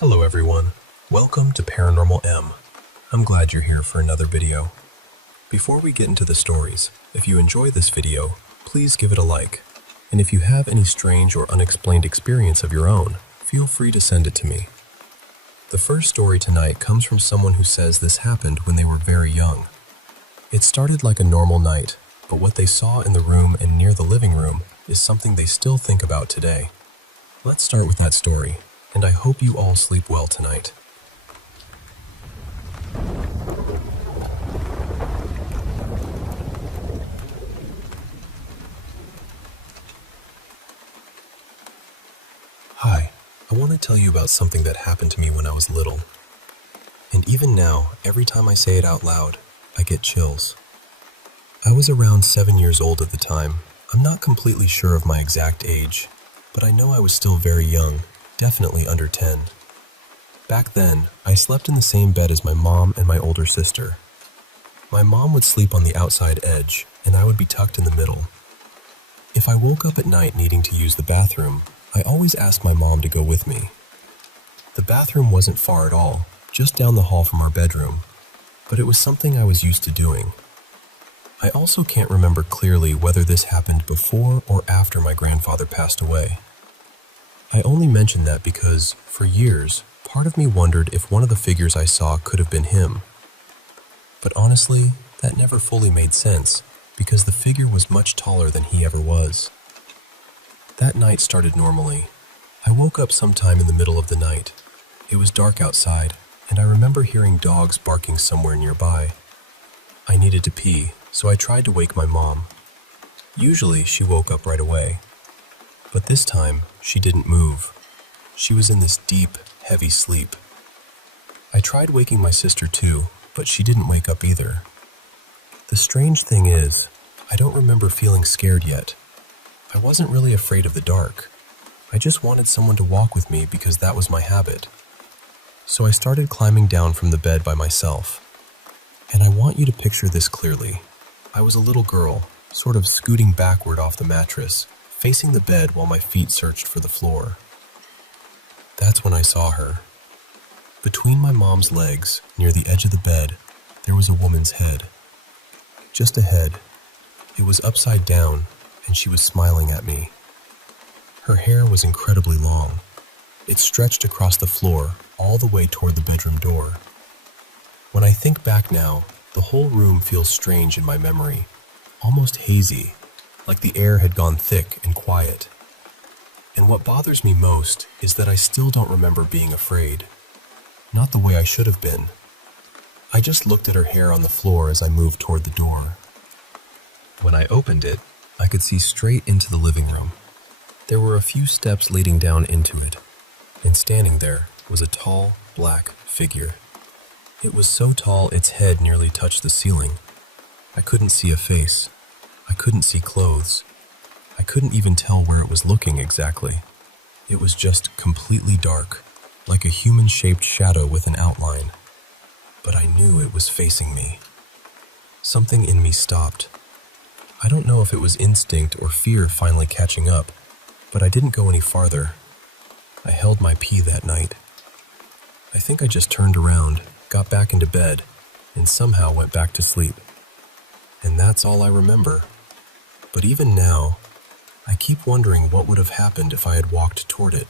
Hello everyone, welcome to Paranormal M. I'm glad you're here for another video. Before we get into the stories, if you enjoy this video, please give it a like. And if you have any strange or unexplained experience of your own, feel free to send it to me. The first story tonight comes from someone who says this happened when they were very young. It started like a normal night, but what they saw in the room and near the living room is something they still think about today. Let's start with that story, and I hope you all sleep well tonight. Hi, I want to tell you about something that happened to me when I was little. And even now, every time I say it out loud, I get chills. I was around 7 years old at the time. I'm not completely sure of my exact age, but I know I was still very young, definitely under 10. Back then, I slept in the same bed as my mom and my older sister. My mom would sleep on the outside edge, and I would be tucked in the middle. If I woke up at night needing to use the bathroom, I always asked my mom to go with me. The bathroom wasn't far at all, just down the hall from our bedroom, but it was something I was used to doing. I also can't remember clearly whether this happened before or after my grandfather passed away. I only mention that because, for years, part of me wondered if one of the figures I saw could have been him. But honestly, that never fully made sense, because the figure was much taller than he ever was. That night started normally. I woke up sometime in the middle of the night. It was dark outside, and I remember hearing dogs barking somewhere nearby. I needed to pee, so I tried to wake my mom. Usually, she woke up right away. But this time, she didn't move. She was in this deep, heavy sleep. I tried waking my sister too, but she didn't wake up either. The strange thing is, I don't remember feeling scared yet. I wasn't really afraid of the dark. I just wanted someone to walk with me because that was my habit. So I started climbing down from the bed by myself. And I want you to picture this clearly. I was a little girl, sort of scooting backward off the mattress, facing the bed while my feet searched for the floor. That's when I saw her. Between my mom's legs, near the edge of the bed, there was a woman's head. Just a head. It was upside down, and she was smiling at me. Her hair was incredibly long. It stretched across the floor, all the way toward the bedroom door. When I think back now, the whole room feels strange in my memory, almost hazy, like the air had gone thick and quiet. And what bothers me most is that I still don't remember being afraid. Not the way I should have been. I just looked at her hair on the floor as I moved toward the door. When I opened it, I could see straight into the living room. There were a few steps leading down into it, and standing there was a tall, black figure. It was so tall its head nearly touched the ceiling. I couldn't see a face. I couldn't see clothes. I couldn't even tell where it was looking exactly. It was just completely dark, like a human-shaped shadow with an outline. But I knew it was facing me. Something in me stopped. I don't know if it was instinct or fear finally catching up, but I didn't go any farther. I held my pee that night. I think I just turned around, got back into bed, and somehow went back to sleep. And that's all I remember. But even now, I keep wondering what would have happened if I had walked toward it.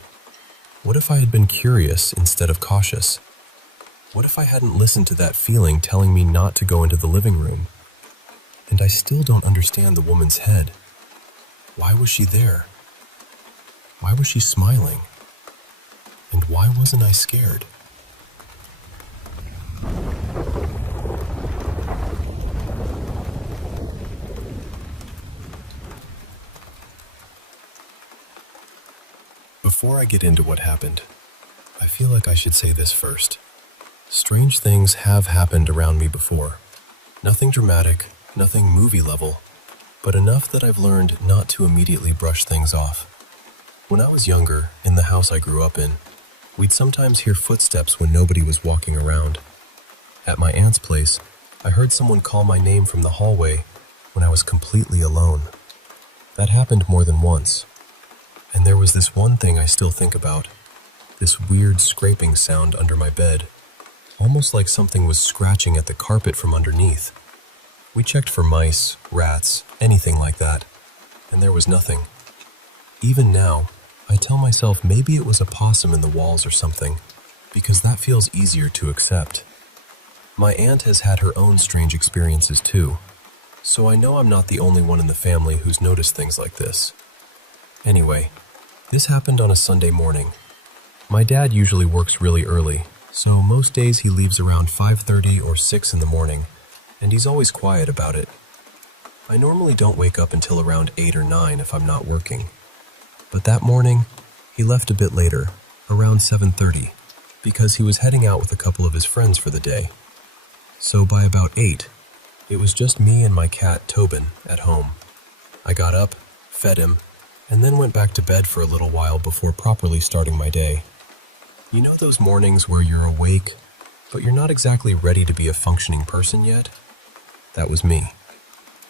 What if I had been curious instead of cautious? What if I hadn't listened to that feeling telling me not to go into the living room? And I still don't understand the woman's head. Why was she there? Why was she smiling? And why wasn't I scared? Before I get into what happened, I feel like I should say this first. Strange things have happened around me before. Nothing dramatic, nothing movie level, but enough that I've learned not to immediately brush things off. When I was younger, in the house I grew up in, we'd sometimes hear footsteps when nobody was walking around. At my aunt's place, I heard someone call my name from the hallway when I was completely alone. That happened more than once. And there was this one thing I still think about. this weird scraping sound under my bed, almost like something was scratching at the carpet from underneath. We checked for mice, rats, anything like that, and there was nothing. Even now, I tell myself maybe it was a possum in the walls or something, because that feels easier to accept. My aunt has had her own strange experiences too, so I know I'm not the only one in the family who's noticed things like this. Anyway, this happened on a Sunday morning. My dad usually works really early, so most days he leaves around 5:30 or 6 in the morning, and he's always quiet about it. I normally don't wake up until around 8 or 9 if I'm not working. But that morning, he left a bit later, around 7:30, because he was heading out with a couple of his friends for the day. So by about 8, it was just me and my cat, Tobin, at home. I got up, fed him, and then went back to bed for a little while before properly starting my day. You know those mornings where you're awake, but you're not exactly ready to be a functioning person yet? That was me.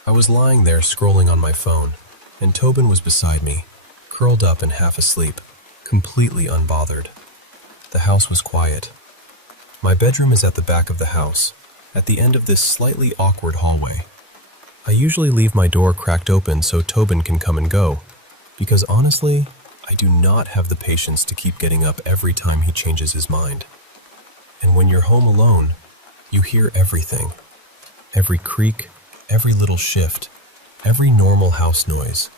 I was lying there scrolling on my phone, and Tobin was beside me, curled up and half asleep, completely unbothered. The house was quiet. My bedroom is at the back of the house, at the end of this slightly awkward hallway. I usually leave my door cracked open so Tobin can come and go, because honestly, I do not have the patience to keep getting up every time he changes his mind. And when you're home alone, you hear everything. Every creak, every little shift, every normal house noise.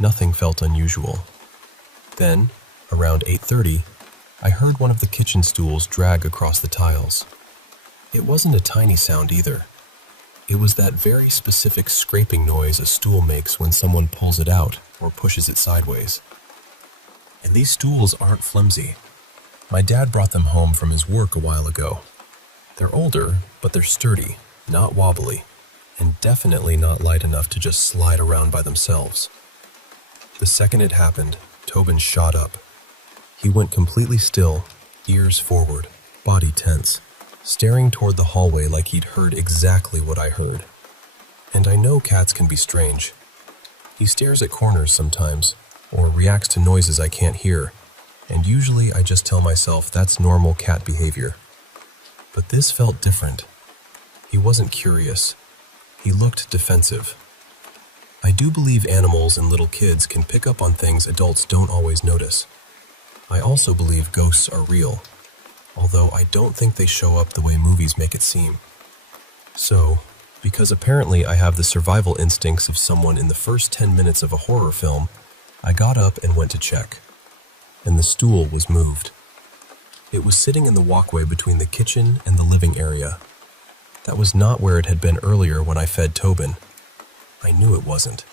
Nothing felt unusual. Then, around 8:30, I heard one of the kitchen stools drag across the tiles. It wasn't a tiny sound either. It was that very specific scraping noise a stool makes when someone pulls it out or pushes it sideways. And these stools aren't flimsy. My dad brought them home from his work a while ago. They're older, but they're sturdy, not wobbly, and definitely not light enough to just slide around by themselves. The second it happened, Tobin shot up. He went completely still, ears forward, body tense, staring toward the hallway like he'd heard exactly what I heard. And I know cats can be strange. He stares at corners sometimes, or reacts to noises I can't hear, and usually I just tell myself that's normal cat behavior. But this felt different. He wasn't curious. He looked defensive. I do believe animals and little kids can pick up on things adults don't always notice. I also believe ghosts are real, although I don't think they show up the way movies make it seem. So, because apparently I have the survival instincts of someone in the first 10 minutes of a horror film, I got up and went to check. And the stool was moved. It was sitting in the walkway between the kitchen and the living area. That was not where it had been earlier when I fed Tobin. I knew it wasn't.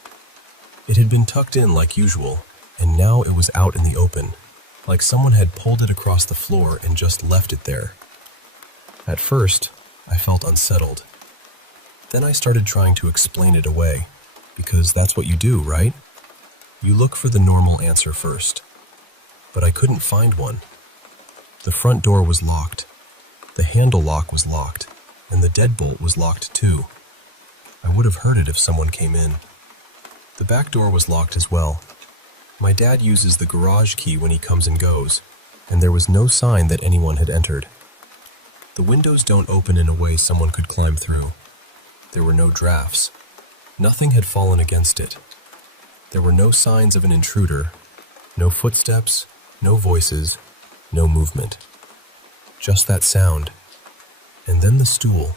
It had been tucked in like usual, and now it was out in the open, like someone had pulled it across the floor and just left it there. At first, I felt unsettled. Then I started trying to explain it away, because that's what you do, right? You look for the normal answer first. But I couldn't find one. The front door was locked. The handle lock was locked, and the deadbolt was locked too. I would have heard it if someone came in. The back door was locked as well. My dad uses the garage key when he comes and goes, and there was no sign that anyone had entered. The windows don't open in a way someone could climb through. There were no drafts. Nothing had fallen against it. There were no signs of an intruder, no footsteps, no voices, no movement. Just that sound. And then the stool,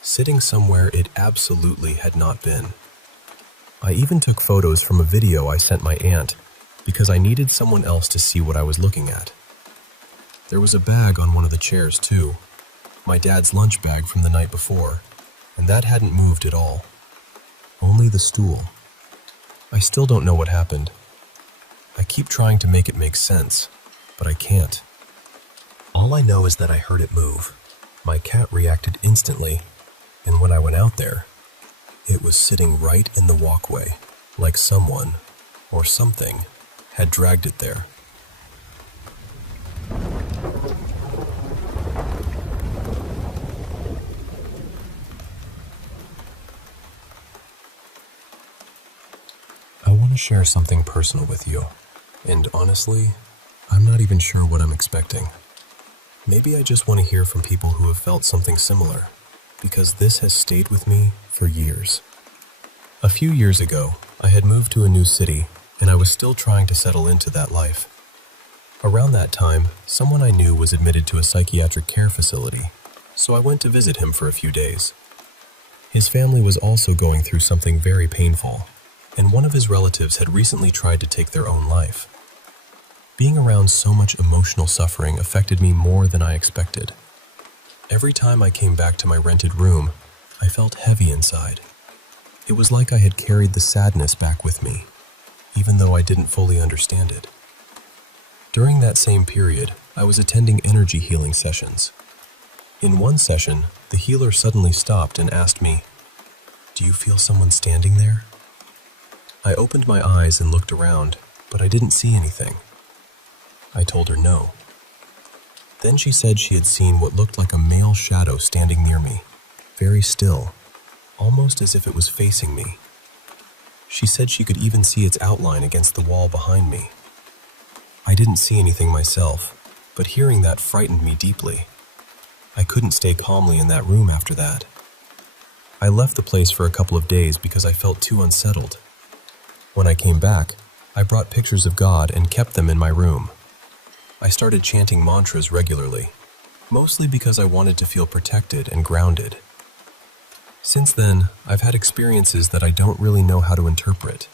sitting somewhere it absolutely had not been. I even took photos from a video I sent my aunt because I needed someone else to see what I was looking at. There was a bag on one of the chairs too, my dad's lunch bag from the night before, and that hadn't moved at all. Only the stool. I still don't know what happened. I keep trying to make it make sense, but I can't. All I know is that I heard it move. My cat reacted instantly, and when I went out there, it was sitting right in the walkway, like someone, or something, had dragged it there. I want to share something personal with you, and honestly, I'm not even sure what I'm expecting. Maybe I just want to hear from people who have felt something similar, because this has stayed with me for years. A few years ago, I had moved to a new city, and I was still trying to settle into that life. Around that time, someone I knew was admitted to a psychiatric care facility, so I went to visit him for a few days. His family was also going through something very painful, and one of his relatives had recently tried to take their own life. Being around so much emotional suffering affected me more than I expected. Every time I came back to my rented room, I felt heavy inside. It was like I had carried the sadness back with me, even though I didn't fully understand it. During that same period, I was attending energy healing sessions. In one session, the healer suddenly stopped and asked me, "Do you feel someone standing there?" I opened my eyes and looked around, but I didn't see anything. I told her no. Then she said she had seen what looked like a male shadow standing near me, very still, almost as if it was facing me. She said she could even see its outline against the wall behind me. I didn't see anything myself, but hearing that frightened me deeply. I couldn't stay calmly in that room after that. I left the place for a couple of days because I felt too unsettled. When I came back, I brought pictures of God and kept them in my room. I started chanting mantras regularly, mostly because I wanted to feel protected and grounded. Since then, I've had experiences that I don't really know how to interpret.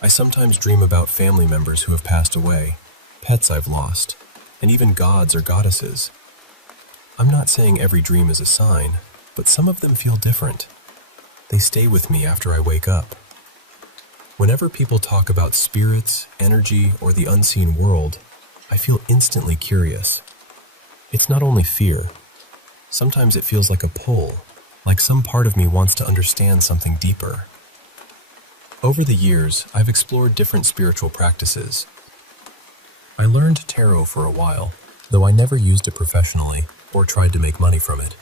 I sometimes dream about family members who have passed away, pets I've lost, and even gods or goddesses. I'm not saying every dream is a sign, but some of them feel different. They stay with me after I wake up. Whenever people talk about spirits, energy, or the unseen world, I feel instantly curious. It's not only fear. Sometimes it feels like a pull, like some part of me wants to understand something deeper. Over the years, I've explored different spiritual practices. I learned tarot for a while, though I never used it professionally or tried to make money from it.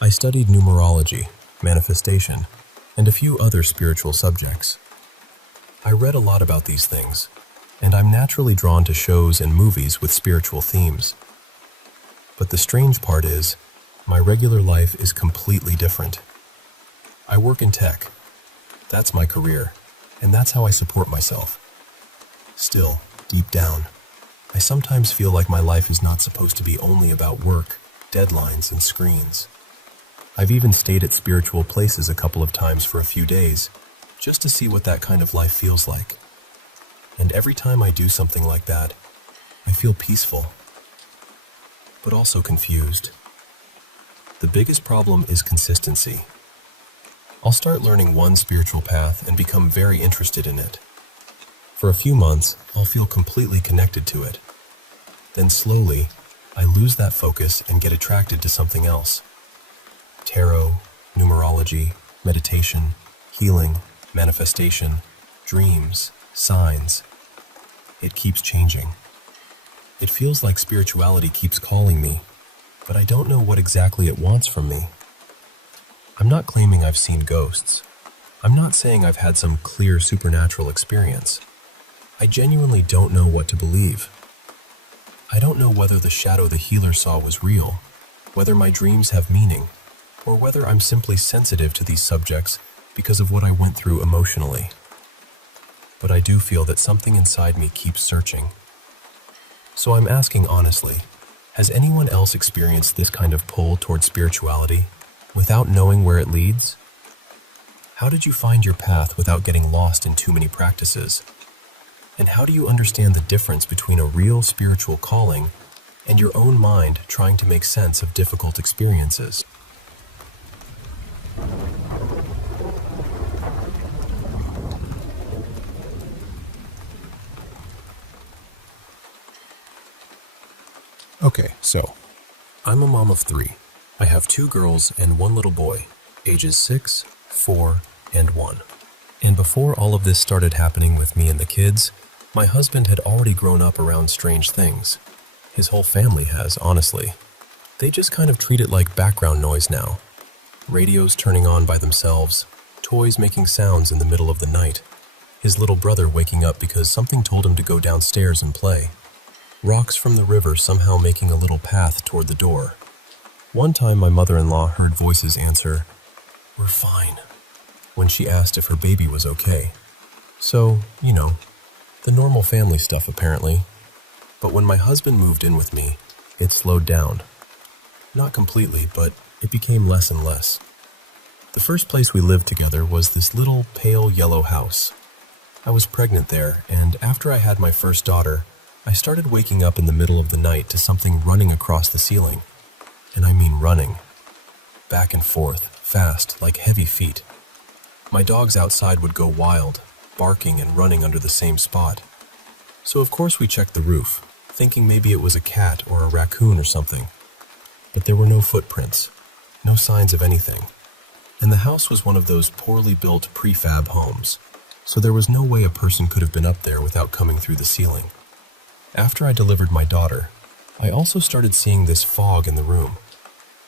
I studied numerology, manifestation, and a few other spiritual subjects. I read a lot about these things, and I'm naturally drawn to shows and movies with spiritual themes. But the strange part is, my regular life is completely different. I work in tech. That's my career, and that's how I support myself. Still, deep down, I sometimes feel like my life is not supposed to be only about work, deadlines, and screens. I've even stayed at spiritual places a couple of times for a few days, just to see what that kind of life feels like. And every time I do something like that, I feel peaceful, but also confused. The biggest problem is consistency. I'll start learning one spiritual path and become very interested in it. For a few months, I'll feel completely connected to it. Then slowly, I lose that focus and get attracted to something else. Tarot, numerology, meditation, healing, manifestation, dreams, signs. It keeps changing. It feels like spirituality keeps calling me, but I don't know what exactly it wants from me. I'm not claiming I've seen ghosts. I'm not saying I've had some clear supernatural experience. I genuinely don't know what to believe. I don't know whether the shadow the healer saw was real, whether my dreams have meaning, or whether I'm simply sensitive to these subjects because of what I went through emotionally. But I do feel that something inside me keeps searching. So I'm asking honestly, has anyone else experienced this kind of pull toward spirituality without knowing where it leads? How did you find your path without getting lost in too many practices? And how do you understand the difference between a real spiritual calling and your own mind trying to make sense of difficult experiences? Okay, so, I'm a mom of 3. I have 2 girls and 1 little boy, ages 6, 4, and 1. And before all of this started happening with me and the kids, my husband had already grown up around strange things. His whole family has, honestly. They just kind of treat it like background noise now. Radios turning on by themselves, toys making sounds in the middle of the night, his little brother waking up because something told him to go downstairs and play. rocks from the river somehow making a little path toward the door. One time my mother-in-law heard voices answer, "We're fine," when she asked if her baby was okay. So, the normal family stuff apparently. But when my husband moved in with me, it slowed down. Not completely, but it became less and less. The first place we lived together was this little pale yellow house. I was pregnant there, and after I had my first daughter, I started waking up in the middle of the night to something running across the ceiling. And I mean running. Back and forth, fast, like heavy feet. My dogs outside would go wild, barking and running under the same spot. So of course we checked the roof, thinking maybe it was a cat or a raccoon or something. But there were no footprints, no signs of anything. And the house was one of those poorly built prefab homes, so there was no way a person could have been up there without coming through the ceiling. After I delivered my daughter, I also started seeing this fog in the room.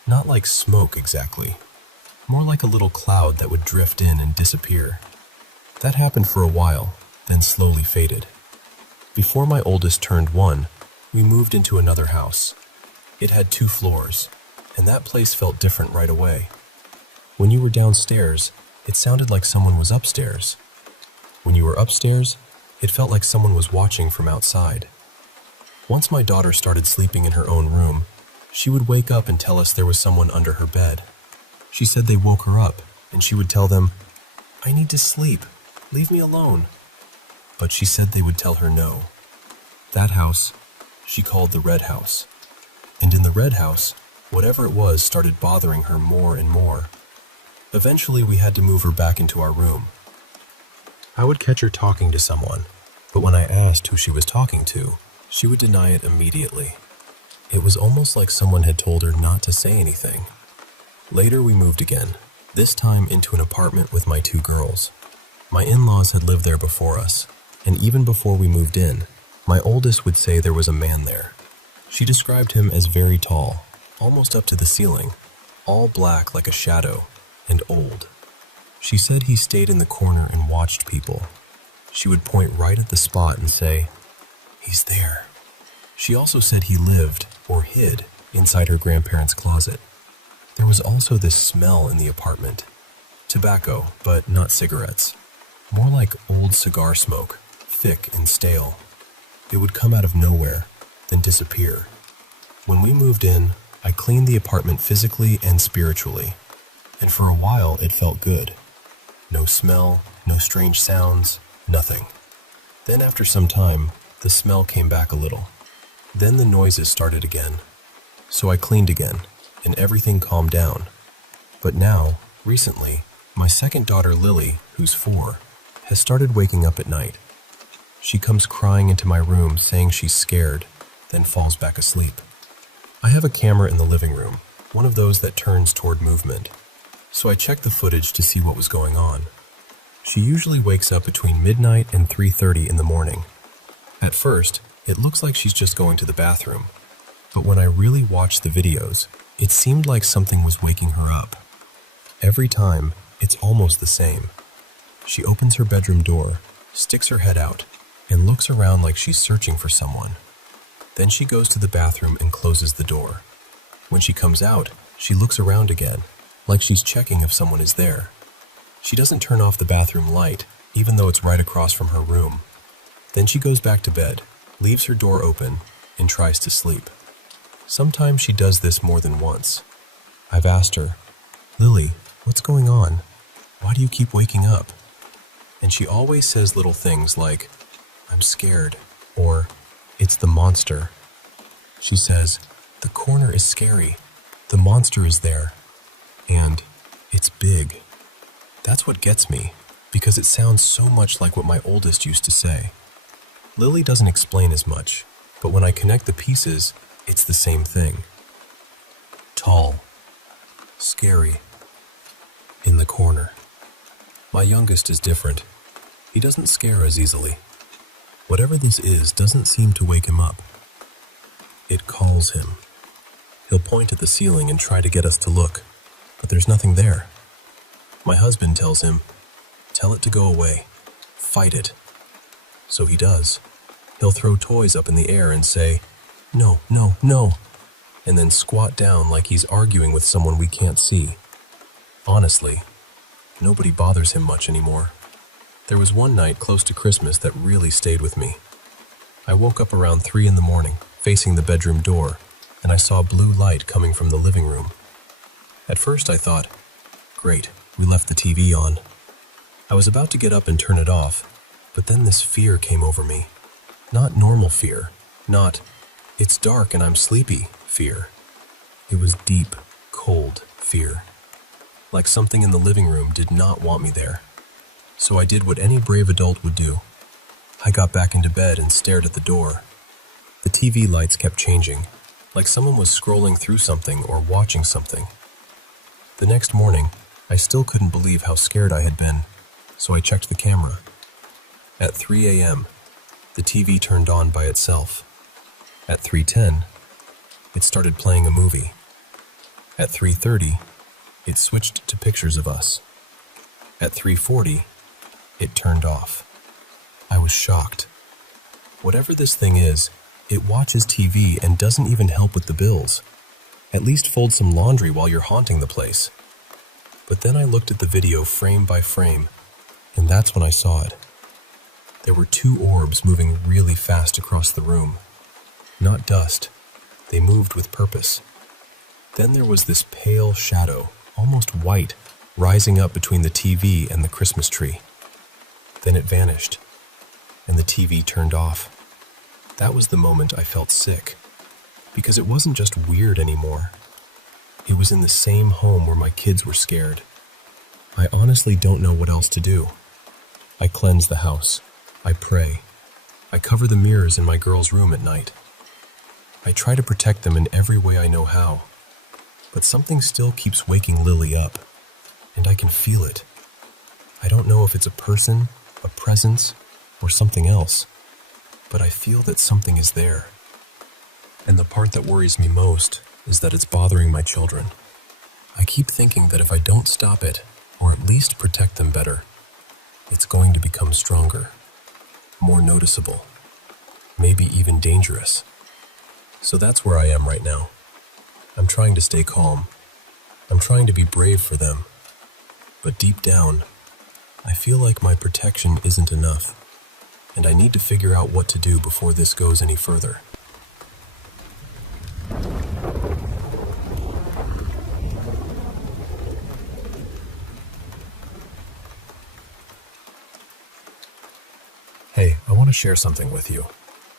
Not like smoke exactly, more like a little cloud that would drift in and disappear. That happened for a while, then slowly faded. Before my oldest turned 1, we moved into another house. It had 2 floors, and that place felt different right away. When you were downstairs, it sounded like someone was upstairs. When you were upstairs, it felt like someone was watching from outside. Once my daughter started sleeping in her own room, she would wake up and tell us there was someone under her bed. She said they woke her up, and she would tell them, "I need to sleep. Leave me alone." But she said they would tell her no. That house, she called the red house. And in the red house, whatever it was started bothering her more and more. Eventually, we had to move her back into our room. I would catch her talking to someone, but when I asked who she was talking to, she would deny it immediately. It was almost like someone had told her not to say anything. Later, we moved again, this time into an apartment with my 2 girls. My in-laws had lived there before us, and even before we moved in, my oldest would say there was a man there. She described him as very tall, almost up to the ceiling, all black like a shadow, and old. She said he stayed in the corner and watched people. She would point right at the spot and say, "He's there." She also said he lived, or hid, inside her grandparents' closet. There was also this smell in the apartment. Tobacco, but not cigarettes. More like old cigar smoke, thick and stale. It would come out of nowhere, then disappear. When we moved in, I cleaned the apartment physically and spiritually, and for a while it felt good. No smell, no strange sounds, nothing. Then after some time, the smell came back a little. Then the noises started again. So I cleaned again, and everything calmed down. But now, recently, my second daughter Lily, who's 4, has started waking up at night. She comes crying into my room saying she's scared, then falls back asleep. I have a camera in the living room, one of those that turns toward movement. So I checked the footage to see what was going on. She usually wakes up between midnight and 3:30 in the morning. At first, it looks like she's just going to the bathroom. But when I really watched the videos, it seemed like something was waking her up. Every time, it's almost the same. She opens her bedroom door, sticks her head out, and looks around like she's searching for someone. Then she goes to the bathroom and closes the door. When she comes out, she looks around again, like she's checking if someone is there. She doesn't turn off the bathroom light, even though it's right across from her room. Then she goes back to bed, leaves her door open, and tries to sleep. Sometimes she does this more than once. I've asked her, "Lily, what's going on? Why do you keep waking up?" And she always says little things like, "I'm scared," or "It's the monster." She says, "The corner is scary. The monster is there. And it's big." That's what gets me, because it sounds so much like what my oldest used to say. Lily doesn't explain as much, but when I connect the pieces, it's the same thing. Tall, scary, in the corner. My youngest is different. He doesn't scare as easily. Whatever this is doesn't seem to wake him up. It calls him. He'll point at the ceiling and try to get us to look, but there's nothing there. My husband tells him, "Tell it to go away. Fight it." So he does, He'll throw toys up in the air and say, "No, no, no," and then squat down like he's arguing with someone we can't see. Honestly, nobody bothers him much anymore. There was one night close to Christmas that really stayed with me. I woke up around 3 in the morning, facing the bedroom door, and I saw blue light coming from the living room. At first I thought, great, we left the TV on. I was about to get up and turn it off, but then this fear came over me. Not normal fear, not, "It's dark and I'm sleepy" fear. It was deep, cold fear. Like something in the living room did not want me there. So I did what any brave adult would do. I got back into bed and stared at the door. The TV lights kept changing, like someone was scrolling through something or watching something. The next morning, I still couldn't believe how scared I had been, so I checked the camera. At 3 a.m., the TV turned on by itself. At 3:10, it started playing a movie. At 3:30, it switched to pictures of us. At 3:40, it turned off. I was shocked. Whatever this thing is, it watches TV and doesn't even help with the bills. At least fold some laundry while you're haunting the place. But then I looked at the video frame by frame, and that's when I saw it. There were 2 orbs moving really fast across the room. Not dust. They moved with purpose. Then there was this pale shadow, almost white, rising up between the TV and the Christmas tree. Then it vanished, and the TV turned off. That was the moment I felt sick, because it wasn't just weird anymore. It was in the same home where my kids were scared. I honestly don't know what else to do. I cleanse the house. I pray. I cover the mirrors in my girls' room at night. I try to protect them in every way I know how. But something still keeps waking Lily up, and I can feel it. I don't know if it's a person, a presence, or something else, but I feel that something is there. And the part that worries me most is that it's bothering my children. I keep thinking that if I don't stop it, or at least protect them better, it's going to become stronger, more noticeable, maybe even dangerous. So that's where I am right now. I'm trying to stay calm. I'm trying to be brave for them. But deep down, I feel like my protection isn't enough, and I need to figure out what to do before this goes any further. Hey, I want to share something with you.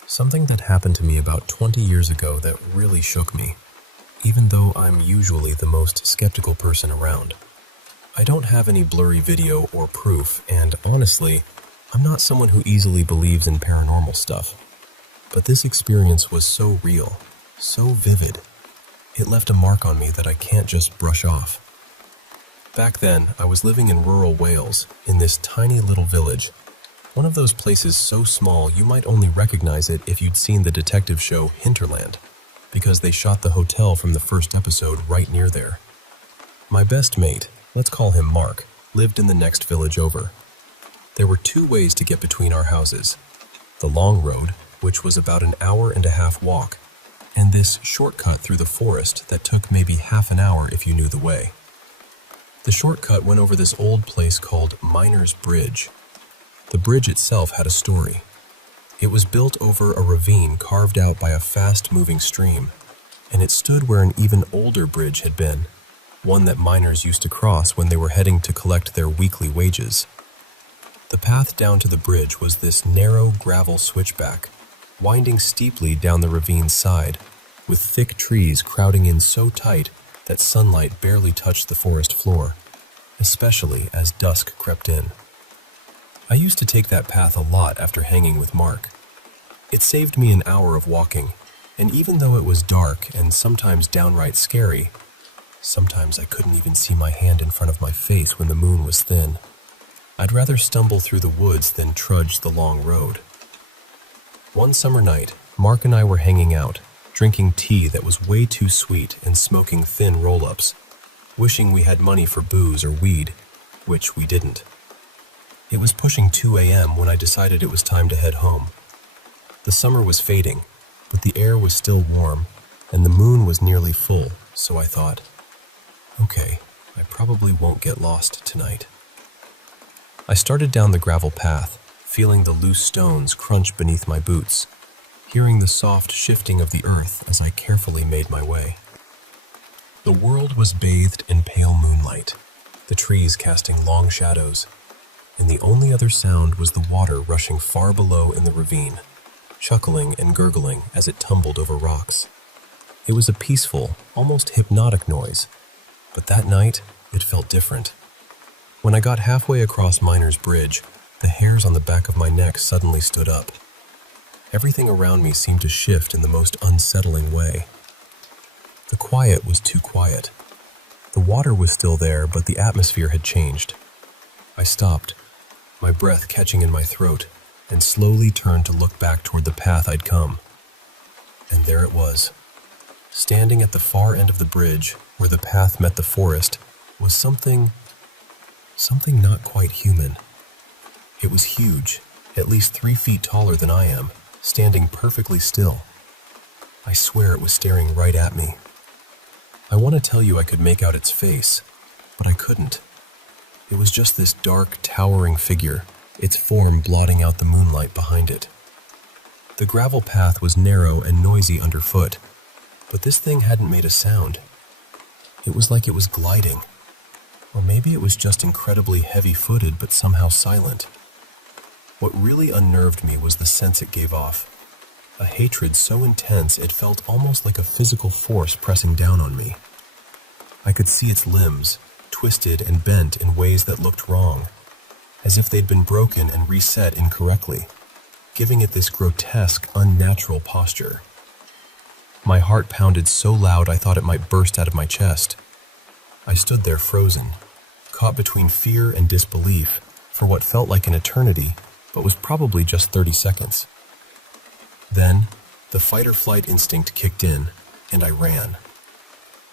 Something that happened to me about 20 years ago that really shook me, even though I'm usually the most skeptical person around. I don't have any blurry video or proof, and honestly, I'm not someone who easily believes in paranormal stuff. But this experience was so real, so vivid. It left a mark on me that I can't just brush off. Back then, I was living in rural Wales, in this tiny little village. One of those places so small you might only recognize it if you'd seen the detective show Hinterland, because they shot the hotel from the first episode right near there. My best mate, let's call him Mark, lived in the next village over. There were 2 ways to get between our houses. The long road, which was about an hour-and-a-half walk, and this shortcut through the forest that took maybe half an hour if you knew the way. The shortcut went over this old place called Miner's Bridge. The bridge itself had a story. It was built over a ravine carved out by a fast-moving stream, and it stood where an even older bridge had been, one that miners used to cross when they were heading to collect their weekly wages. The path down to the bridge was this narrow gravel switchback, winding steeply down the ravine's side, with thick trees crowding in so tight that sunlight barely touched the forest floor, especially as dusk crept in. I used to take that path a lot after hanging with Mark. It saved me an hour of walking, and even though it was dark and sometimes downright scary, sometimes I couldn't even see my hand in front of my face when the moon was thin. I'd rather stumble through the woods than trudge the long road. One summer night, Mark and I were hanging out, drinking tea that was way too sweet and smoking thin roll-ups, wishing we had money for booze or weed, which we didn't. It was pushing 2 a.m. when I decided it was time to head home. The summer was fading, but the air was still warm, and the moon was nearly full, so I thought, okay, I probably won't get lost tonight. I started down the gravel path, feeling the loose stones crunch beneath my boots, hearing the soft shifting of the earth as I carefully made my way. The world was bathed in pale moonlight, the trees casting long shadows, and the only other sound was the water rushing far below in the ravine, chuckling and gurgling as it tumbled over rocks. It was a peaceful, almost hypnotic noise, but that night it felt different. When I got halfway across Miner's Bridge, the hairs on the back of my neck suddenly stood up. Everything around me seemed to shift in the most unsettling way. The quiet was too quiet. The water was still there, but the atmosphere had changed. I stopped, my breath catching in my throat, and slowly turned to look back toward the path I'd come. And there it was. Standing at the far end of the bridge, where the path met the forest, was something not quite human. It was huge, at least 3 feet taller than I am, standing perfectly still. I swear it was staring right at me. I want to tell you I could make out its face, but I couldn't. It was just this dark, towering figure, its form blotting out the moonlight behind it. The gravel path was narrow and noisy underfoot, but this thing hadn't made a sound. It was like it was gliding. Or maybe it was just incredibly heavy-footed but somehow silent. What really unnerved me was the sense it gave off. A hatred so intense it felt almost like a physical force pressing down on me. I could see its limbs, twisted and bent in ways that looked wrong, as if they'd been broken and reset incorrectly, giving it this grotesque, unnatural posture. My heart pounded so loud I thought it might burst out of my chest. I stood there frozen, caught between fear and disbelief for what felt like an eternity, but was probably just 30 seconds. Then, the fight-or-flight instinct kicked in, and I ran.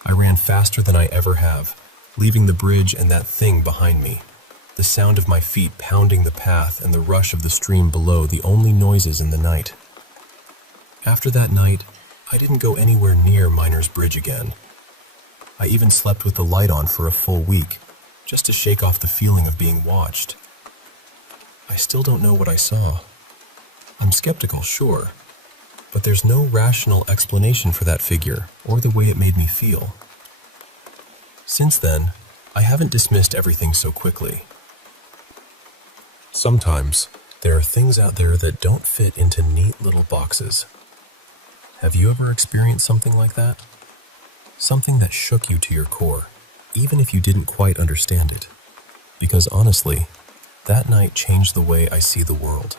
I ran faster than I ever have, leaving the bridge and that thing behind me, the sound of my feet pounding the path and the rush of the stream below the only noises in the night. After that night, I didn't go anywhere near Miner's Bridge again. I even slept with the light on for a full week, just to shake off the feeling of being watched. I still don't know what I saw. I'm skeptical, sure, but there's no rational explanation for that figure or the way it made me feel. Since then, I haven't dismissed everything so quickly. Sometimes, there are things out there that don't fit into neat little boxes. Have you ever experienced something like that? Something that shook you to your core, even if you didn't quite understand it. Because honestly, that night changed the way I see the world.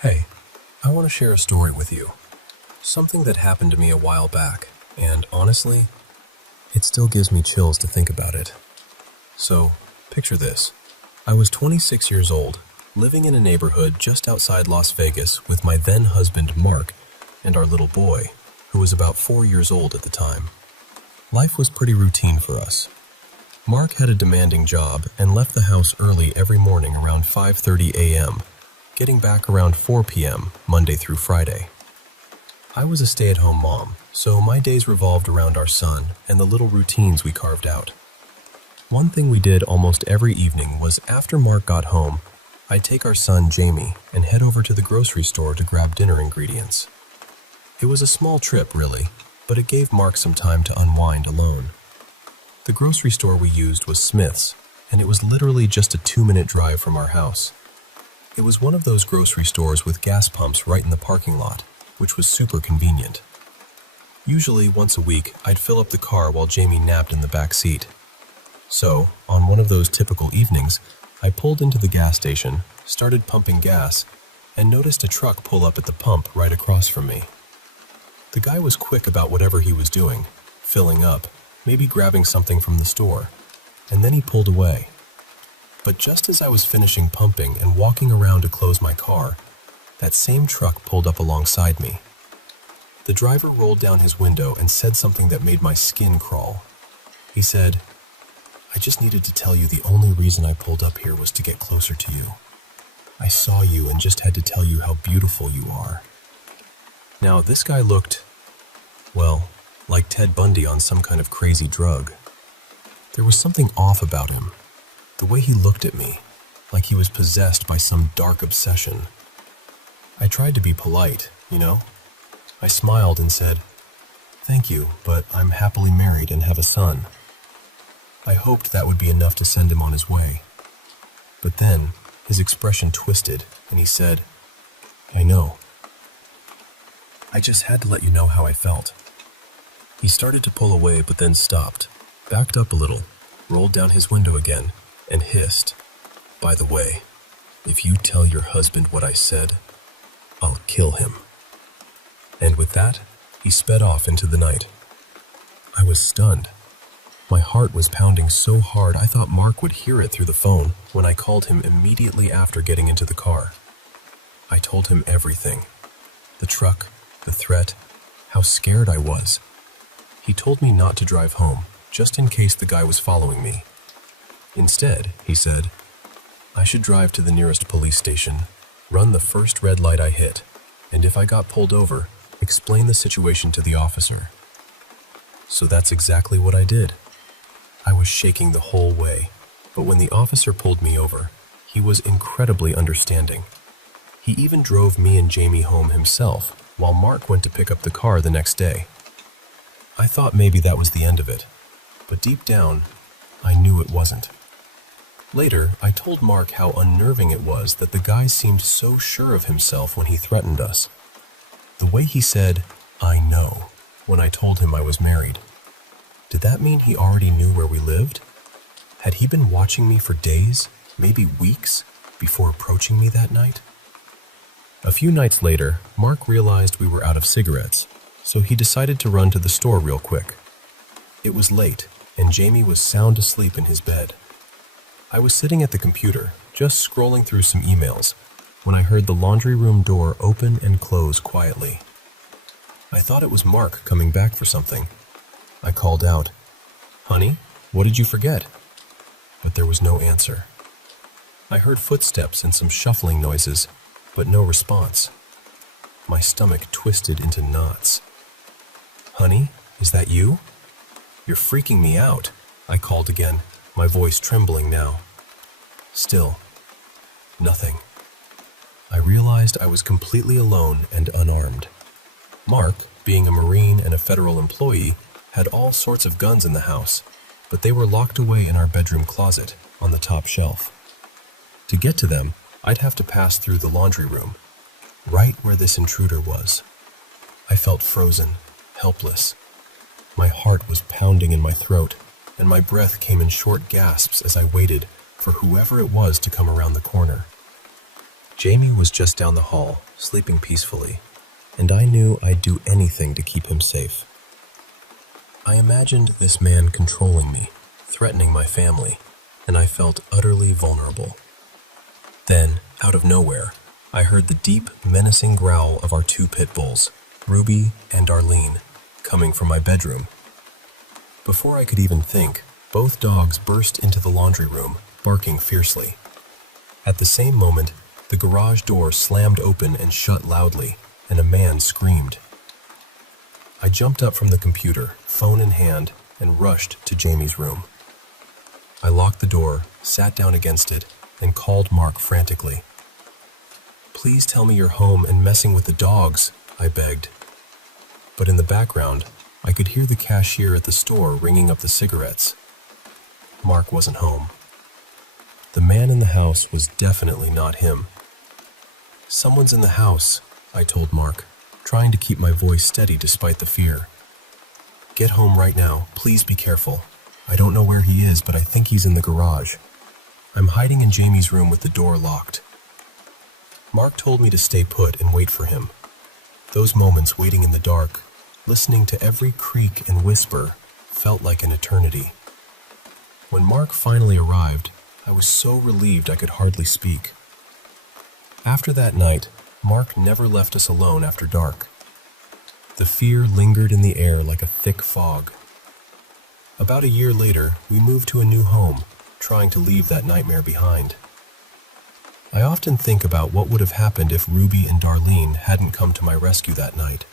Hey, I want to share a story with you. Something that happened to me a while back, and honestly, it still gives me chills to think about it. So, picture this. I was 26 years old, living in a neighborhood just outside Las Vegas with my then-husband Mark and our little boy, who was about 4 years old at the time. Life was pretty routine for us. Mark had a demanding job and left the house early every morning around 5:30 a.m., getting back around 4 p.m. Monday through Friday. I was a stay-at-home mom, so my days revolved around our son and the little routines we carved out. One thing we did almost every evening was after Mark got home, I'd take our son Jamie and head over to the grocery store to grab dinner ingredients. It was a small trip, really, but it gave Mark some time to unwind alone. The grocery store we used was Smith's, and it was literally just a 2-minute drive from our house. It was one of those grocery stores with gas pumps right in the parking lot, which was super convenient. Usually, once a week, I'd fill up the car while Jamie napped in the back seat. So, on one of those typical evenings, I pulled into the gas station, started pumping gas, and noticed a truck pull up at the pump right across from me. The guy was quick about whatever he was doing, filling up, maybe grabbing something from the store, and then he pulled away. But just as I was finishing pumping and walking around to close my car, that same truck pulled up alongside me. The driver rolled down his window and said something that made my skin crawl. He said, "I just needed to tell you the only reason I pulled up here was to get closer to you. I saw you and just had to tell you how beautiful you are." Now, this guy looked, well, like Ted Bundy on some kind of crazy drug. There was something off about him. The way he looked at me, like he was possessed by some dark obsession. I tried to be polite, you know? I smiled and said, "Thank you, but I'm happily married and have a son." I hoped that would be enough to send him on his way. But then, his expression twisted, and he said, "I know. I just had to let you know how I felt." He started to pull away, but then stopped, backed up a little, rolled down his window again, and hissed, "By the way, if you tell your husband what I said, I'll kill him." And with that, he sped off into the night. I was stunned. My heart was pounding so hard I thought Mark would hear it through the phone when I called him immediately after getting into the car. I told him everything. The truck, the threat, how scared I was. He told me not to drive home, just in case the guy was following me. Instead, he said, I should drive to the nearest police station, run the first red light I hit, and if I got pulled over, explain the situation to the officer. So that's exactly what I did. I was shaking the whole way, but when the officer pulled me over, he was incredibly understanding. He even drove me and Jamie home himself, while Mark went to pick up the car the next day. I thought maybe that was the end of it, but deep down, I knew it wasn't. Later, I told Mark how unnerving it was that the guy seemed so sure of himself when he threatened us. The way he said, "I know," when I told him I was married. Did that mean he already knew where we lived? Had he been watching me for days, maybe weeks, before approaching me that night? A few nights later, Mark realized we were out of cigarettes, so he decided to run to the store real quick. It was late, and Jamie was sound asleep in his bed. I was sitting at the computer, just scrolling through some emails, when I heard the laundry room door open and close quietly. I thought it was Mark coming back for something. I called out, "Honey, what did you forget?" But there was no answer. I heard footsteps and some shuffling noises, but no response. My stomach twisted into knots. "Honey, is that you? You're freaking me out," I called again, my voice trembling now. Still, nothing. I realized I was completely alone and unarmed. Mark, being a Marine and a federal employee, had all sorts of guns in the house, but they were locked away in our bedroom closet on the top shelf. To get to them, I'd have to pass through the laundry room, right where this intruder was. I felt frozen, helpless. My heart was pounding in my throat, and my breath came in short gasps as I waited for whoever it was to come around the corner. Jamie was just down the hall, sleeping peacefully, and I knew I'd do anything to keep him safe. I imagined this man controlling me, threatening my family, and I felt utterly vulnerable. Then, out of nowhere, I heard the deep, menacing growl of our two pit bulls, Ruby and Arlene, coming from my bedroom. Before I could even think, both dogs burst into the laundry room, barking fiercely. At the same moment, the garage door slammed open and shut loudly, and a man screamed. I jumped up from the computer, phone in hand, and rushed to Jamie's room. I locked the door, sat down against it, and called Mark frantically. "Please tell me you're home and messing with the dogs," I begged. But in the background, I could hear the cashier at the store ringing up the cigarettes. Mark wasn't home. The man in the house was definitely not him. "Someone's in the house," I told Mark, trying to keep my voice steady despite the fear. "Get home right now. Please be careful. I don't know where he is, but I think he's in the garage. I'm hiding in Jamie's room with the door locked." Mark told me to stay put and wait for him. Those moments waiting in the dark, listening to every creak and whisper, felt like an eternity. When Mark finally arrived, I was so relieved I could hardly speak. After that night, Mark never left us alone after dark. The fear lingered in the air like a thick fog. About a year later, we moved to a new home, trying to leave that nightmare behind. I often think about what would have happened if Ruby and Darlene hadn't come to my rescue that night.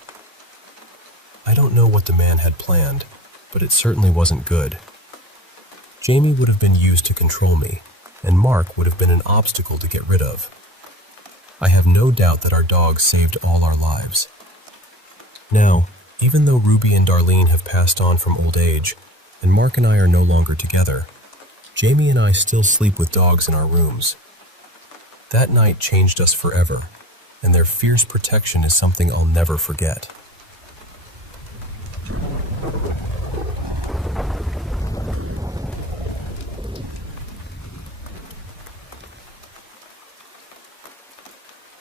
I don't know what the man had planned, but it certainly wasn't good. Jamie would have been used to control me, and Mark would have been an obstacle to get rid of. I have no doubt that our dog saved all our lives. Now, even though Ruby and Darlene have passed on from old age, and Mark and I are no longer together, Jamie and I still sleep with dogs in our rooms. That night changed us forever, and their fierce protection is something I'll never forget.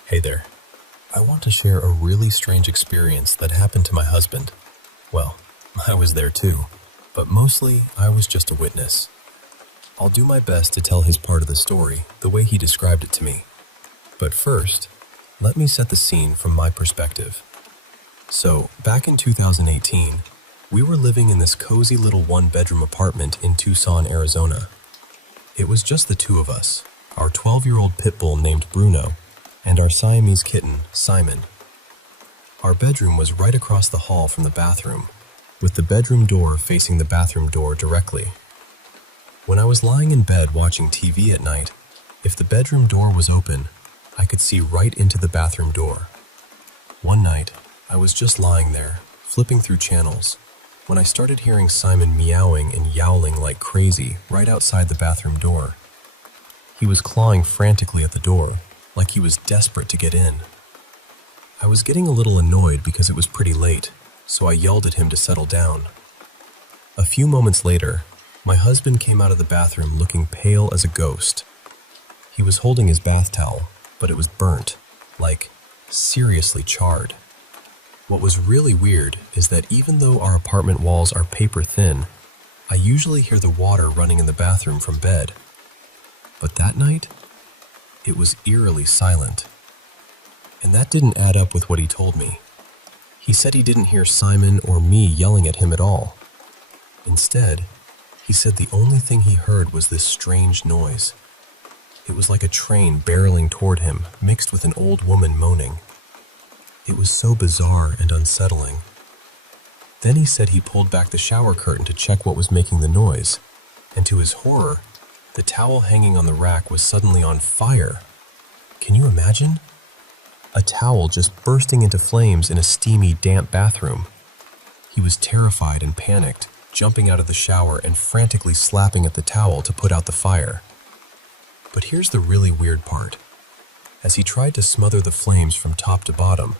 Hey there. I want to share a really strange experience that happened to my husband. Well, I was there too, but mostly I was just a witness. I'll do my best to tell his part of the story the way he described it to me. But first, let me set the scene from my perspective. So, back in 2018, we were living in this cozy little one-bedroom apartment in Tucson, Arizona. It was just the two of us, our 12-year-old pit bull named Bruno, and our Siamese kitten, Simon. Our bedroom was right across the hall from the bathroom, with the bedroom door facing the bathroom door directly. When I was lying in bed watching TV at night, if the bedroom door was open, I could see right into the bathroom door. One night, I was just lying there, flipping through channels, when I started hearing Simon meowing and yowling like crazy right outside the bathroom door. He was clawing frantically at the door, like he was desperate to get in. I was getting a little annoyed because it was pretty late, so I yelled at him to settle down. A few moments later, my husband came out of the bathroom looking pale as a ghost. He was holding his bath towel, but it was burnt, like seriously charred. What was really weird is that even though our apartment walls are paper thin, I usually hear the water running in the bathroom from bed. But that night, it was eerily silent. And that didn't add up with what he told me. He said he didn't hear Simon or me yelling at him at all. Instead, he said the only thing he heard was this strange noise. It was like a train barreling toward him, mixed with an old woman moaning. It was so bizarre and unsettling. Then he said he pulled back the shower curtain to check what was making the noise, and to his horror, the towel hanging on the rack was suddenly on fire. Can you imagine? A towel just bursting into flames in a steamy, damp bathroom. He was terrified and panicked, jumping out of the shower and frantically slapping at the towel to put out the fire. But here's the really weird part. As he tried to smother the flames from top to bottom,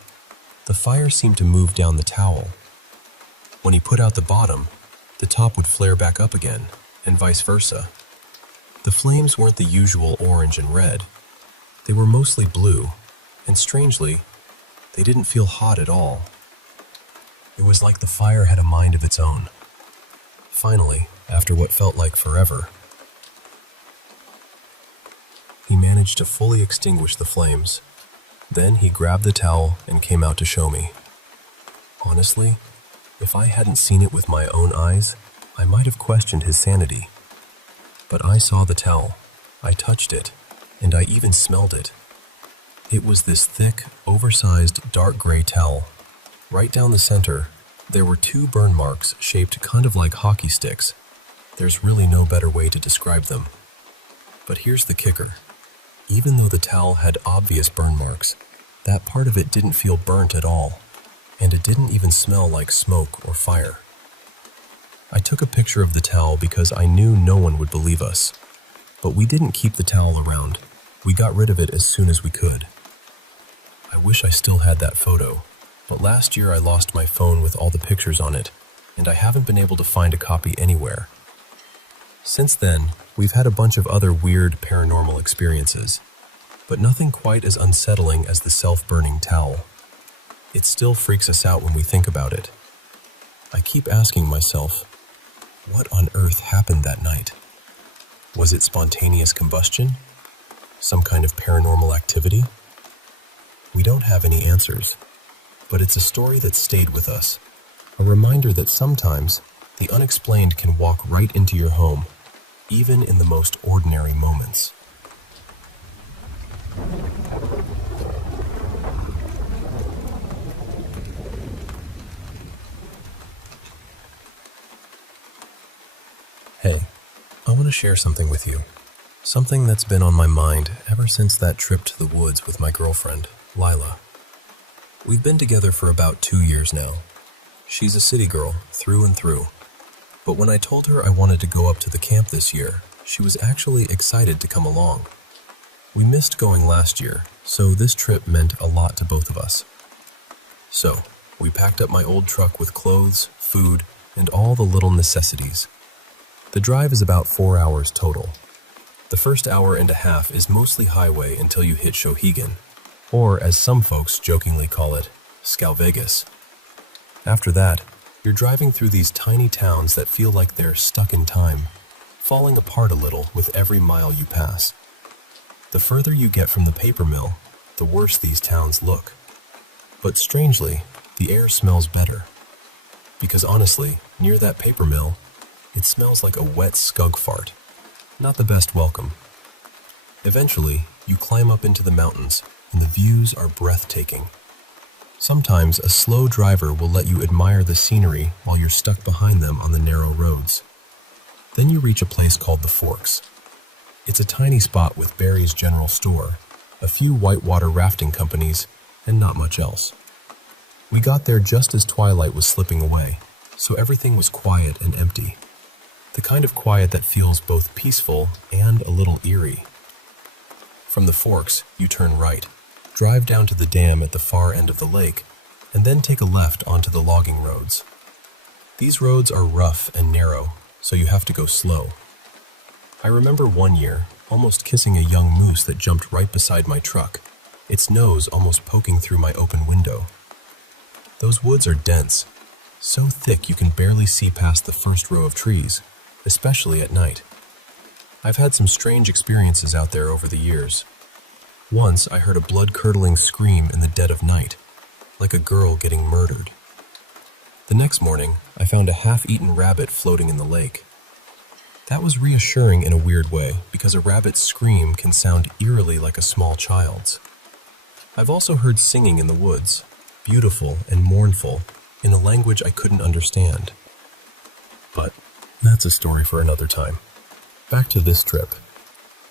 the fire seemed to move down the towel. When he put out the bottom, the top would flare back up again, and vice versa. The flames weren't the usual orange and red. They were mostly blue, and strangely, they didn't feel hot at all. It was like the fire had a mind of its own. Finally, after what felt like forever, he managed to fully extinguish the flames. Then he grabbed the towel and came out to show me. Honestly, if I hadn't seen it with my own eyes, I might have questioned his sanity. But I saw the towel, I touched it, and I even smelled it. It was this thick, oversized, dark gray towel. Right down the center, there were 2 burn marks shaped kind of like hockey sticks. There's really no better way to describe them. But here's the kicker. Even though the towel had obvious burn marks, that part of it didn't feel burnt at all, and it didn't even smell like smoke or fire. I took a picture of the towel because I knew no one would believe us, but we didn't keep the towel around. We got rid of it as soon as we could. I wish I still had that photo, but last year I lost my phone with all the pictures on it, and I haven't been able to find a copy anywhere. Since then, we've had a bunch of other weird paranormal experiences, but nothing quite as unsettling as the self-burning towel. It still freaks us out when we think about it. I keep asking myself, what on earth happened that night? Was it spontaneous combustion? Some kind of paranormal activity? We don't have any answers, but it's a story that stayed with us. A reminder that sometimes the unexplained can walk right into your home, even in the most ordinary moments. Hey, I want to share something with you. Something that's been on my mind ever since that trip to the woods with my girlfriend, Lila. We've been together for about 2 years now. She's a city girl, through and through. But when I told her I wanted to go up to the camp this year, she was actually excited to come along. We missed going last year, so this trip meant a lot to both of us. So, we packed up my old truck with clothes, food, and all the little necessities. The drive is about 4 hours total. The first hour and a half is mostly highway until you hit Shawhegan, or as some folks jokingly call it, Vegas. After that, you're driving through these tiny towns that feel like they're stuck in time, falling apart a little with every mile you pass. The further you get from the paper mill, the worse these towns look. But strangely, the air smells better. Because honestly, near that paper mill, it smells like a wet skug fart. Not the best welcome. Eventually, you climb up into the mountains, and the views are breathtaking. Sometimes a slow driver will let you admire the scenery while you're stuck behind them on the narrow roads. Then you reach a place called the Forks. It's a tiny spot with Barry's General Store, a few whitewater rafting companies, and not much else. We got there just as twilight was slipping away, so everything was quiet and empty. The kind of quiet that feels both peaceful and a little eerie. From the Forks, you turn right, drive down to the dam at the far end of the lake, and then take a left onto the logging roads. These roads are rough and narrow, so you have to go slow. I remember one year almost kissing a young moose that jumped right beside my truck, its nose almost poking through my open window. Those woods are dense, so thick you can barely see past the first row of trees, especially at night. I've had some strange experiences out there over the years. Once I heard a blood-curdling scream in the dead of night, like a girl getting murdered. The next morning, I found a half-eaten rabbit floating in the lake. That was reassuring in a weird way, because a rabbit's scream can sound eerily like a small child's. I've also heard singing in the woods, beautiful and mournful, in a language I couldn't understand. But that's a story for another time. Back to this trip.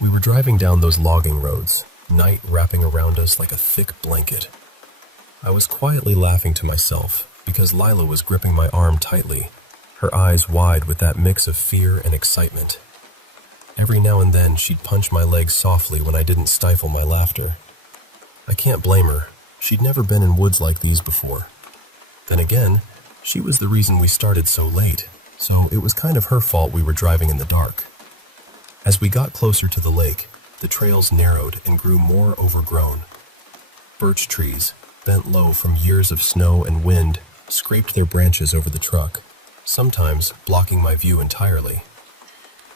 We were driving down those logging roads, night wrapping around us like a thick blanket. I was quietly laughing to myself because Lila was gripping my arm tightly, her eyes wide with that mix of fear and excitement. Every now and then she'd punch my legs softly when I didn't stifle my laughter. I can't blame her. She'd never been in woods like these before. Then again, she was the reason we started so late, so it was kind of her fault we were driving in the dark. As we got closer to the lake, the trails narrowed and grew more overgrown. Birch trees, bent low from years of snow and wind, scraped their branches over the truck, sometimes blocking my view entirely.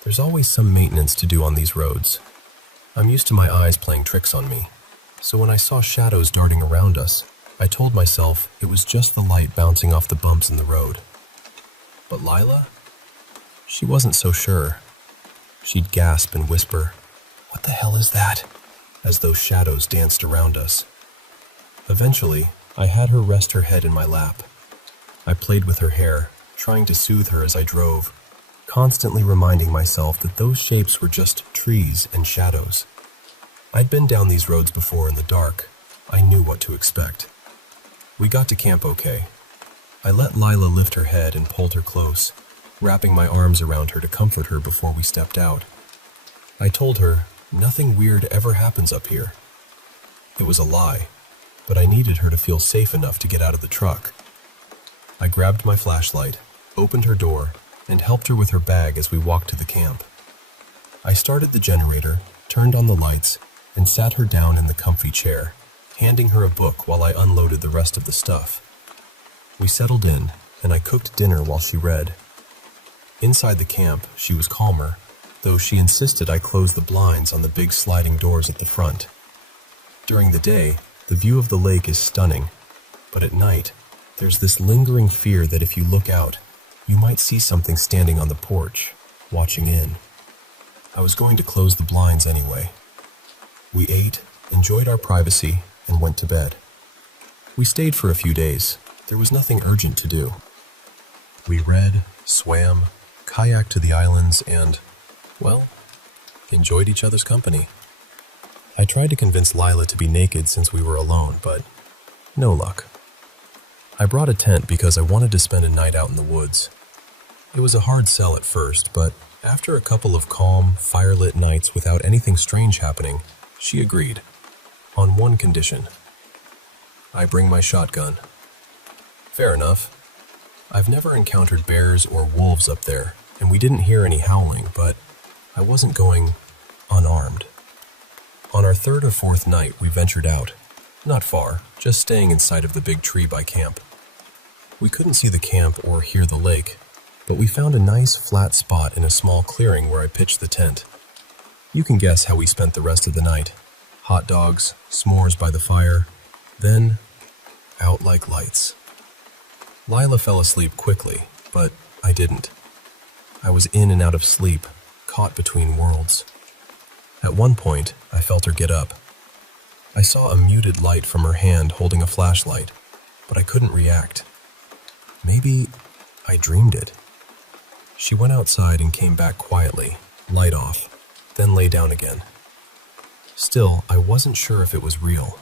There's always some maintenance to do on these roads. I'm used to my eyes playing tricks on me, so when I saw shadows darting around us, I told myself it was just the light bouncing off the bumps in the road. But Lila? She wasn't so sure. She'd gasp and whisper, "What the hell is that?" as those shadows danced around us. Eventually, I had her rest her head in my lap. I played with her hair, trying to soothe her as I drove, constantly reminding myself that those shapes were just trees and shadows. I'd been down these roads before in the dark. I knew what to expect. We got to camp okay. I let Lila lift her head and pulled her close, wrapping my arms around her to comfort her before we stepped out. I told her, nothing weird ever happens up here. It was a lie, but I needed her to feel safe enough to get out of the truck. I grabbed my flashlight, opened her door, and helped her with her bag as we walked to the camp. I started the generator, turned on the lights, and sat her down in the comfy chair, handing her a book while I unloaded the rest of the stuff. We settled in, and I cooked dinner while she read. Inside the camp, she was calmer, though she insisted I close the blinds on the big sliding doors at the front. During the day, the view of the lake is stunning. But at night, there's this lingering fear that if you look out, you might see something standing on the porch, watching in. I was going to close the blinds anyway. We ate, enjoyed our privacy, and went to bed. We stayed for a few days. There was nothing urgent to do. We read, swam, kayaked to the islands, and, well, enjoyed each other's company. I tried to convince Lila to be naked since we were alone, but no luck. I brought a tent because I wanted to spend a night out in the woods. It was a hard sell at first, but after a couple of calm, firelit nights without anything strange happening, she agreed, on one condition. I bring my shotgun. Fair enough. I've never encountered bears or wolves up there, and we didn't hear any howling, but I wasn't going unarmed. On our third or fourth night, we ventured out. Not far, just staying in sight of the big tree by camp. We couldn't see the camp or hear the lake, but we found a nice flat spot in a small clearing where I pitched the tent. You can guess how we spent the rest of the night. Hot dogs, s'mores by the fire, then out like lights. Lila fell asleep quickly, but I didn't. I was in and out of sleep, caught between worlds. At one point, I felt her get up. I saw a muted light from her hand holding a flashlight, but I couldn't react. Maybe I dreamed it. She went outside and came back quietly, light off, then lay down again. Still, I wasn't sure if it was real.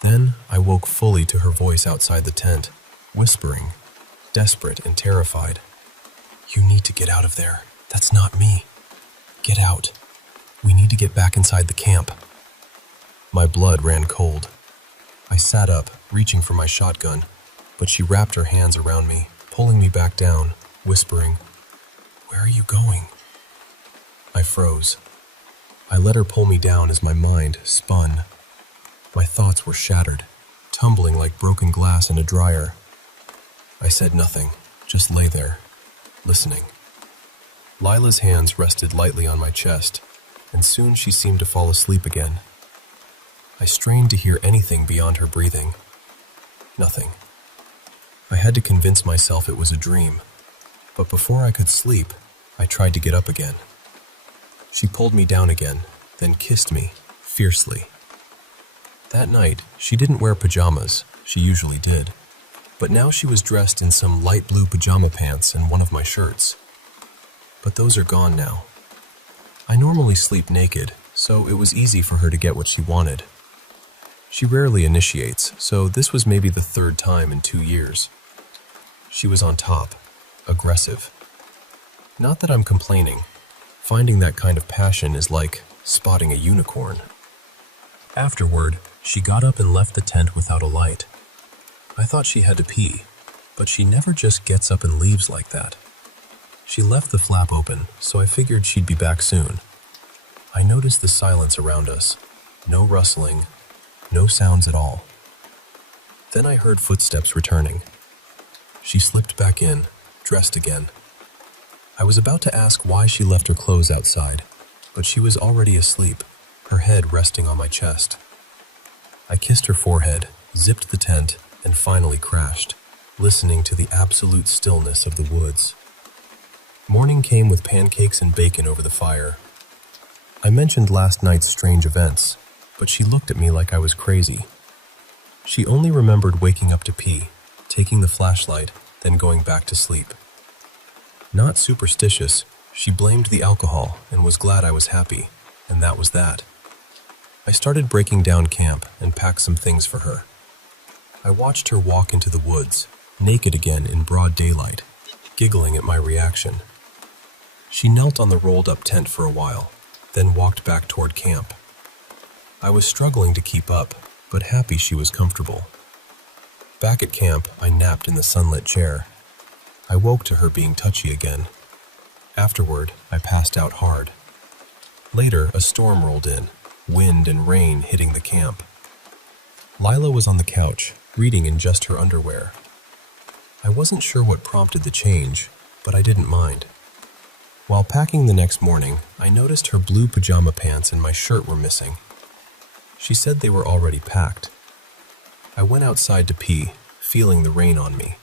Then I woke fully to her voice outside the tent, whispering, desperate and terrified. "You need to get out of there. That's not me. Get out. We need to get back inside the camp." My blood ran cold. I sat up, reaching for my shotgun, but she wrapped her hands around me, pulling me back down, whispering, "Where are you going?" I froze. I let her pull me down as my mind spun. My thoughts were shattered, tumbling like broken glass in a dryer. I said nothing, just lay there, listening. Lila's hands rested lightly on my chest, and soon she seemed to fall asleep again. I strained to hear anything beyond her breathing. Nothing. I had to convince myself it was a dream, but before I could sleep, I tried to get up again. She pulled me down again, then kissed me, fiercely. That night, she didn't wear pajamas, she usually did, but now she was dressed in some light blue pajama pants and one of my shirts. But those are gone now. I normally sleep naked, so it was easy for her to get what she wanted. She rarely initiates, so this was maybe the third time in 2 years. She was on top, aggressive. Not that I'm complaining. Finding that kind of passion is like spotting a unicorn. Afterward, she got up and left the tent without a light. I thought she had to pee, but she never just gets up and leaves like that. She left the flap open, so I figured she'd be back soon. I noticed the silence around us. No rustling, no sounds at all. Then I heard footsteps returning. She slipped back in, dressed again. I was about to ask why she left her clothes outside, but she was already asleep, her head resting on my chest. I kissed her forehead, zipped the tent, and finally crashed, listening to the absolute stillness of the woods. Morning came with pancakes and bacon over the fire. I mentioned last night's strange events, but she looked at me like I was crazy. She only remembered waking up to pee, taking the flashlight, then going back to sleep. Not superstitious, she blamed the alcohol and was glad I was happy, and that was that. I started breaking down camp and packed some things for her. I watched her walk into the woods, naked again in broad daylight, giggling at my reaction. She knelt on the rolled-up tent for a while, then walked back toward camp. I was struggling to keep up, but happy she was comfortable. Back at camp, I napped in the sunlit chair. I woke to her being touchy again. Afterward, I passed out hard. Later, a storm rolled in, wind and rain hitting the camp. Lila was on the couch, reading in just her underwear. I wasn't sure what prompted the change, but I didn't mind. While packing the next morning, I noticed her blue pajama pants and my shirt were missing. She said they were already packed. I went outside to pee, feeling the rain on me.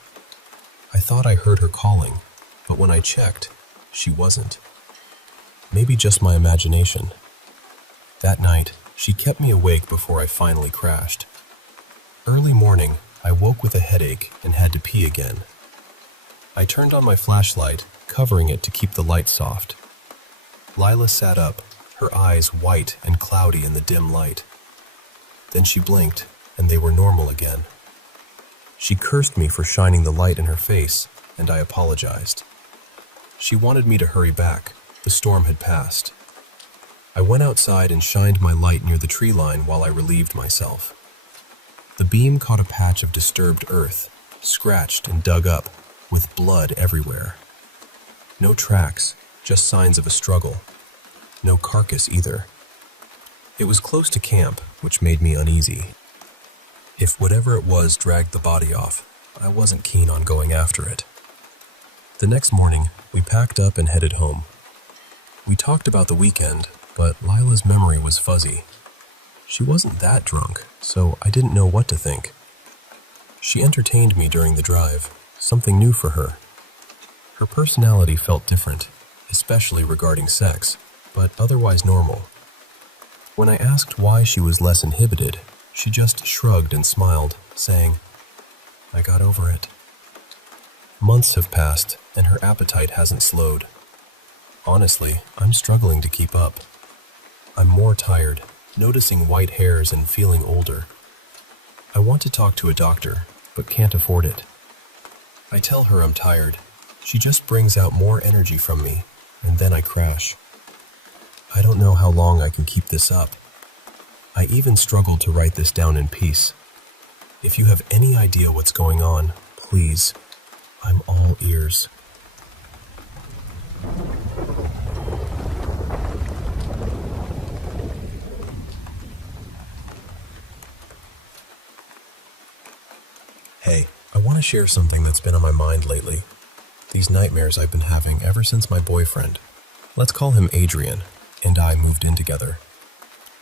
I thought I heard her calling, but when I checked, she wasn't. Maybe just my imagination. That night, she kept me awake before I finally crashed. Early morning, I woke with a headache and had to pee again. I turned on my flashlight, covering it to keep the light soft. Lila sat up, her eyes white and cloudy in the dim light. Then she blinked, and they were normal again. She cursed me for shining the light in her face, and I apologized. She wanted me to hurry back. The storm had passed. I went outside and shined my light near the tree line while I relieved myself. The beam caught a patch of disturbed earth, scratched and dug up, with blood everywhere. No tracks, just signs of a struggle. No carcass either. It was close to camp, which made me uneasy. If whatever it was dragged the body off, I wasn't keen on going after it. The next morning, we packed up and headed home. We talked about the weekend, but Lila's memory was fuzzy. She wasn't that drunk, so I didn't know what to think. She entertained me during the drive, something new for her. Her personality felt different, especially regarding sex, but otherwise normal. When I asked why she was less inhibited, she just shrugged and smiled, saying, "I got over it." Months have passed, and her appetite hasn't slowed. Honestly, I'm struggling to keep up. I'm more tired, noticing white hairs and feeling older. I want to talk to a doctor, but can't afford it. I tell her I'm tired. She just brings out more energy from me, and then I crash. I don't know how long I can keep this up. I even struggled to write this down in peace. If you have any idea what's going on, please, I'm all ears. Hey, I want to share something that's been on my mind lately. These nightmares I've been having ever since my boyfriend, let's call him Adrian, and I moved in together.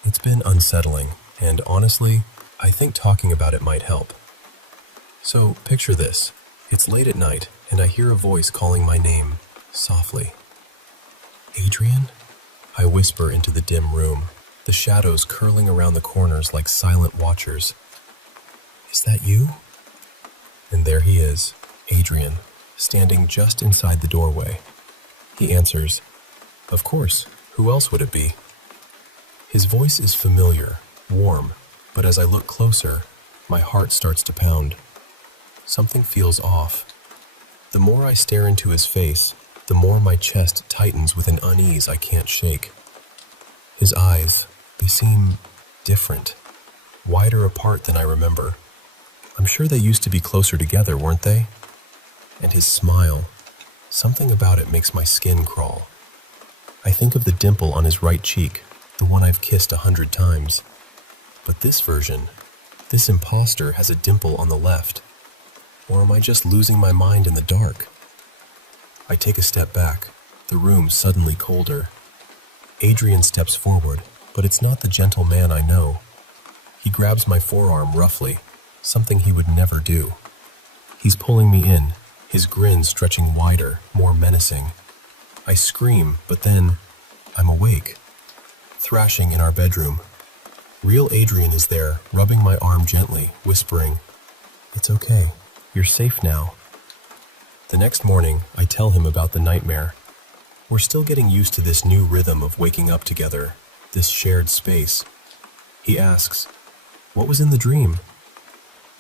It's been unsettling, and honestly, I think talking about it might help. So, picture this. It's late at night, and I hear a voice calling my name, softly. "Adrian?" I whisper into the dim room, the shadows curling around the corners like silent watchers. "Is that you?" And there he is, Adrian, standing just inside the doorway. He answers, "Of course, who else would it be?" His voice is familiar, warm, but as I look closer, my heart starts to pound. Something feels off. The more I stare into his face, the more my chest tightens with an unease I can't shake. His eyes, they seem different, wider apart than I remember. I'm sure they used to be closer together, weren't they? And his smile, something about it makes my skin crawl. I think of the dimple on his right cheek, the one I've kissed 100 times. But this version, this imposter has a dimple on the left. Or am I just losing my mind in the dark? I take a step back, the room suddenly colder. Adrian steps forward, but it's not the gentle man I know. He grabs my forearm roughly, something he would never do. He's pulling me in, his grin stretching wider, more menacing. I scream, but then I'm awake, thrashing in our bedroom. Real Adrian is there, rubbing my arm gently, whispering, "It's okay, you're safe now." The next morning, I tell him about the nightmare. We're still getting used to this new rhythm of waking up together, this shared space. He asks, "What was in the dream?"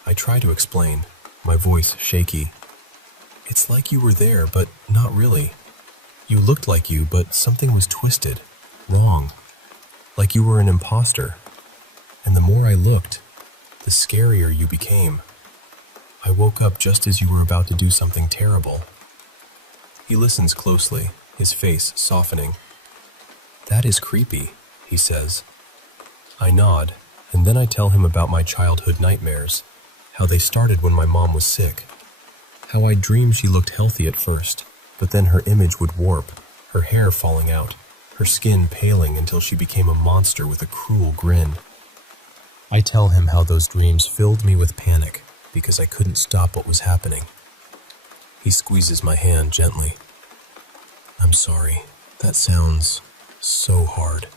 I try to explain, my voice shaky. "It's like you were there, but not really. You looked like you, but something was twisted, wrong. Like you were an imposter. And the more I looked, the scarier you became. I woke up just as you were about to do something terrible." He listens closely, his face softening. "That is creepy," he says. I nod, and then I tell him about my childhood nightmares, how they started when my mom was sick, how I dreamed she looked healthy at first, but then her image would warp, her hair falling out, her skin paling until she became a monster with a cruel grin. I tell him how those dreams filled me with panic because I couldn't stop what was happening. He squeezes my hand gently. I'm sorry, that sounds so hard.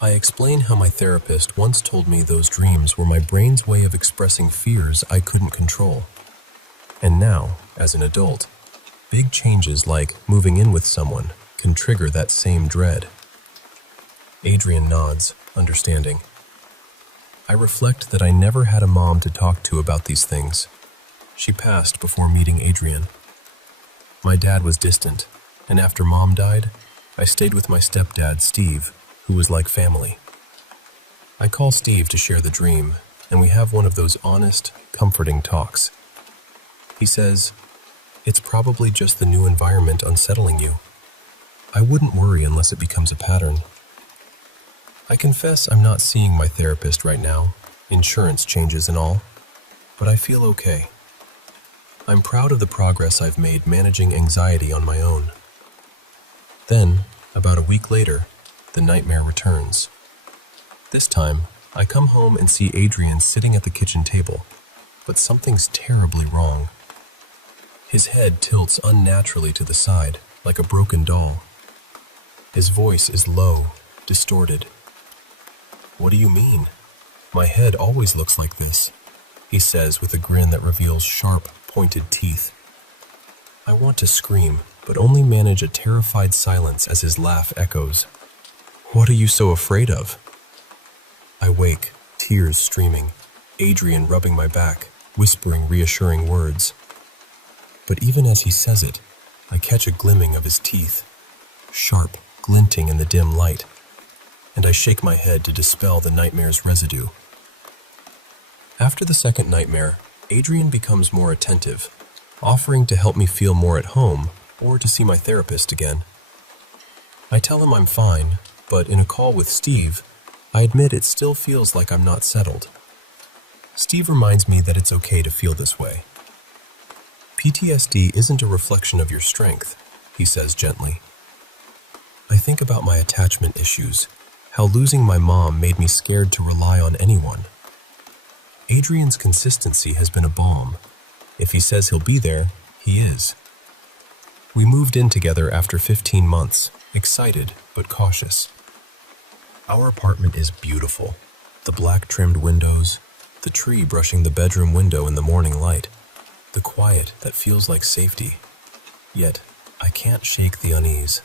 I explain how my therapist once told me those dreams were my brain's way of expressing fears I couldn't control. And now, as an adult, big changes like moving in with someone can trigger that same dread. Adrian nods, understanding. I reflect that I never had a mom to talk to about these things. She passed before meeting Adrian. My dad was distant, and after Mom died, I stayed with my stepdad, Steve, who was like family. I call Steve to share the dream, and we have one of those honest, comforting talks. He says, "It's probably just the new environment unsettling you. I wouldn't worry unless it becomes a pattern." I confess I'm not seeing my therapist right now, insurance changes and all, but I feel okay. I'm proud of the progress I've made managing anxiety on my own. Then, about a week later, the nightmare returns. This time, I come home and see Adrian sitting at the kitchen table, but something's terribly wrong. His head tilts unnaturally to the side, like a broken doll. His voice is low, distorted. "What do you mean? My head always looks like this," he says with a grin that reveals sharp, pointed teeth. I want to scream, but only manage a terrified silence as his laugh echoes. "What are you so afraid of?" I wake, tears streaming, Adrian rubbing my back, whispering reassuring words. But even as he says it, I catch a glimmering of his teeth, sharp, glinting in the dim light, and I shake my head to dispel the nightmare's residue. After the second nightmare, Adrian becomes more attentive, offering to help me feel more at home or to see my therapist again. I tell him I'm fine, but in a call with Steve, I admit it still feels like I'm not settled. Steve reminds me that it's okay to feel this way. PTSD isn't a reflection of your strength, he says gently. I think about my attachment issues, how losing my mom made me scared to rely on anyone. Adrian's consistency has been a balm. If he says he'll be there, he is. We moved in together after 15 months, excited but cautious. Our apartment is beautiful. The black-trimmed windows, the tree brushing the bedroom window in the morning light, the quiet that feels like safety. Yet, I can't shake the unease.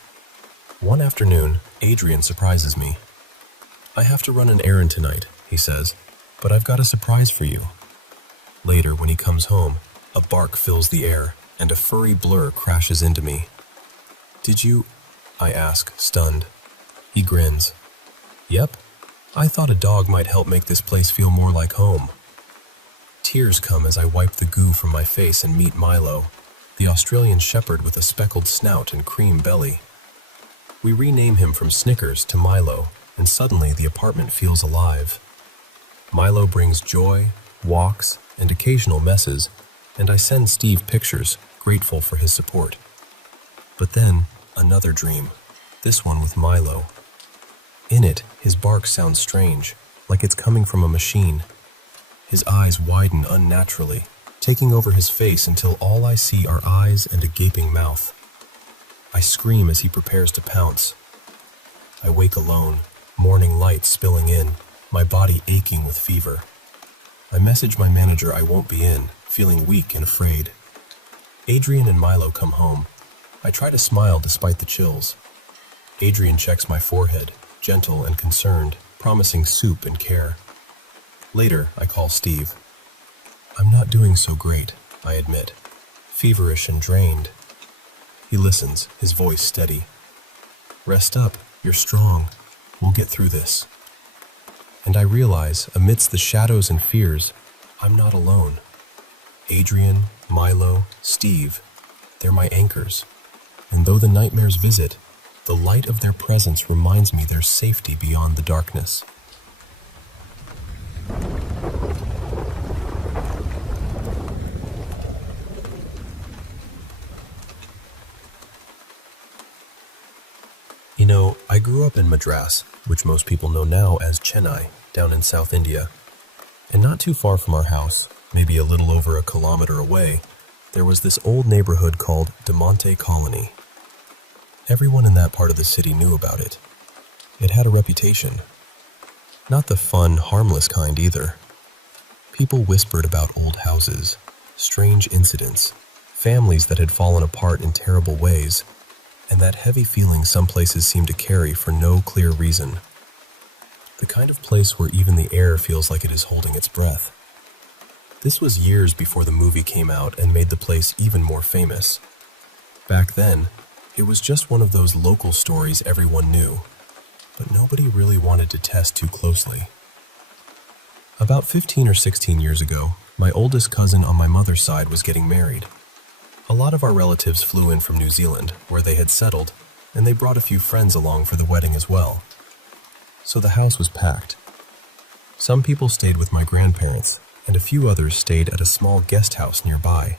One afternoon, Adrian surprises me. I have to run an errand tonight, he says, but I've got a surprise for you. Later, when he comes home, a bark fills the air, and a furry blur crashes into me. Did you? I ask, stunned. He grins. Yep, I thought a dog might help make this place feel more like home. Tears come as I wipe the goo from my face and meet Milo, the Australian shepherd with a speckled snout and cream belly. We rename him from Snickers to Milo, and suddenly the apartment feels alive. Milo brings joy, walks, and occasional messes, and I send Steve pictures, grateful for his support. But then, another dream, this one with Milo. In it, his bark sounds strange, like it's coming from a machine. His eyes widen unnaturally, taking over his face until all I see are eyes and a gaping mouth. I scream as he prepares to pounce. I wake alone, morning light spilling in, my body aching with fever. I message my manager I won't be in, feeling weak and afraid. Adrian and Milo come home. I try to smile despite the chills. Adrian checks my forehead, gentle and concerned, promising soup and care. Later, I call Steve. I'm not doing so great, I admit. Feverish and drained. He listens, his voice steady. Rest up, you're strong. We'll get through this. And I realize, amidst the shadows and fears, I'm not alone. Adrian, Milo, Steve, they're my anchors. And though the nightmares visit, the light of their presence reminds me there's safety beyond the darkness. You know, I grew up in Madras, which most people know now as Chennai, down in South India. And not too far from our house, maybe a little over a kilometer away, there was this old neighborhood called Diamante Colony. Everyone in that part of the city knew about it. It had a reputation. Not the fun, harmless kind either. People whispered about old houses, strange incidents, families that had fallen apart in terrible ways, and that heavy feeling some places seem to carry for no clear reason. The kind of place where even the air feels like it is holding its breath. This was years before the movie came out and made the place even more famous. Back then, it was just one of those local stories everyone knew, but nobody really wanted to test too closely. About 15 or 16 years ago, my oldest cousin on my mother's side was getting married. A lot of our relatives flew in from New Zealand, where they had settled, and they brought a few friends along for the wedding as well. So the house was packed. Some people stayed with my grandparents, and a few others stayed at a small guest house nearby.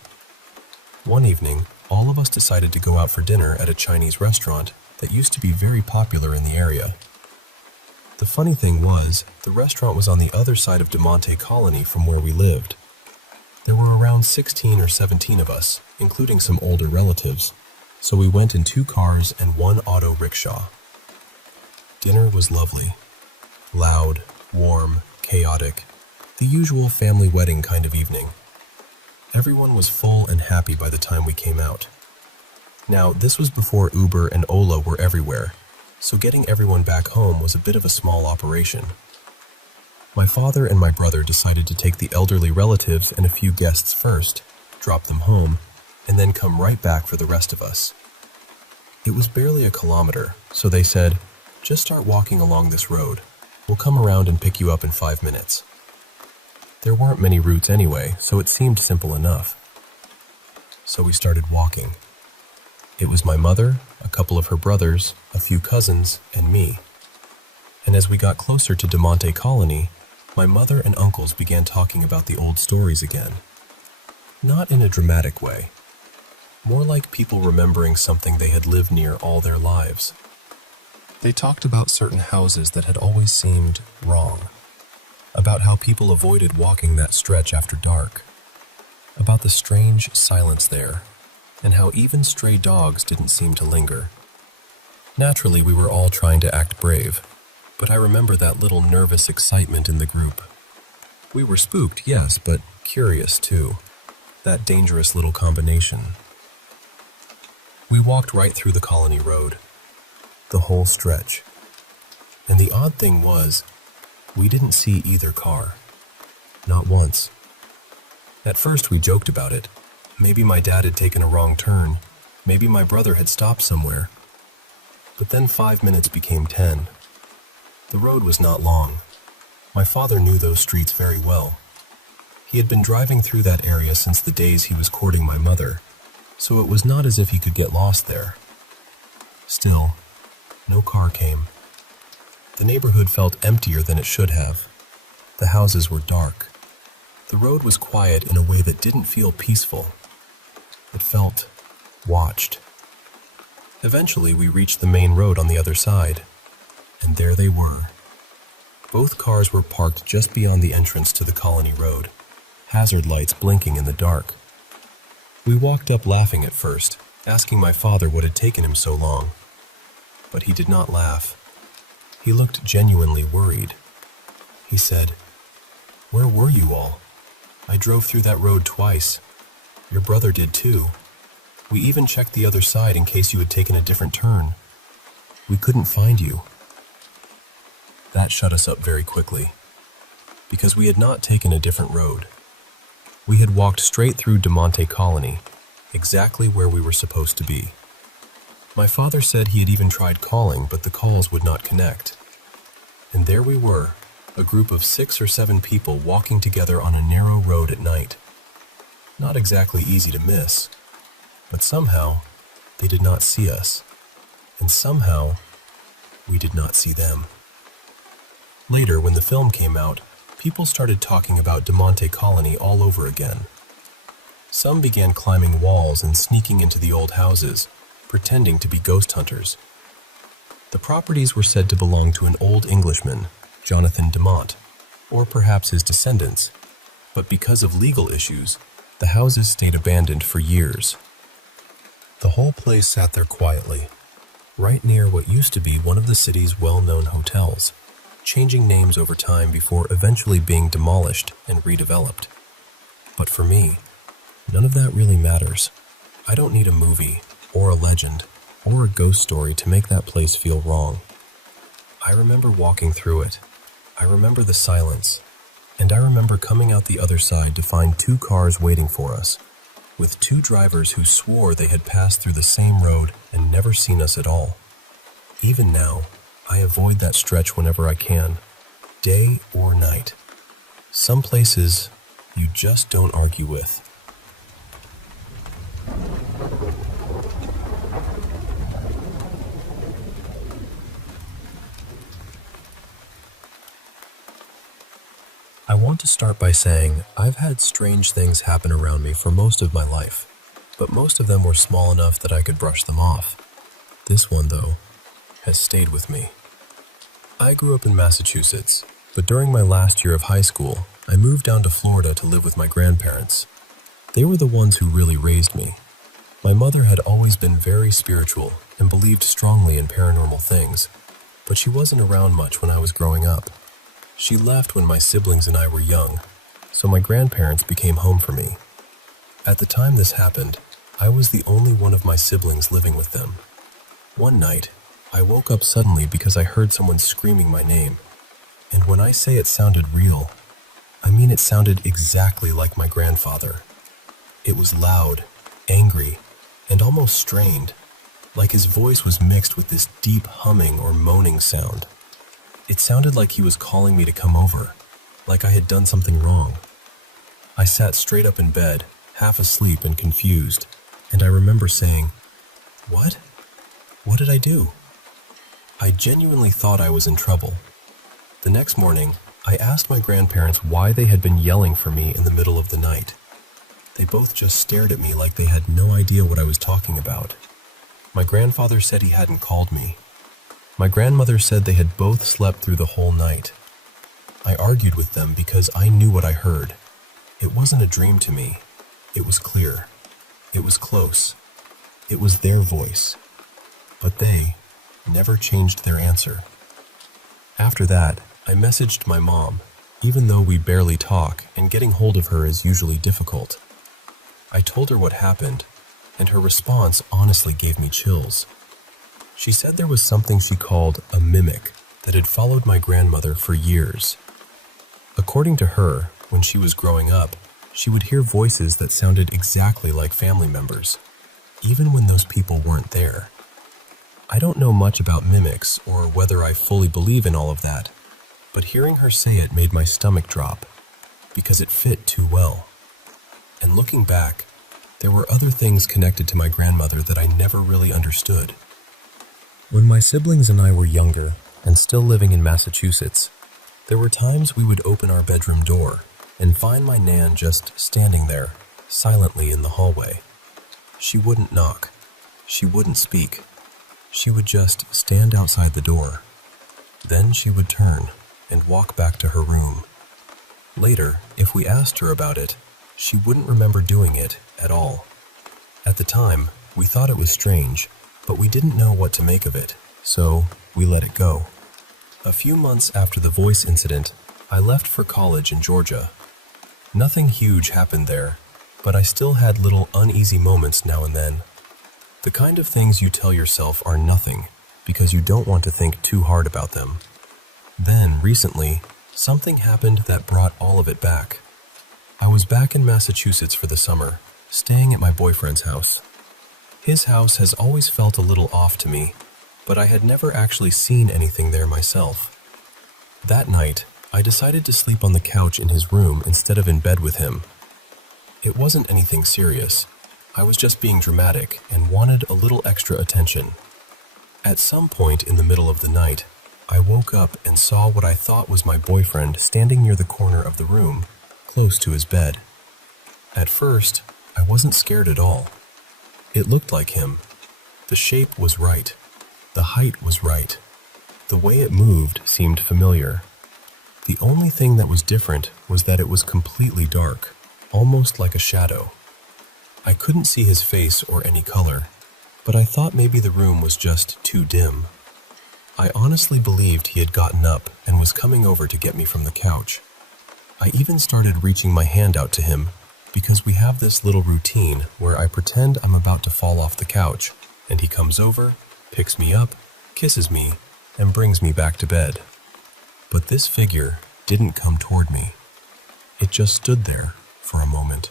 One evening, all of us decided to go out for dinner at a Chinese restaurant that used to be very popular in the area. The funny thing was, the restaurant was on the other side of Diamante Colony from where we lived. There were around 16 or 17 of us, including some older relatives, so we went in 2 cars and 1 auto rickshaw. Dinner was lovely. Loud, warm, chaotic, the usual family wedding kind of evening. Everyone was full and happy by the time we came out. Now, this was before Uber and Ola were everywhere, so getting everyone back home was a bit of a small operation. My father and my brother decided to take the elderly relatives and a few guests first, drop them home, and then come right back for the rest of us. It was barely a kilometer, so they said, "Just start walking along this road. We'll come around and pick you up in 5 minutes." There weren't many routes anyway, so it seemed simple enough. So we started walking. It was my mother, a couple of her brothers, a few cousins, and me. And as we got closer to Diamante Colony, my mother and uncles began talking about the old stories again. Not in a dramatic way. More like people remembering something they had lived near all their lives. They talked about certain houses that had always seemed wrong. About how people avoided walking that stretch after dark. About the strange silence there, and how even stray dogs didn't seem to linger. Naturally, we were all trying to act brave, but I remember that little nervous excitement in the group. We were spooked, yes, but curious too. That dangerous little combination. We walked right through the Colony Road, the whole stretch. And the odd thing was, we didn't see either car. Not once. At first we joked about it. Maybe my dad had taken a wrong turn. Maybe my brother had stopped somewhere. But then 5 minutes became 10. The road was not long. My father knew those streets very well. He had been driving through that area since the days he was courting my mother, so it was not as if he could get lost there. Still, no car came. The neighborhood felt emptier than it should have. The houses were dark. The road was quiet in a way that didn't feel peaceful. It felt watched. Eventually, we reached the main road on the other side, and there they were. Both cars were parked just beyond the entrance to the Colony Road, hazard lights blinking in the dark. We walked up laughing at first, asking my father what had taken him so long. But he did not laugh. He looked genuinely worried. He said, "Where were you all? I drove through that road twice. Your brother did too. We even checked the other side in case you had taken a different turn. We couldn't find you." That shut us up very quickly, because we had not taken a different road. We had walked straight through Diamante Colony, exactly where we were supposed to be. My father said he had even tried calling, but the calls would not connect. And there we were, a group of 6 or 7 people walking together on a narrow road at night. Not exactly easy to miss, but somehow they did not see us, and somehow we did not see them. Later, when the film came out, people started talking about Diamante Colony all over again. Some began climbing walls and sneaking into the old houses, pretending to be ghost hunters. The properties were said to belong to an old Englishman, Jonathan Demont, or perhaps his descendants, but because of legal issues, the houses stayed abandoned for years. The whole place sat there quietly, right near what used to be one of the city's well-known hotels, changing names over time before eventually being demolished and redeveloped. But for me, none of that really matters. I don't need a movie, or a legend, or a ghost story to make that place feel wrong. I remember walking through it. I remember the silence. And I remember coming out the other side to find 2 cars waiting for us, with 2 drivers who swore they had passed through the same road and never seen us at all. Even now, I avoid that stretch whenever I can, day or night. Some places you just don't argue with. I want to start by saying I've had strange things happen around me for most of my life, but most of them were small enough that I could brush them off. This one, though, has stayed with me. I grew up in Massachusetts, but during my last year of high school, I moved down to Florida to live with my grandparents. They were the ones who really raised me. My mother had always been very spiritual and believed strongly in paranormal things, but she wasn't around much when I was growing up. She left when my siblings and I were young, so my grandparents became home for me. At the time this happened, I was the only one of my siblings living with them. One night, I woke up suddenly because I heard someone screaming my name. And when I say it sounded real, I mean it sounded exactly like my grandfather. It was loud, angry, and almost strained, like his voice was mixed with this deep humming or moaning sound. It sounded like he was calling me to come over, like I had done something wrong. I sat straight up in bed, half asleep and confused, and I remember saying, "What? What did I do?" I genuinely thought I was in trouble. The next morning, I asked my grandparents why they had been yelling for me in the middle of the night. They both just stared at me like they had no idea what I was talking about. My grandfather said he hadn't called me. My grandmother said they had both slept through the whole night. I argued with them because I knew what I heard. It wasn't a dream to me. It was clear. It was close. It was their voice. But they never changed their answer. After that, I messaged my mom, even though we barely talk and getting hold of her is usually difficult. I told her what happened, and her response honestly gave me chills. She said there was something she called a mimic that had followed my grandmother for years. According to her, when she was growing up, she would hear voices that sounded exactly like family members, even when those people weren't there. I don't know much about mimics or whether I fully believe in all of that, but hearing her say it made my stomach drop, because it fit too well. And looking back, there were other things connected to my grandmother that I never really understood. When my siblings and I were younger and still living in Massachusetts, there were times we would open our bedroom door and find my Nan just standing there, silently in the hallway. She wouldn't knock. She wouldn't speak. She would just stand outside the door. Then she would turn and walk back to her room. Later, if we asked her about it, she wouldn't remember doing it at all. At the time, we thought it was strange, but we didn't know what to make of it, so we let it go. A few months after the voice incident, I left for college in Georgia. Nothing huge happened there, but I still had little uneasy moments now and then. The kind of things you tell yourself are nothing because you don't want to think too hard about them. Then, recently, something happened that brought all of it back. I was back in Massachusetts for the summer, staying at my boyfriend's house. His house has always felt a little off to me, but I had never actually seen anything there myself. That night, I decided to sleep on the couch in his room instead of in bed with him. It wasn't anything serious. I was just being dramatic and wanted a little extra attention. At some point in the middle of the night, I woke up and saw what I thought was my boyfriend standing near the corner of the room, close to his bed. At first, I wasn't scared at all. It looked like him. The shape was right. The height was right. The way it moved seemed familiar. The only thing that was different was that it was completely dark, almost like a shadow. I couldn't see his face or any color, but I thought maybe the room was just too dim. I honestly believed he had gotten up and was coming over to get me from the couch. I even started reaching my hand out to him because we have this little routine where I pretend I'm about to fall off the couch, and he comes over, picks me up, kisses me, and brings me back to bed. But this figure didn't come toward me. It just stood there for a moment.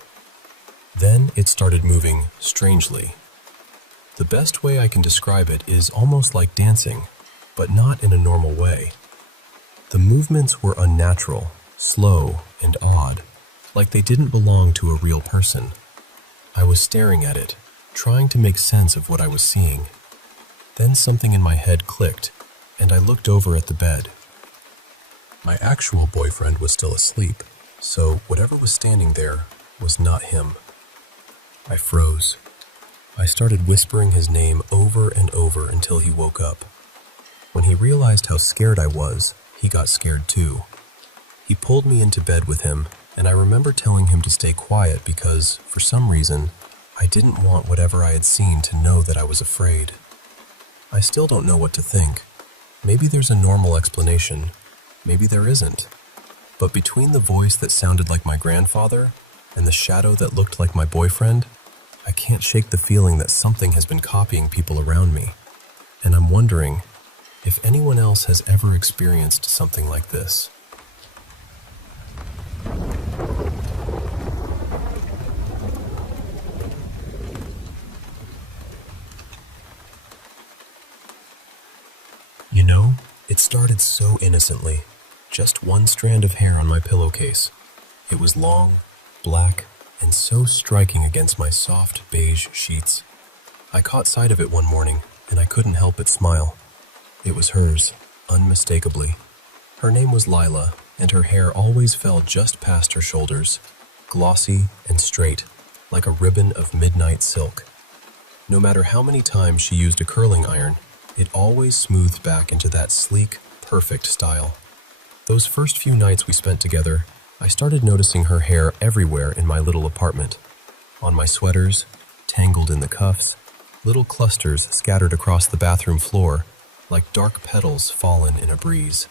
Then it started moving strangely. The best way I can describe it is almost like dancing, but not in a normal way. The movements were unnatural, slow, and odd, like they didn't belong to a real person. I was staring at it, trying to make sense of what I was seeing. Then something in my head clicked, and I looked over at the bed. My actual boyfriend was still asleep, so whatever was standing there was not him. I froze. I started whispering his name over and over until he woke up. When he realized how scared I was, he got scared too. He pulled me into bed with him, and I remember telling him to stay quiet because, for some reason, I didn't want whatever I had seen to know that I was afraid. I still don't know what to think. Maybe there's a normal explanation. Maybe there isn't. But between the voice that sounded like my grandfather and the shadow that looked like my boyfriend, I can't shake the feeling that something has been copying people around me. And I'm wondering if anyone else has ever experienced something like this. You know, it started so innocently. Just one strand of hair on my pillowcase. It was long, black, and so striking against my soft beige sheets. I caught sight of it one morning, and I couldn't help but smile. It was hers, unmistakably. Her name was Lila, and her hair always fell just past her shoulders, glossy and straight, like a ribbon of midnight silk. No matter how many times she used a curling iron, it always smoothed back into that sleek, perfect style. Those first few nights we spent together, I started noticing her hair everywhere in my little apartment. On my sweaters, tangled in the cuffs, little clusters scattered across the bathroom floor, like dark petals fallen in a breeze.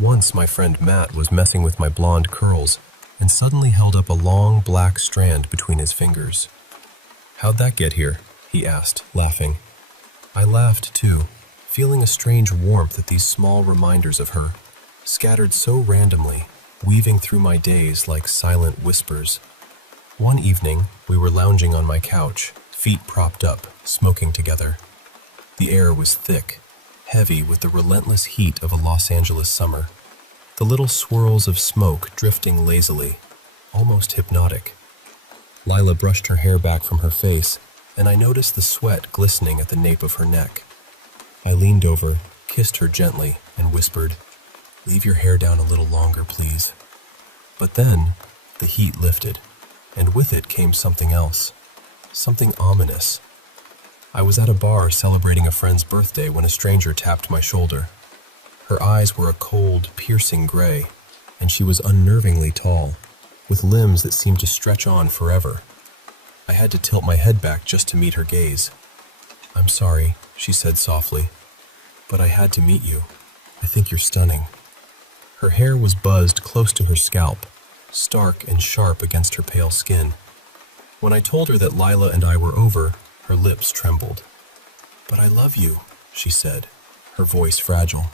Once my friend Matt was messing with my blonde curls and suddenly held up a long black strand between his fingers. "How'd that get here?" he asked, laughing. I laughed too, feeling a strange warmth at these small reminders of her, scattered so randomly, weaving through my days like silent whispers. One evening, we were lounging on my couch, feet propped up, smoking together. The air was thick, heavy with the relentless heat of a Los Angeles summer. The little swirls of smoke drifting lazily, almost hypnotic. Lila brushed her hair back from her face, and I noticed the sweat glistening at the nape of her neck. I leaned over, kissed her gently, and whispered, "Leave your hair down a little longer, please." But then, the heat lifted, and with it came something else, something ominous. I was at a bar celebrating a friend's birthday when a stranger tapped my shoulder. Her eyes were a cold, piercing gray, and she was unnervingly tall, with limbs that seemed to stretch on forever. I had to tilt my head back just to meet her gaze. "I'm sorry," she said softly, "but I had to meet you. I think you're stunning." Her hair was buzzed close to her scalp, stark and sharp against her pale skin. When I told her that Lila and I were over, her lips trembled. "But I love you," she said, her voice fragile.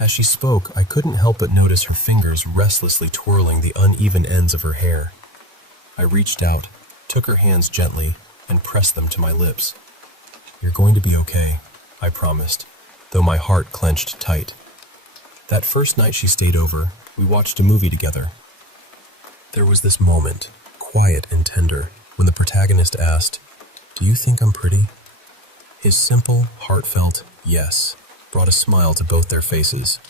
As she spoke, I couldn't help but notice her fingers restlessly twirling the uneven ends of her hair. I reached out, took her hands gently, and pressed them to my lips. "You're going to be okay," I promised, though my heart clenched tight. That first night she stayed over, we watched a movie together. There was this moment, quiet and tender, when the protagonist asked, "Do you think I'm pretty?" His simple, heartfelt yes brought a smile to both their faces.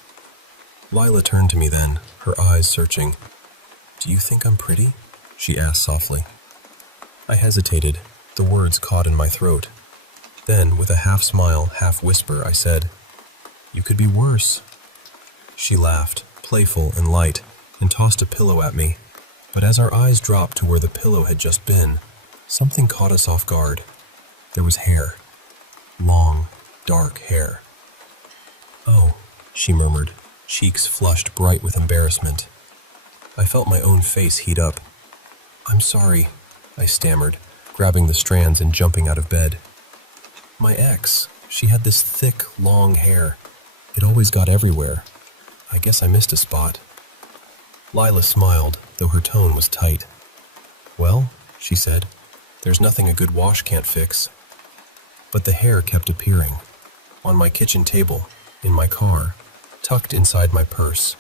Lila turned to me then, her eyes searching. "Do you think I'm pretty?" she asked softly. I hesitated, the words caught in my throat. Then, with a half smile, half whisper, I said, You could be worse." She laughed, playful and light, and tossed a pillow at me. But as our eyes dropped to where the pillow had just been, something caught us off guard. There was hair. Long, dark hair. "Oh," she murmured, cheeks flushed bright with embarrassment. I felt my own face heat up. "I'm sorry," I stammered, grabbing the strands and jumping out of bed. "My ex, she had this thick, long hair. It always got everywhere. I guess I missed a spot." Lila smiled, though her tone was tight. "Well," she said, "there's nothing a good wash can't fix." But the hair kept appearing. On my kitchen table, in my car, tucked inside my purse.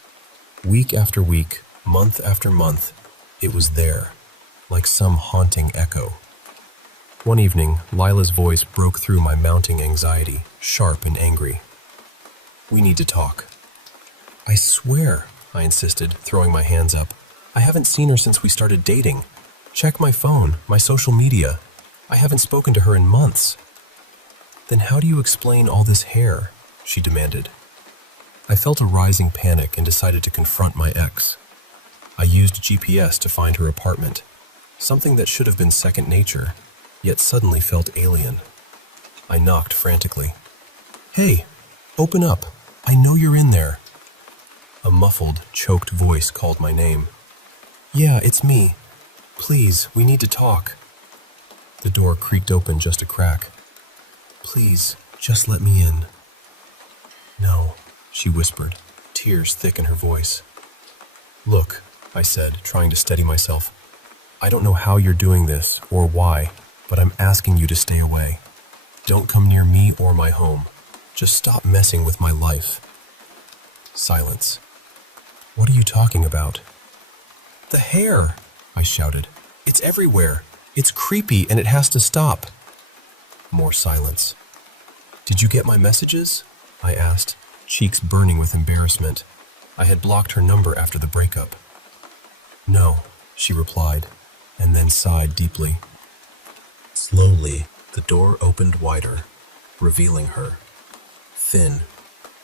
Week after week, month after month, it was there, like some haunting echo. One evening, Lila's voice broke through my mounting anxiety, sharp and angry. "We need to talk." "I swear," I insisted, throwing my hands up, "I haven't seen her since we started dating. Check my phone, my social media. I haven't spoken to her in months." "Then how do you explain all this hair?" she demanded. I felt a rising panic and decided to confront my ex. I used GPS to find her apartment, something that should have been second nature, yet suddenly felt alien. I knocked frantically. "Hey, open up. I know you're in there." A muffled, choked voice called my name. "Yeah, it's me. Please, we need to talk." The door creaked open just a crack. "Please, just let me in." "No," she whispered, tears thick in her voice. "Look," I said, trying to steady myself. "I don't know how you're doing this or why, but I'm asking you to stay away. Don't come near me or my home. Just stop messing with my life." Silence. "What are you talking about?" "The hair," I shouted. "It's everywhere. It's creepy and it has to stop." More silence. "Did you get my messages?" I asked, cheeks burning with embarrassment. I had blocked her number after the breakup. "No," she replied, and then sighed deeply. Slowly, the door opened wider, revealing her. Thin,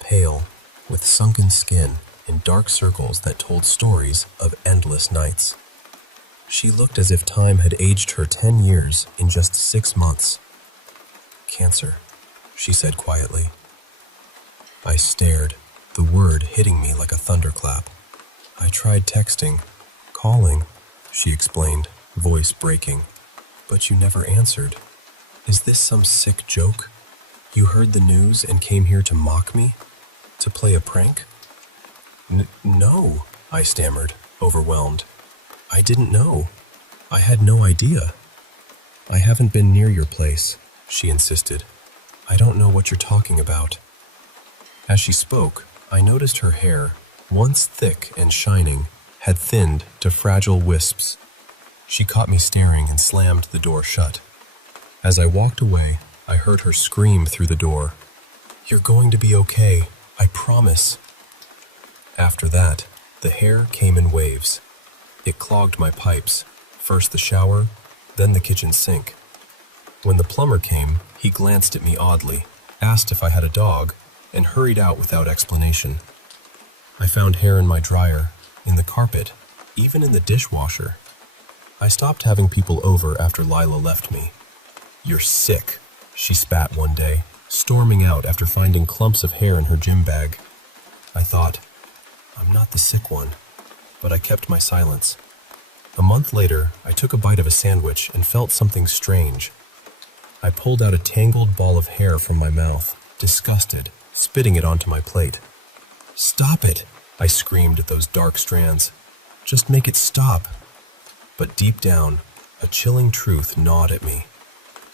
pale, with sunken skin and dark circles that told stories of endless nights. She looked as if time had aged her 10 years in just 6 months. "Cancer," she said quietly. I stared, the word hitting me like a thunderclap. "I tried texting, calling," she explained, voice breaking. "But you never answered. Is this some sick joke? You heard the news and came here to mock me? To play a prank?" No," I stammered, overwhelmed. "I didn't know. I had no idea." "I haven't been near your place," she insisted. "I don't know what you're talking about." As she spoke, I noticed her hair, once thick and shining, had thinned to fragile wisps. She caught me staring and slammed the door shut. As I walked away, I heard her scream through the door. "You're going to be okay, I promise." After that, the hair came in waves. It clogged my pipes, first the shower, then the kitchen sink. When the plumber came, he glanced at me oddly, asked if I had a dog, and hurried out without explanation. I found hair in my dryer, in the carpet, even in the dishwasher. I stopped having people over after Lila left me. "You're sick," she spat one day, storming out after finding clumps of hair in her gym bag. I thought, I'm not the sick one, but I kept my silence. A month later, I took a bite of a sandwich and felt something strange. I pulled out a tangled ball of hair from my mouth, disgusted, spitting it onto my plate. "Stop it!" I screamed at those dark strands. "Just make it stop." But deep down, a chilling truth gnawed at me.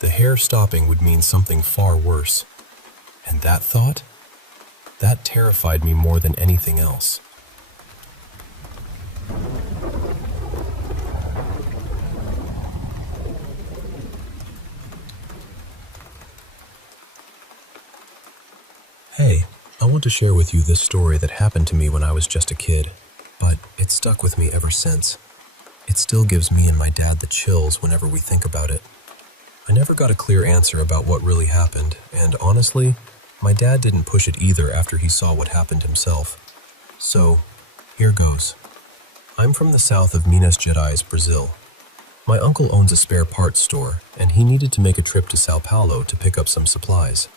The hair stopping would mean something far worse. And that thought? That terrified me more than anything else. Hey, I want to share with you this story that happened to me when I was just a kid, but it's stuck with me ever since. It still gives me and my dad the chills whenever we think about it. I never got a clear answer about what really happened, and honestly, My dad didn't push it either after he saw what happened himself. So, here goes. I'm from the south of Minas Gerais, Brazil. My uncle owns a spare parts store, and he needed to make a trip to Sao Paulo to pick up some supplies.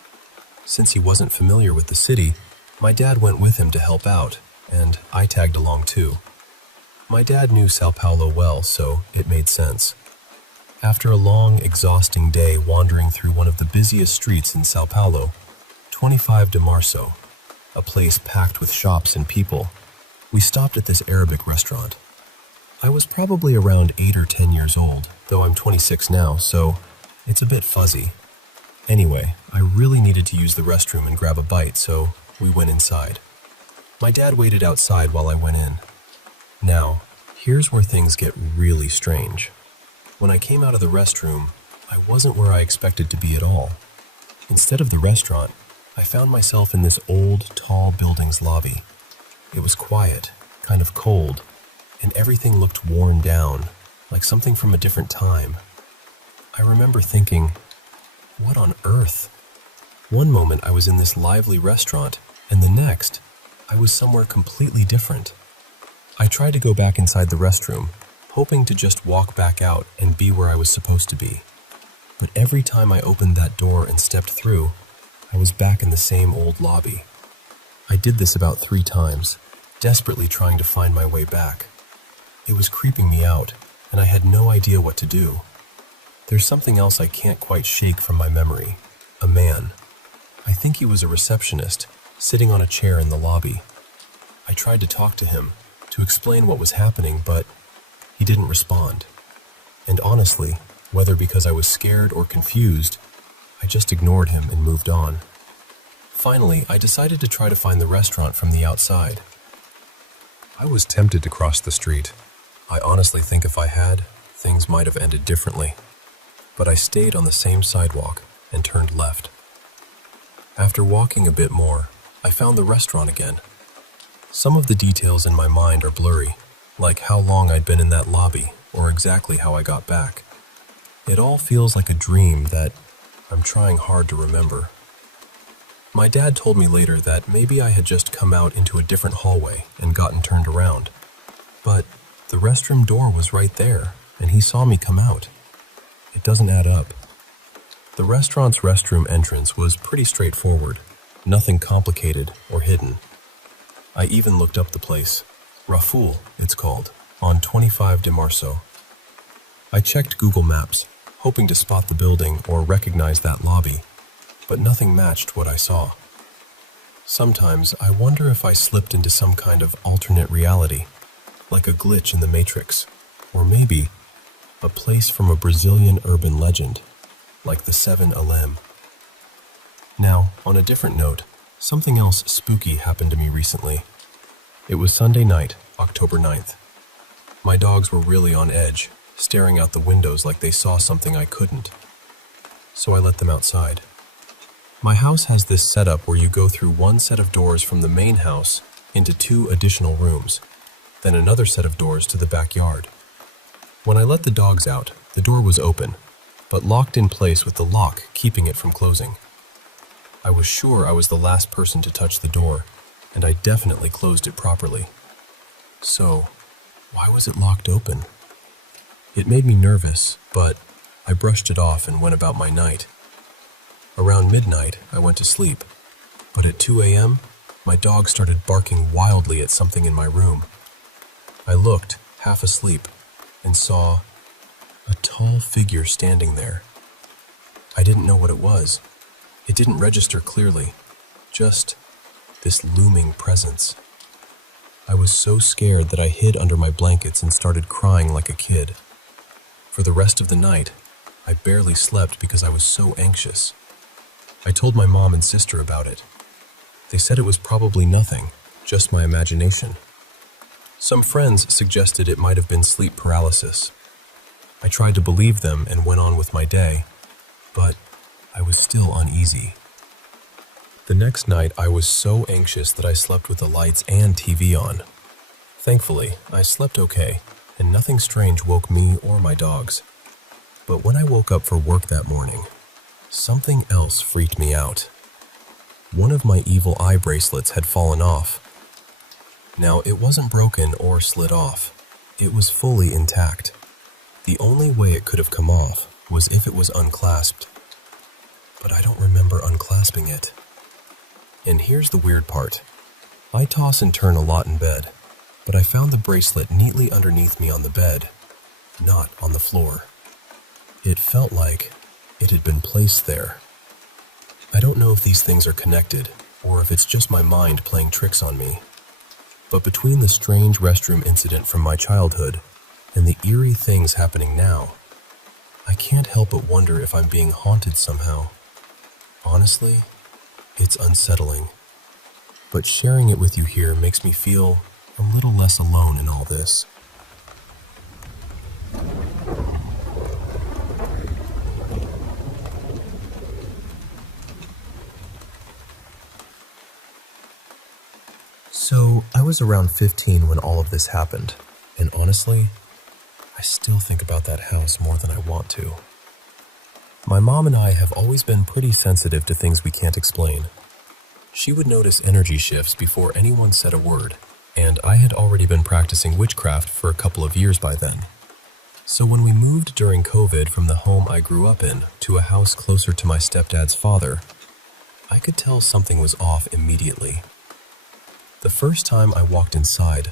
Since he wasn't familiar with the city, my dad went with him to help out, and I tagged along too. My dad knew Sao Paulo well, so it made sense. After a long, exhausting day wandering through one of the busiest streets in Sao Paulo, 25 de Março, a place packed with shops and people, we stopped at this Arabic restaurant. I was probably around 8 or 10 years old, though I'm 26 now, so it's a bit fuzzy. Anyway, I really needed to use the restroom and grab a bite, so we went inside. My dad waited outside while I went in. Now, here's where things get really strange. When I came out of the restroom, I wasn't where I expected to be at all. Instead of the restaurant, I found myself in this old, tall building's lobby. It was quiet, kind of cold, and everything looked worn down, like something from a different time. I remember thinking, what on earth? One moment I was in this lively restaurant, and the next, I was somewhere completely different. I tried to go back inside the restroom, hoping to just walk back out and be where I was supposed to be. But every time I opened that door and stepped through, I was back in the same old lobby. I did this about 3 times, desperately trying to find my way back. It was creeping me out, and I had no idea what to do. There's something else I can't quite shake from my memory. A man. I think he was a receptionist, sitting on a chair in the lobby. I tried to talk to him, to explain what was happening, but he didn't respond. And honestly, whether because I was scared or confused, I just ignored him and moved on. Finally, I decided to try to find the restaurant from the outside. I was tempted to cross the street. I honestly think if I had, things might have ended differently. But I stayed on the same sidewalk and turned left. After walking a bit more, I found the restaurant again. Some of the details in my mind are blurry, like how long I'd been in that lobby or exactly how I got back. It all feels like a dream that I'm trying hard to remember. My dad told me later that maybe I had just come out into a different hallway and gotten turned around. But the restroom door was right there, and he saw me come out. It doesn't add up. The restaurant's restroom entrance was pretty straightforward, nothing complicated or hidden. I even looked up the place. Raful, it's called, on 25 de Março. I checked Google Maps, hoping to spot the building or recognize that lobby, but nothing matched what I saw. Sometimes I wonder if I slipped into some kind of alternate reality, like a glitch in the Matrix, or maybe a place from a Brazilian urban legend, like the Seven Alem. Now, on a different note, something else spooky happened to me recently. It was Sunday night, October 9th. My dogs were really on edge, staring out the windows like they saw something I couldn't. So I let them outside. My house has this setup where you go through one set of doors from the main house into 2 additional rooms, then another set of doors to the backyard. When I let the dogs out, the door was open, but locked in place with the lock keeping it from closing. I was sure I was the last person to touch the door, and I definitely closed it properly. So, why was it locked open? It made me nervous, but I brushed it off and went about my night. Around midnight, I went to sleep, but at 2 a.m., my dog started barking wildly at something in my room. I looked, half asleep, and saw a tall figure standing there. I didn't know what it was. It didn't register clearly, just this looming presence. I was so scared that I hid under my blankets and started crying like a kid. For the rest of the night, I barely slept because I was so anxious. I told my mom and sister about it. They said it was probably nothing, just my imagination. Some friends suggested it might have been sleep paralysis. I tried to believe them and went on with my day, but I was still uneasy. The next night, I was so anxious that I slept with the lights and TV on. Thankfully, I slept okay, and nothing strange woke me or my dogs. But when I woke up for work that morning, something else freaked me out. One of my evil eye bracelets had fallen off. Now, it wasn't broken or slid off. It was fully intact. The only way it could have come off was if it was unclasped. But I don't remember unclasping it. And here's the weird part. I toss and turn a lot in bed, but I found the bracelet neatly underneath me on the bed, not on the floor. It felt like it had been placed there. I don't know if these things are connected, or if it's just my mind playing tricks on me. But between the strange restroom incident from my childhood and the eerie things happening now, I can't help but wonder if I'm being haunted somehow. Honestly, it's unsettling. But sharing it with you here makes me feel a little less alone in all this. So, I was around 15 when all of this happened, and honestly, I still think about that house more than I want to. My mom and I have always been pretty sensitive to things we can't explain. She would notice energy shifts before anyone said a word, and I had already been practicing witchcraft for a couple of years by then. So when we moved during COVID from the home I grew up in to a house closer to my stepdad's father, I could tell something was off immediately. The first time I walked inside,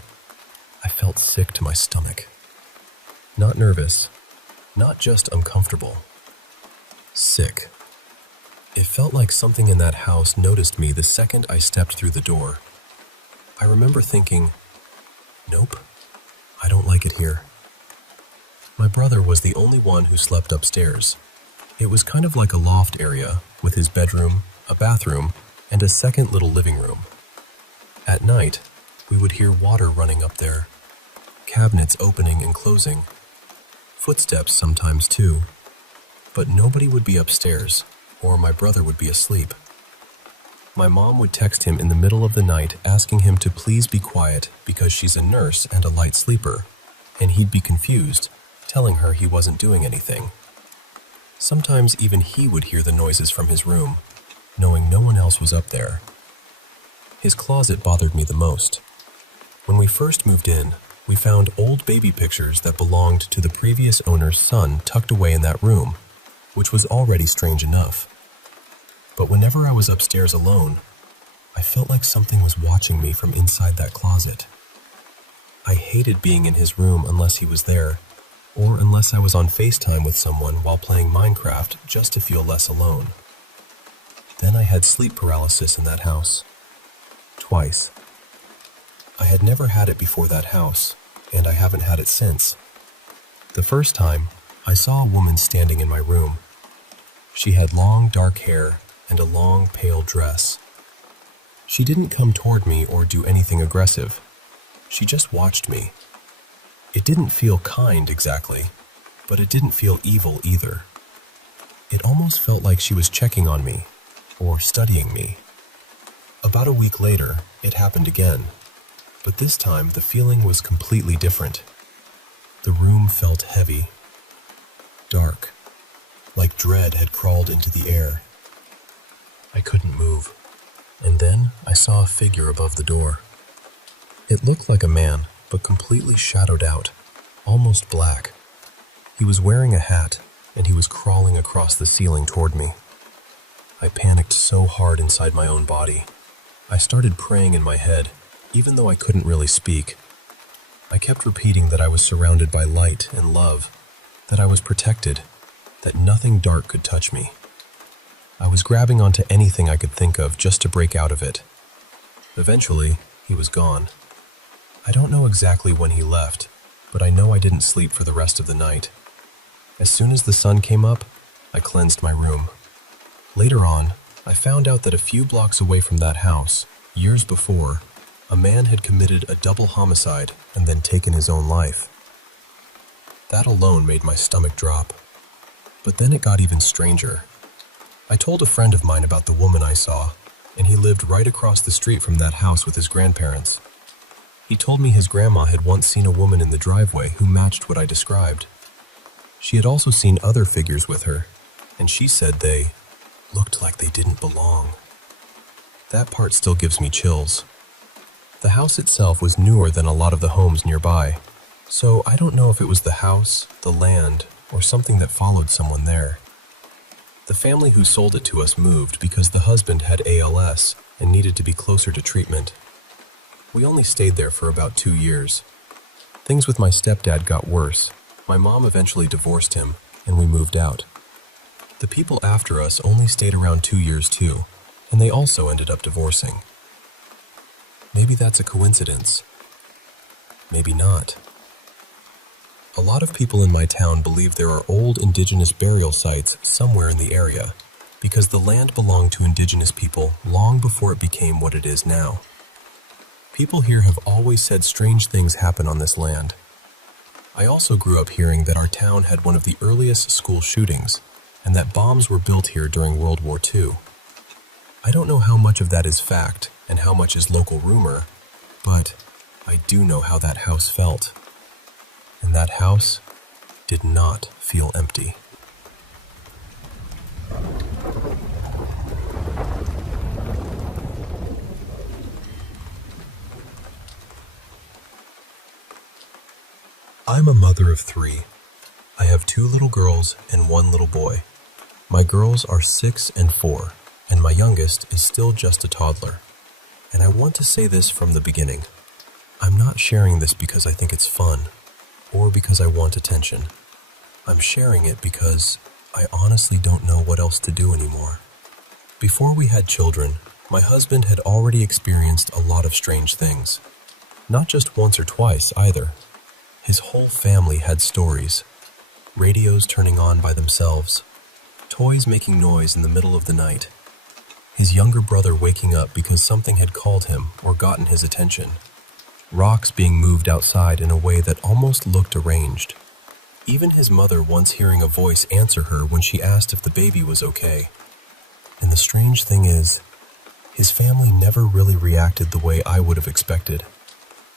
I felt sick to my stomach. Not nervous, not just uncomfortable. Sick. It felt like something in that house noticed me the second I stepped through the door. I remember thinking, nope, I don't like it here. My brother was the only one who slept upstairs. It was kind of like a loft area with his bedroom, a bathroom, and a second little living room. At night, we would hear water running up there, cabinets opening and closing, footsteps sometimes too, but nobody would be upstairs, or my brother would be asleep. My mom would text him in the middle of the night asking him to please be quiet because she's a nurse and a light sleeper, and he'd be confused, telling her he wasn't doing anything. Sometimes even he would hear the noises from his room, knowing no one else was up there. His closet bothered me the most. When we first moved in, we found old baby pictures that belonged to the previous owner's son tucked away in that room, which was already strange enough. But whenever I was upstairs alone, I felt like something was watching me from inside that closet. I hated being in his room unless he was there, or unless I was on FaceTime with someone while playing Minecraft just to feel less alone. Then I had sleep paralysis in that house. Twice. I had never had it before that house, and I haven't had it since. The first time, I saw a woman standing in my room. She had long, dark hair and a long, pale dress. She didn't come toward me or do anything aggressive. She just watched me. It didn't feel kind exactly, but it didn't feel evil either. It almost felt like she was checking on me, or studying me. About a week later, it happened again, but this time the feeling was completely different. The room felt heavy, dark, like dread had crawled into the air. I couldn't move, and then I saw a figure above the door. It looked like a man, but completely shadowed out, almost black. He was wearing a hat, and he was crawling across the ceiling toward me. I panicked so hard inside my own body. I started praying in my head, even though I couldn't really speak. I kept repeating that I was surrounded by light and love, that I was protected, that nothing dark could touch me. I was grabbing onto anything I could think of just to break out of it. Eventually, he was gone. I don't know exactly when he left, but I know I didn't sleep for the rest of the night. As soon as the sun came up, I cleansed my room. Later on, I found out that a few blocks away from that house, years before, a man had committed a double homicide and then taken his own life. That alone made my stomach drop. But then it got even stranger. I told a friend of mine about the woman I saw, and he lived right across the street from that house with his grandparents. He told me his grandma had once seen a woman in the driveway who matched what I described. She had also seen other figures with her, and she said they looked like they didn't belong. That part still gives me chills. The house itself was newer than a lot of the homes nearby, so I don't know if it was the house, the land, or something that followed someone there. The family who sold it to us moved because the husband had ALS and needed to be closer to treatment. We only stayed there for about 2 years. Things with my stepdad got worse. My mom eventually divorced him, and we moved out. The people after us only stayed around 2 years too, and they also ended up divorcing. Maybe that's a coincidence. Maybe not. A lot of people in my town believe there are old indigenous burial sites somewhere in the area, because the land belonged to indigenous people long before it became what it is now. People here have always said strange things happen on this land. I also grew up hearing that our town had one of the earliest school shootings, and that bombs were built here during World War II. I don't know how much of that is fact and how much is local rumor, but I do know how that house felt. And that house did not feel empty. I'm a mother of 3. I have 2 little girls and 1 little boy. My girls are 6 and 4, and my youngest is still just a toddler. And I want to say this from the beginning. I'm not sharing this because I think it's fun, or because I want attention. I'm sharing it because I honestly don't know what else to do anymore. Before we had children, my husband had already experienced a lot of strange things. Not just once or twice either. His whole family had stories. Radios turning on by themselves. Toys making noise in the middle of the night. His younger brother waking up because something had called him or gotten his attention. Rocks being moved outside in a way that almost looked arranged. Even his mother once hearing a voice answer her when she asked if the baby was okay. And the strange thing is, his family never really reacted the way I would have expected.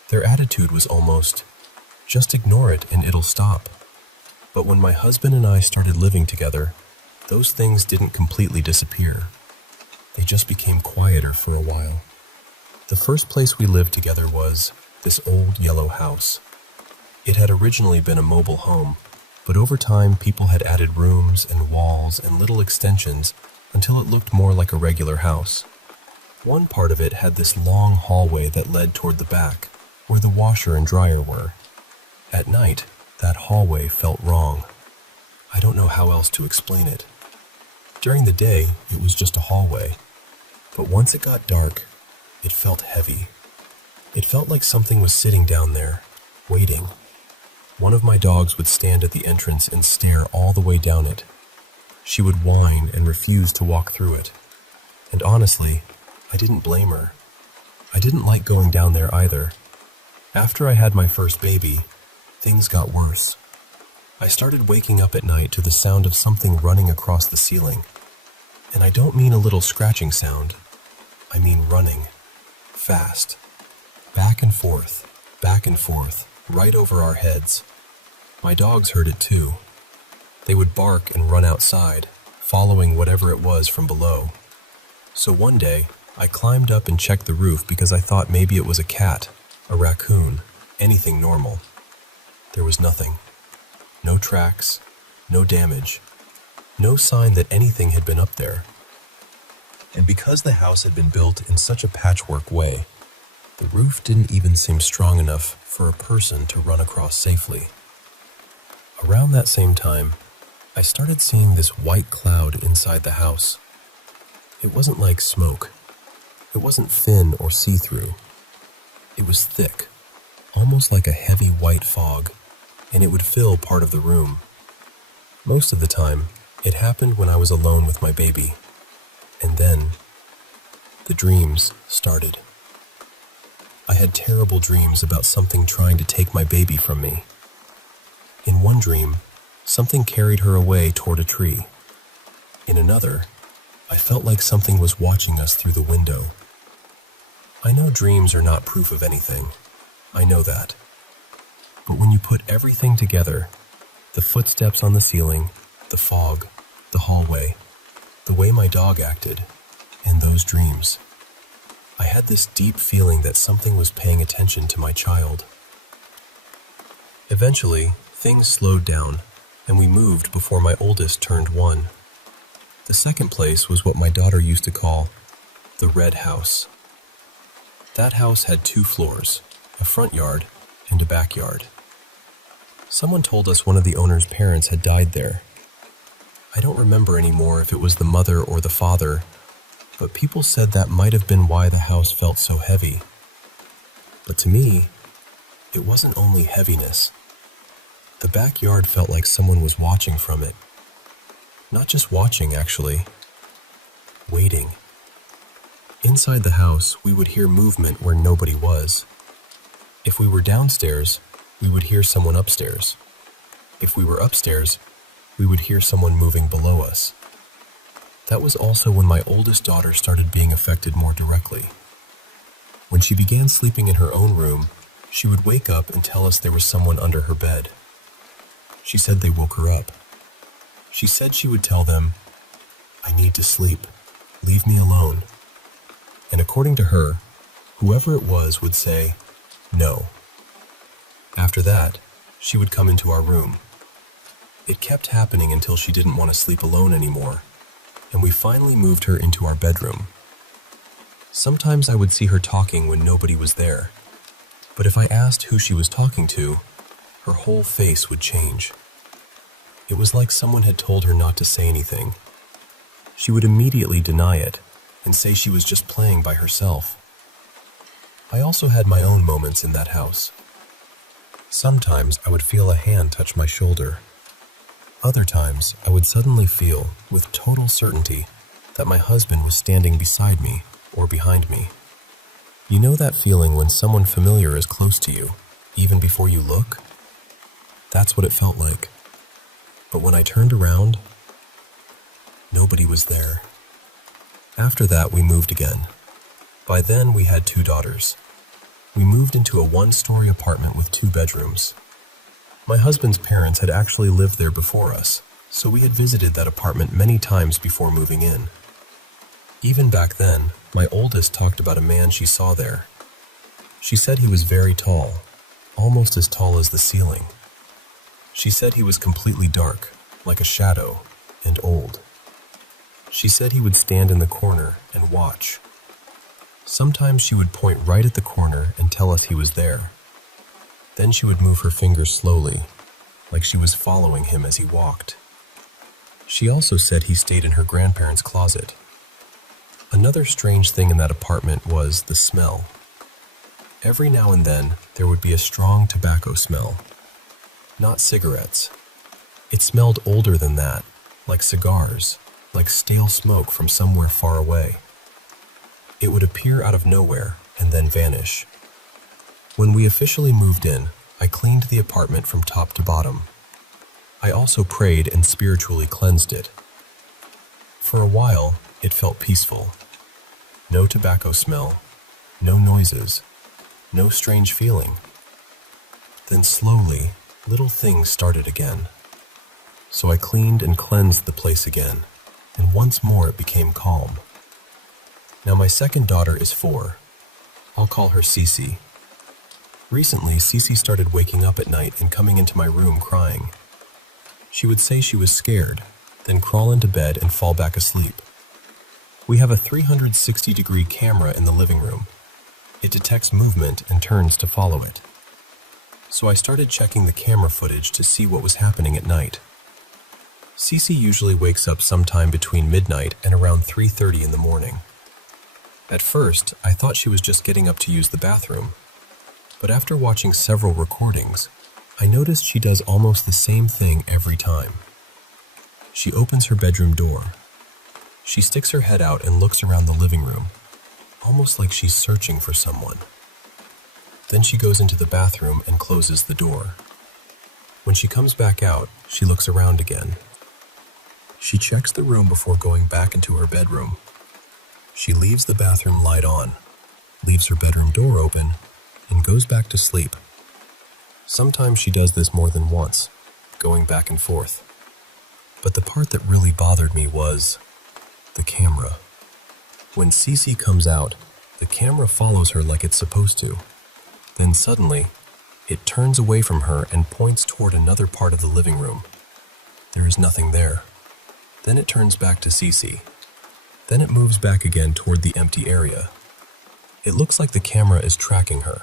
Their attitude was almost, just ignore it and it'll stop. But when my husband and I started living together, those things didn't completely disappear. They just became quieter for a while. The first place we lived together was this old yellow house. It had originally been a mobile home, but over time people had added rooms and walls and little extensions until it looked more like a regular house. One part of it had this long hallway that led toward the back, where the washer and dryer were. At night, that hallway felt wrong. I don't know how else to explain it. During the day, it was just a hallway, but once it got dark, it felt heavy. It felt like something was sitting down there, waiting. One of my dogs would stand at the entrance and stare all the way down it. She would whine and refuse to walk through it. And honestly, I didn't blame her. I didn't like going down there either. After I had my first baby, things got worse. I started waking up at night to the sound of something running across the ceiling. And I don't mean a little scratching sound. I mean running. Fast. Back and forth, right over our heads. My dogs heard it too. They would bark and run outside, following whatever it was from below. So one day, I climbed up and checked the roof because I thought maybe it was a cat, a raccoon, anything normal. There was nothing. No tracks, no damage, no sign that anything had been up there. And because the house had been built in such a patchwork way, the roof didn't even seem strong enough for a person to run across safely. Around that same time, I started seeing this white cloud inside the house. It wasn't like smoke. It wasn't thin or see-through. It was thick, almost like a heavy white fog, and it would fill part of the room. Most of the time, it happened when I was alone with my baby. And then, the dreams started. I had terrible dreams about something trying to take my baby from me. In one dream, something carried her away toward a tree. In another, I felt like something was watching us through the window. I know dreams are not proof of anything. I know that. But when you put everything together, the footsteps on the ceiling, the fog, the hallway, the way my dog acted, and those dreams, I had this deep feeling that something was paying attention to my child. Eventually, things slowed down, and we moved before my oldest turned 1. The second place was what my daughter used to call the Red House. That house had 2 floors, a front yard and a backyard. Someone told us one of the owner's parents had died there. I don't remember anymore if it was the mother or the father, but people said that might have been why the house felt so heavy. But to me, it wasn't only heaviness. The backyard felt like someone was watching from it. Not just watching, actually. Waiting. Inside the house, we would hear movement where nobody was. If we were downstairs, we would hear someone upstairs. If we were upstairs, we would hear someone moving below us. That was also when my oldest daughter started being affected more directly. When she began sleeping in her own room, she would wake up and tell us there was someone under her bed. She said they woke her up. She said she would tell them, "I need to sleep. Leave me alone." And according to her, whoever it was would say, "No." After that, she would come into our room. It kept happening until she didn't want to sleep alone anymore, and we finally moved her into our bedroom. Sometimes I would see her talking when nobody was there, but if I asked who she was talking to, her whole face would change. It was like someone had told her not to say anything. She would immediately deny it and say she was just playing by herself. I also had my own moments in that house. Sometimes I would feel a hand touch my shoulder. Other times I would suddenly feel, with total certainty, that my husband was standing beside me or behind me. You know that feeling when someone familiar is close to you, even before you look? That's what it felt like. But when I turned around, nobody was there. After that, we moved again. By then, we had 2 daughters. We moved into a 1-story apartment with 2 bedrooms. My husband's parents had actually lived there before us, so we had visited that apartment many times before moving in. Even back then, my oldest talked about a man she saw there. She said he was very tall, almost as tall as the ceiling. She said he was completely dark, like a shadow, and old. She said he would stand in the corner and watch. Sometimes she would point right at the corner and tell us he was there. Then she would move her fingers slowly, like she was following him as he walked. She also said he stayed in her grandparents' closet. Another strange thing in that apartment was the smell. Every now and then, there would be a strong tobacco smell. Not cigarettes. It smelled older than that, like cigars, like stale smoke from somewhere far away. It would appear out of nowhere and then vanish. When we officially moved in, I cleaned the apartment from top to bottom. I also prayed and spiritually cleansed it. For a while, it felt peaceful. No tobacco smell, no noises, no strange feeling. Then slowly, little things started again. So I cleaned and cleansed the place again, and once more it became calm. Now my second daughter is 4. I'll call her Cece. Recently, Cece started waking up at night and coming into my room crying. She would say she was scared, then crawl into bed and fall back asleep. We have a 360-degree camera in the living room. It detects movement and turns to follow it. So I started checking the camera footage to see what was happening at night. Cece usually wakes up sometime between midnight and around 3:30 in the morning. At first, I thought she was just getting up to use the bathroom. But after watching several recordings, I noticed she does almost the same thing every time. She opens her bedroom door. She sticks her head out and looks around the living room, almost like she's searching for someone. Then she goes into the bathroom and closes the door. When she comes back out, she looks around again. She checks the room before going back into her bedroom. She leaves the bathroom light on, leaves her bedroom door open, and goes back to sleep. Sometimes she does this more than once, going back and forth. But the part that really bothered me was the camera. When Cece comes out, The camera follows her like it's supposed to. Then suddenly, it turns away from her and points toward another part of the living room. There is nothing there. Then it turns back to Cece. Then it moves back again toward the empty area. It looks like the camera is tracking her,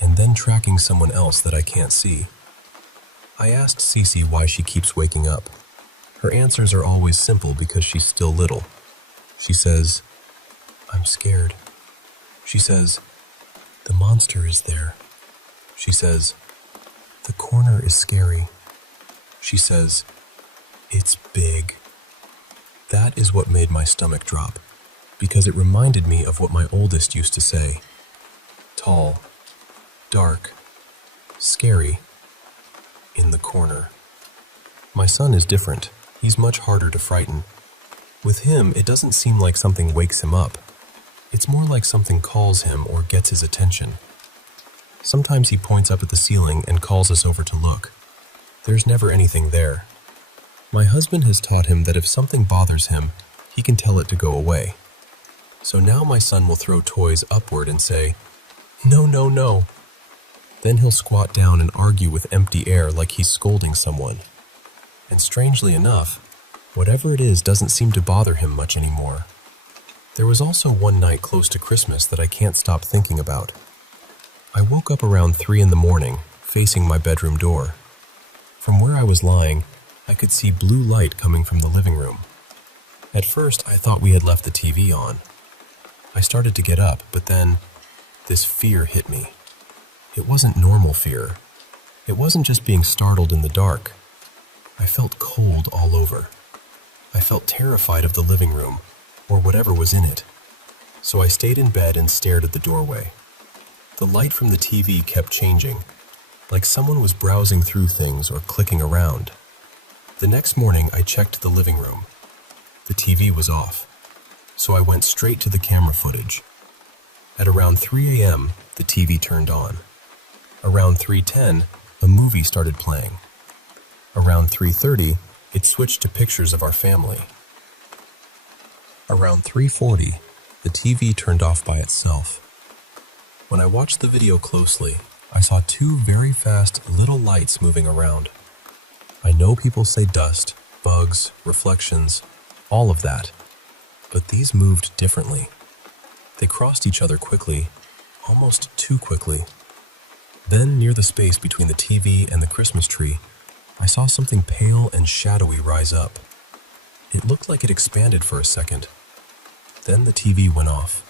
and then tracking someone else that I can't see. I asked Cece why she keeps waking up. Her answers are always simple because she's still little. She says, "I'm scared." She says, "The monster is there." She says, "The corner is scary." She says, "It's big." That is what made my stomach drop, because it reminded me of what my oldest used to say. Tall, dark, scary, in the corner. My son is different. He's much harder to frighten. With him, it doesn't seem like something wakes him up. It's more like something calls him or gets his attention. Sometimes he points up at the ceiling and calls us over to look. There's never anything there. My husband has taught him that if something bothers him, he can tell it to go away. So now my son will throw toys upward and say, "No, no, no." Then he'll squat down and argue with empty air like he's scolding someone. And strangely enough, whatever it is doesn't seem to bother him much anymore. There was also one night close to Christmas that I can't stop thinking about. I woke up around 3 in the morning, facing my bedroom door. From where I was lying, I could see blue light coming from the living room. At first, I thought we had left the TV on. I started to get up, but then this fear hit me. It wasn't normal fear. It wasn't just being startled in the dark. I felt cold all over. I felt terrified of the living room, or whatever was in it. So I stayed in bed and stared at the doorway. The light from the TV kept changing, like someone was browsing through things or clicking around. The next morning, I checked the living room. The TV was off, so I went straight to the camera footage. At around 3 a.m., the TV turned on. Around 3:10, a movie started playing. Around 3:30, it switched to pictures of our family. Around 3:40, the TV turned off by itself. When I watched the video closely, I saw 2 very fast little lights moving around. I know people say dust, bugs, reflections, all of that, but these moved differently. They crossed each other quickly, almost too quickly. Then, near the space between the TV and the Christmas tree, I saw something pale and shadowy rise up. It looked like it expanded for a second. Then the TV went off.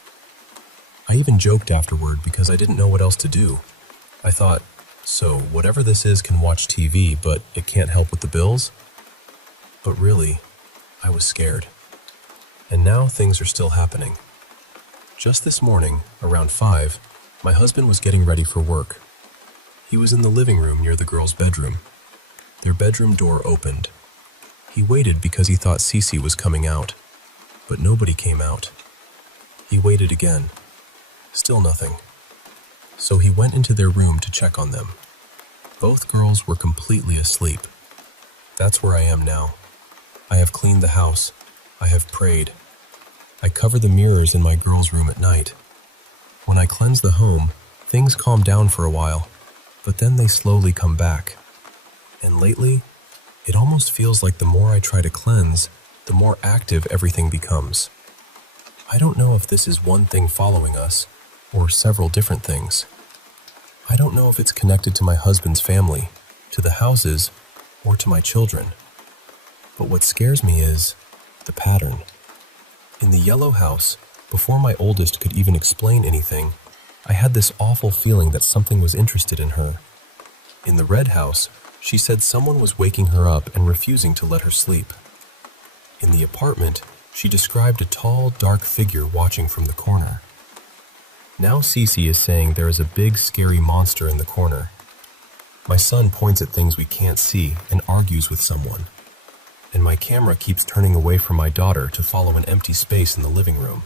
I even joked afterward because I didn't know what else to do. I thought, so whatever this is can watch TV, but it can't help with the bills? But really, I was scared. And now things are still happening. Just this morning, around 5, my husband was getting ready for work. He was in the living room near the girls' bedroom. Their bedroom door opened. He waited because he thought Cece was coming out, but nobody came out. He waited again. Still nothing. So he went into their room to check on them. Both girls were completely asleep. That's where I am now. I have cleaned the house. I have prayed. I cover the mirrors in my girls' room at night. When I cleanse the home, things calm down for a while, but then they slowly come back. And lately, it almost feels like the more I try to cleanse, the more active everything becomes. I don't know if this is one thing following us, or several different things. I don't know if it's connected to my husband's family, to the houses, or to my children. But what scares me is the pattern. In the yellow house, before my oldest could even explain anything, I had this awful feeling that something was interested in her. In the red house, she said someone was waking her up and refusing to let her sleep. In the apartment, she described a tall, dark figure watching from the corner. Now Cece is saying there is a big, scary monster in the corner. My son points at things we can't see and argues with someone. And my camera keeps turning away from my daughter to follow an empty space in the living room.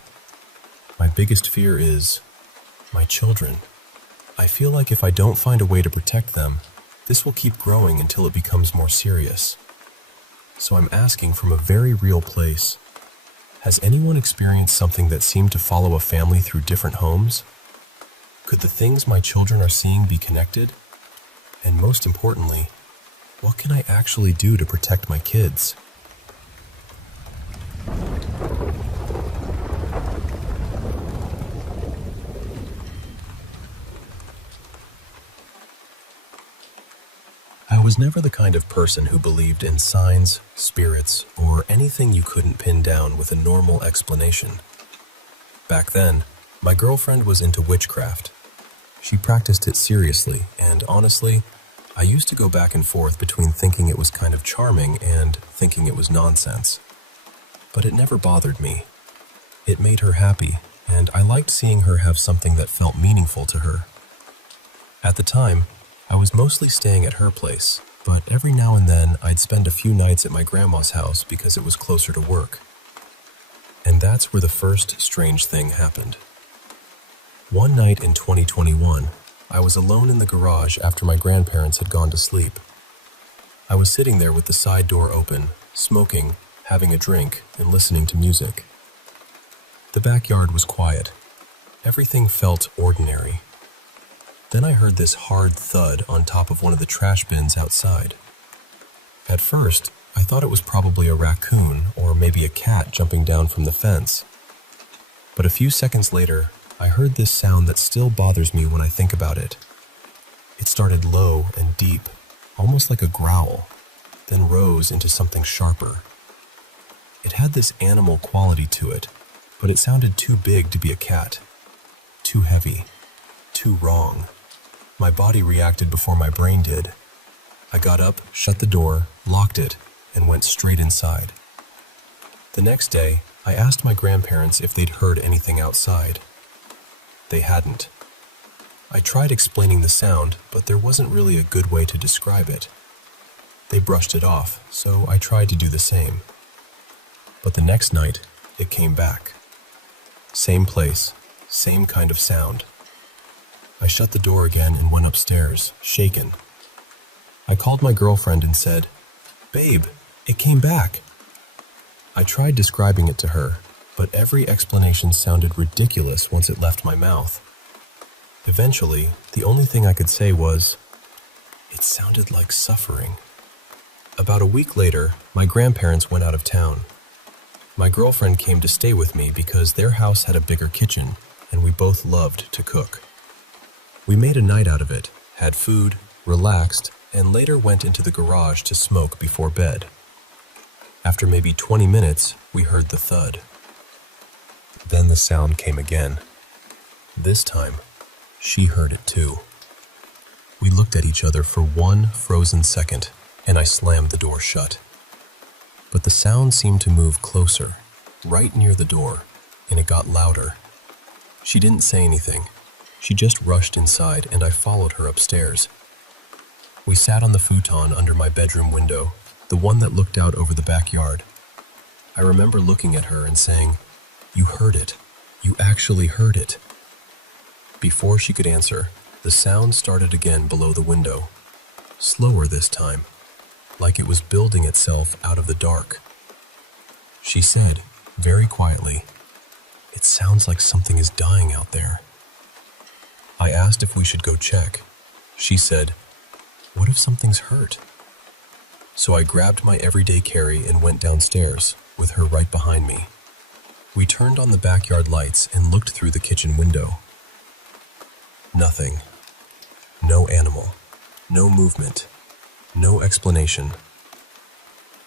My biggest fear is my children. I feel like if I don't find a way to protect them, this will keep growing until it becomes more serious. So I'm asking from a very real place, Has anyone experienced something that seemed to follow a family through different homes? Could the things my children are seeing be connected? And most importantly, what can I actually do to protect my kids? I was never the kind of person who believed in signs, spirits, or anything you couldn't pin down with a normal explanation. Back then, my girlfriend was into witchcraft. She practiced it seriously, and honestly, I used to go back and forth between thinking it was kind of charming and thinking it was nonsense. But it never bothered me. It made her happy, and I liked seeing her have something that felt meaningful to her. At the time, I was mostly staying at her place, but every now and then I'd spend a few nights at my grandma's house because it was closer to work. And that's where the first strange thing happened. One night in 2021, I was alone in the garage after my grandparents had gone to sleep. I was sitting there with the side door open, smoking, having a drink, and listening to music. The backyard was quiet. Everything felt ordinary. Then I heard this hard thud on top of one of the trash bins outside. At first, I thought it was probably a raccoon or maybe a cat jumping down from the fence. But a few seconds later, I heard this sound that still bothers me when I think about it. It started low and deep, almost like a growl, then rose into something sharper. It had this animal quality to it, but it sounded too big to be a cat. Too heavy. Too wrong. My body reacted before my brain did. I got up, shut the door, locked it, and went straight inside. The next day, I asked my grandparents if they'd heard anything outside. They hadn't. I tried explaining the sound, but there wasn't really a good way to describe it. They brushed it off, so I tried to do the same. But the next night, it came back. Same place, same kind of sound. I shut the door again and went upstairs, shaken. I called my girlfriend and said, "Babe, it came back." I tried describing it to her, but every explanation sounded ridiculous once it left my mouth. Eventually, the only thing I could say was, "It sounded like suffering." About a week later, my grandparents went out of town. My girlfriend came to stay with me because their house had a bigger kitchen, and we both loved to cook. We made a night out of it, had food, relaxed, and later went into the garage to smoke before bed. After maybe 20 minutes, we heard the thud. Then the sound came again. This time, she heard it too. We looked at each other for one frozen second, and I slammed the door shut. But the sound seemed to move closer, right near the door, and it got louder. She didn't say anything. She just rushed inside, and I followed her upstairs. We sat on the futon under my bedroom window, the one that looked out over the backyard. I remember looking at her and saying, "You heard it. You actually heard it." Before she could answer, the sound started again below the window, slower this time, like it was building itself out of the dark. She said, very quietly, "It sounds like something is dying out there." I asked if we should go check. She said, "What if something's hurt?" So I grabbed my everyday carry and went downstairs, with her right behind me. We turned on the backyard lights and looked through the kitchen window. Nothing. No animal. No movement. No explanation.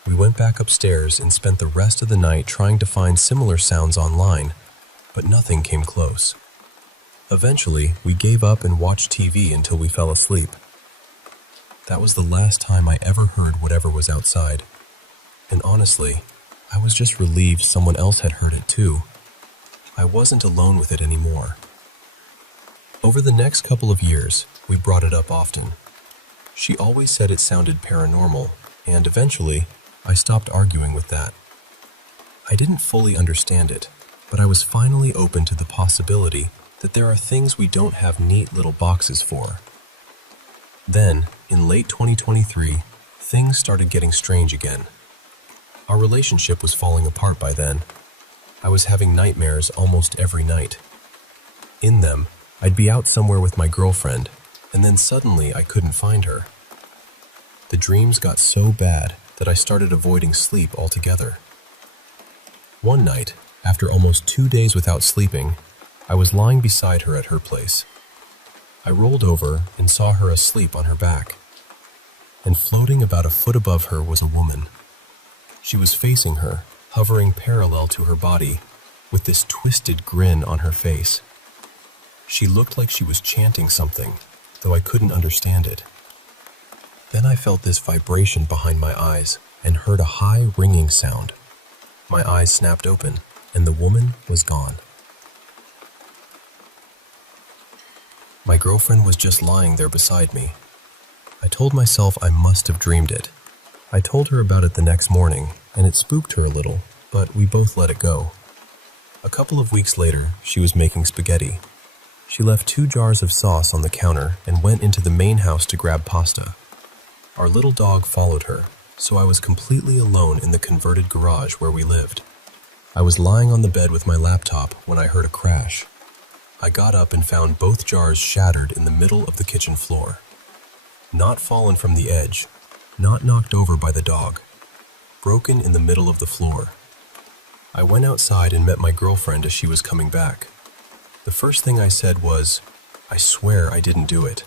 We went back upstairs and spent the rest of the night trying to find similar sounds online, but nothing came close. Eventually, we gave up and watched TV until we fell asleep. That was the last time I ever heard whatever was outside. And honestly, I was just relieved someone else had heard it too. I wasn't alone with it anymore. Over the next couple of years, we brought it up often. She always said it sounded paranormal, and eventually, I stopped arguing with that. I didn't fully understand it, but I was finally open to the possibility that there are things we don't have neat little boxes for. Then, in late 2023, things started getting strange again. Our relationship was falling apart by then. I was having nightmares almost every night. In them, I'd be out somewhere with my girlfriend, and then suddenly I couldn't find her. The dreams got so bad that I started avoiding sleep altogether. One night, after almost 2 days without sleeping, I was lying beside her at her place. I rolled over and saw her asleep on her back, and floating about a foot above her was a woman. She was facing her, hovering parallel to her body, with this twisted grin on her face. She looked like she was chanting something, though I couldn't understand it. Then I felt this vibration behind my eyes and heard a high ringing sound. My eyes snapped open, and the woman was gone. My girlfriend was just lying there beside me. I told myself I must have dreamed it. I told her about it the next morning, and it spooked her a little, but we both let it go. A couple of weeks later, she was making spaghetti. She left 2 jars of sauce on the counter and went into the main house to grab pasta. Our little dog followed her, so I was completely alone in the converted garage where we lived. I was lying on the bed with my laptop when I heard a crash. I got up and found both jars shattered in the middle of the kitchen floor. Not fallen from the edge, not knocked over by the dog, broken in the middle of the floor. I went outside and met my girlfriend as she was coming back. The first thing I said was, "I swear I didn't do it."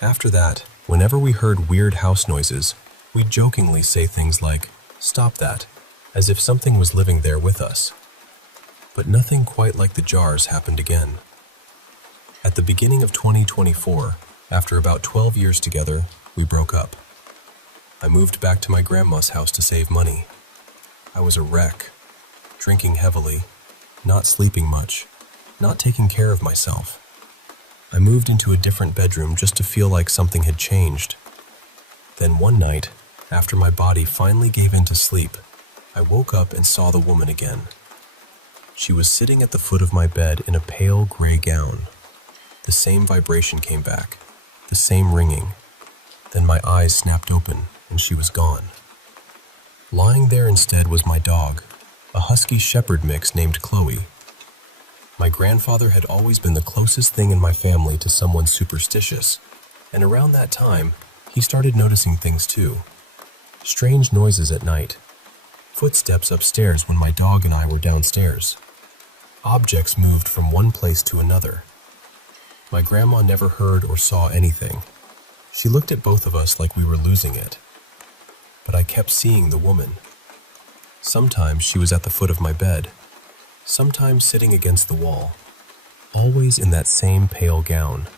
After that, whenever we heard weird house noises, we'd jokingly say things like, "Stop that," as if something was living there with us. But nothing quite like the jars happened again. At the beginning of 2024, after about 12 years together, we broke up. I moved back to my grandma's house to save money. I was a wreck, drinking heavily, not sleeping much, not taking care of myself. I moved into a different bedroom just to feel like something had changed. Then one night, after my body finally gave in to sleep, I woke up and saw the woman again. She was sitting at the foot of my bed in a pale gray gown. The same vibration came back, the same ringing. Then my eyes snapped open and she was gone. Lying there instead was my dog, a husky shepherd mix named Chloe. My grandfather had always been the closest thing in my family to someone superstitious, and around that time, he started noticing things too. Strange noises at night, footsteps upstairs when my dog and I were downstairs. Objects moved from one place to another. My grandma never heard or saw anything. She looked at both of us like we were losing it. But I kept seeing the woman. Sometimes she was at the foot of my bed, sometimes sitting against the wall, always in that same pale gown.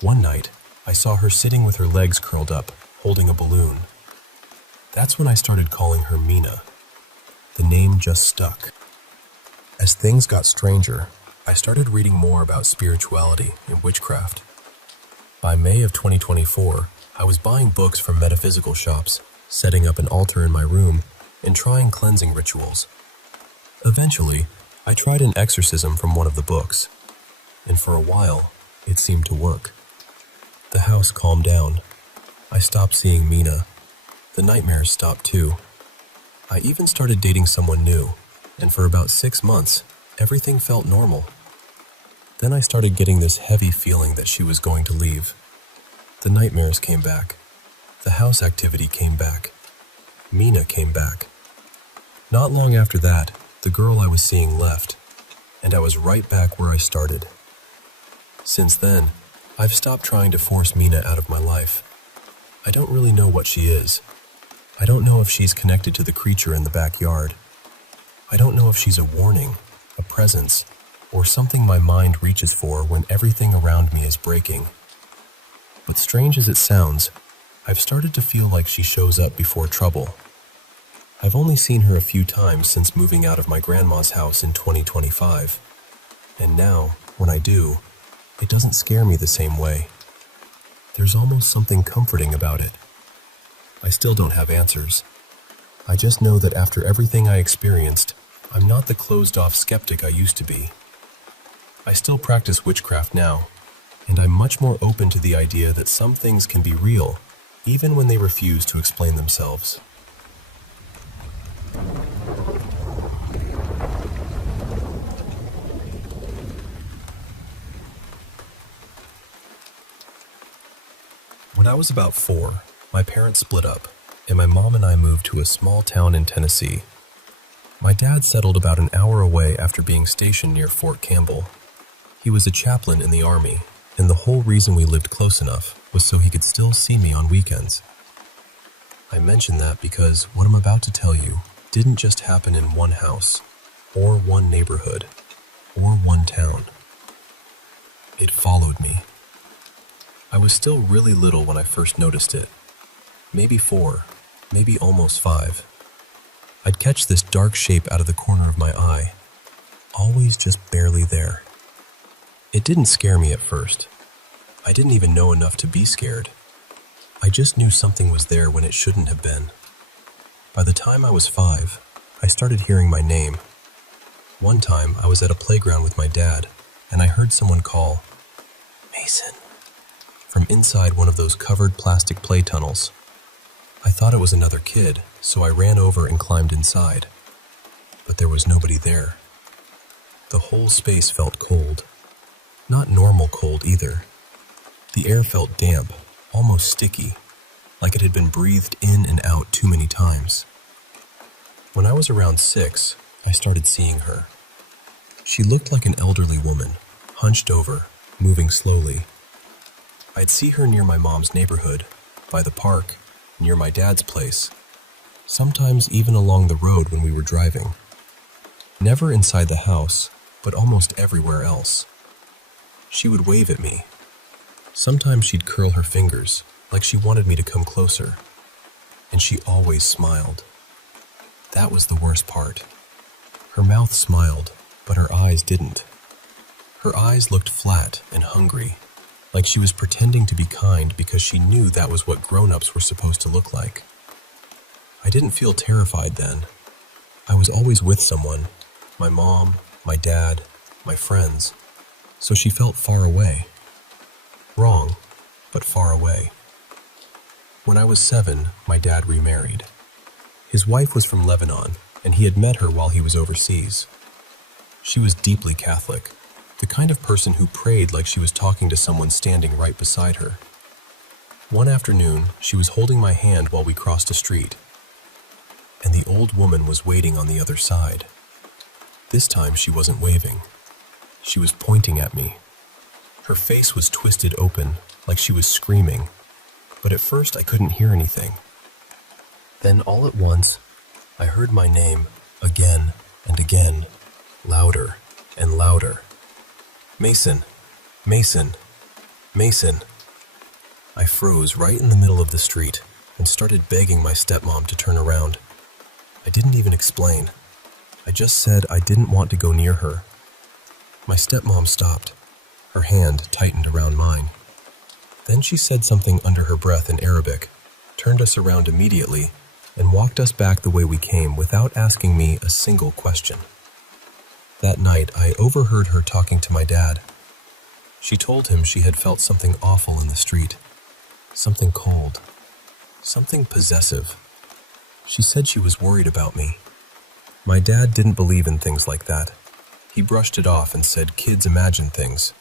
One night, I saw her sitting with her legs curled up, holding a balloon. That's when I started calling her Mina. The name just stuck. As things got stranger, I started reading more about spirituality and witchcraft. By May of 2024, I was buying books from metaphysical shops, setting up an altar in my room, and trying cleansing rituals. Eventually, I tried an exorcism from one of the books, and for a while, it seemed to work. The house calmed down. I stopped seeing Mina. The nightmares stopped too. I even started dating someone new, and for about 6 months, everything felt normal. Then I started getting this heavy feeling that she was going to leave. The nightmares came back. The house activity came back. Mina came back. Not long after that, the girl I was seeing left, and I was right back where I started. Since then, I've stopped trying to force Mina out of my life. I don't really know what she is. I don't know if she's connected to the creature in the backyard. I don't know if she's a warning, a presence, or something my mind reaches for when everything around me is breaking. But strange as it sounds, I've started to feel like she shows up before trouble. I've only seen her a few times since moving out of my grandma's house in 2025. And now, when I do, it doesn't scare me the same way. There's almost something comforting about it. I still don't have answers. I just know that after everything I experienced, I'm not the closed-off skeptic I used to be. I still practice witchcraft now, and I'm much more open to the idea that some things can be real, even when they refuse to explain themselves. I was about 4, my parents split up, and my mom and I moved to a small town in Tennessee. My dad settled about an hour away after being stationed near Fort Campbell. He was a chaplain in the Army, and the whole reason we lived close enough was so he could still see me on weekends. I mention that because what I'm about to tell you didn't just happen in one house, or one neighborhood, or one town. It followed me. I was still really little when I first noticed it. Maybe 4, maybe almost 5. I'd catch this dark shape out of the corner of my eye, always just barely there. It didn't scare me at first. I didn't even know enough to be scared. I just knew something was there when it shouldn't have been. By the time I was 5, I started hearing my name. One time, I was at a playground with my dad, and I heard someone call, "Mason," from inside one of those covered plastic play tunnels. I thought it was another kid, so I ran over and climbed inside. But there was nobody there. The whole space felt cold. Not normal cold either. The air felt damp, almost sticky, like it had been breathed in and out too many times. When I was around 6, I started seeing her. She looked like an elderly woman, hunched over, moving slowly. I'd see her near my mom's neighborhood, by the park, near my dad's place, sometimes even along the road when we were driving. Never inside the house, but almost everywhere else. She would wave at me. Sometimes she'd curl her fingers, like she wanted me to come closer. And she always smiled. That was the worst part. Her mouth smiled, but her eyes didn't. Her eyes looked flat and hungry, like she was pretending to be kind because she knew that was what grown-ups were supposed to look like. I didn't feel terrified then. I was always with someone, my mom, my dad, my friends, so she felt far away. Wrong, but far away. When I was 7, my dad remarried. His wife was from Lebanon, and he had met her while he was overseas. She was deeply Catholic, the kind of person who prayed like she was talking to someone standing right beside her. One afternoon, she was holding my hand while we crossed a street, and the old woman was waiting on the other side. This time she wasn't waving. She was pointing at me. Her face was twisted open, like she was screaming, but at first I couldn't hear anything. Then all at once, I heard my name again and again, louder and louder. "Mason, Mason, Mason." I froze right in the middle of the street and started begging my stepmom to turn around. I didn't even explain. I just said I didn't want to go near her. My stepmom stopped. Her hand tightened around mine. Then she said something under her breath in Arabic, turned us around immediately, and walked us back the way we came without asking me a single question. That night, I overheard her talking to my dad. She told him she had felt something awful in the street, something cold, something possessive. She said she was worried about me. My dad didn't believe in things like that. He brushed it off and said kids imagine things.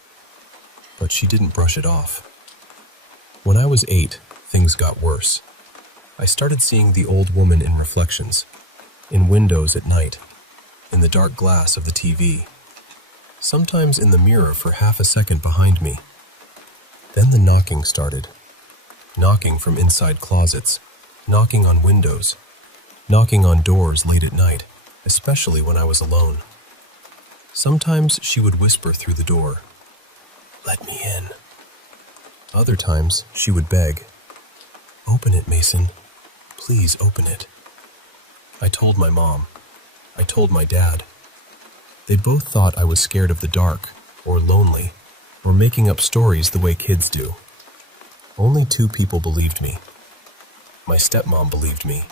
But she didn't brush it off. When I was 8, things got worse. I started seeing the old woman in reflections, in windows at night, in the dark glass of the TV, sometimes in the mirror for half a second behind me. Then the knocking started. Knocking from inside closets, knocking on windows, knocking on doors late at night, especially when I was alone. Sometimes she would whisper through the door, "Let me in." Other times she would beg, "Open it, Mason. Please open it." I told my mom. I told my dad. They both thought I was scared of the dark, or lonely, or making up stories the way kids do. Only 2 people believed me. My stepmom believed me.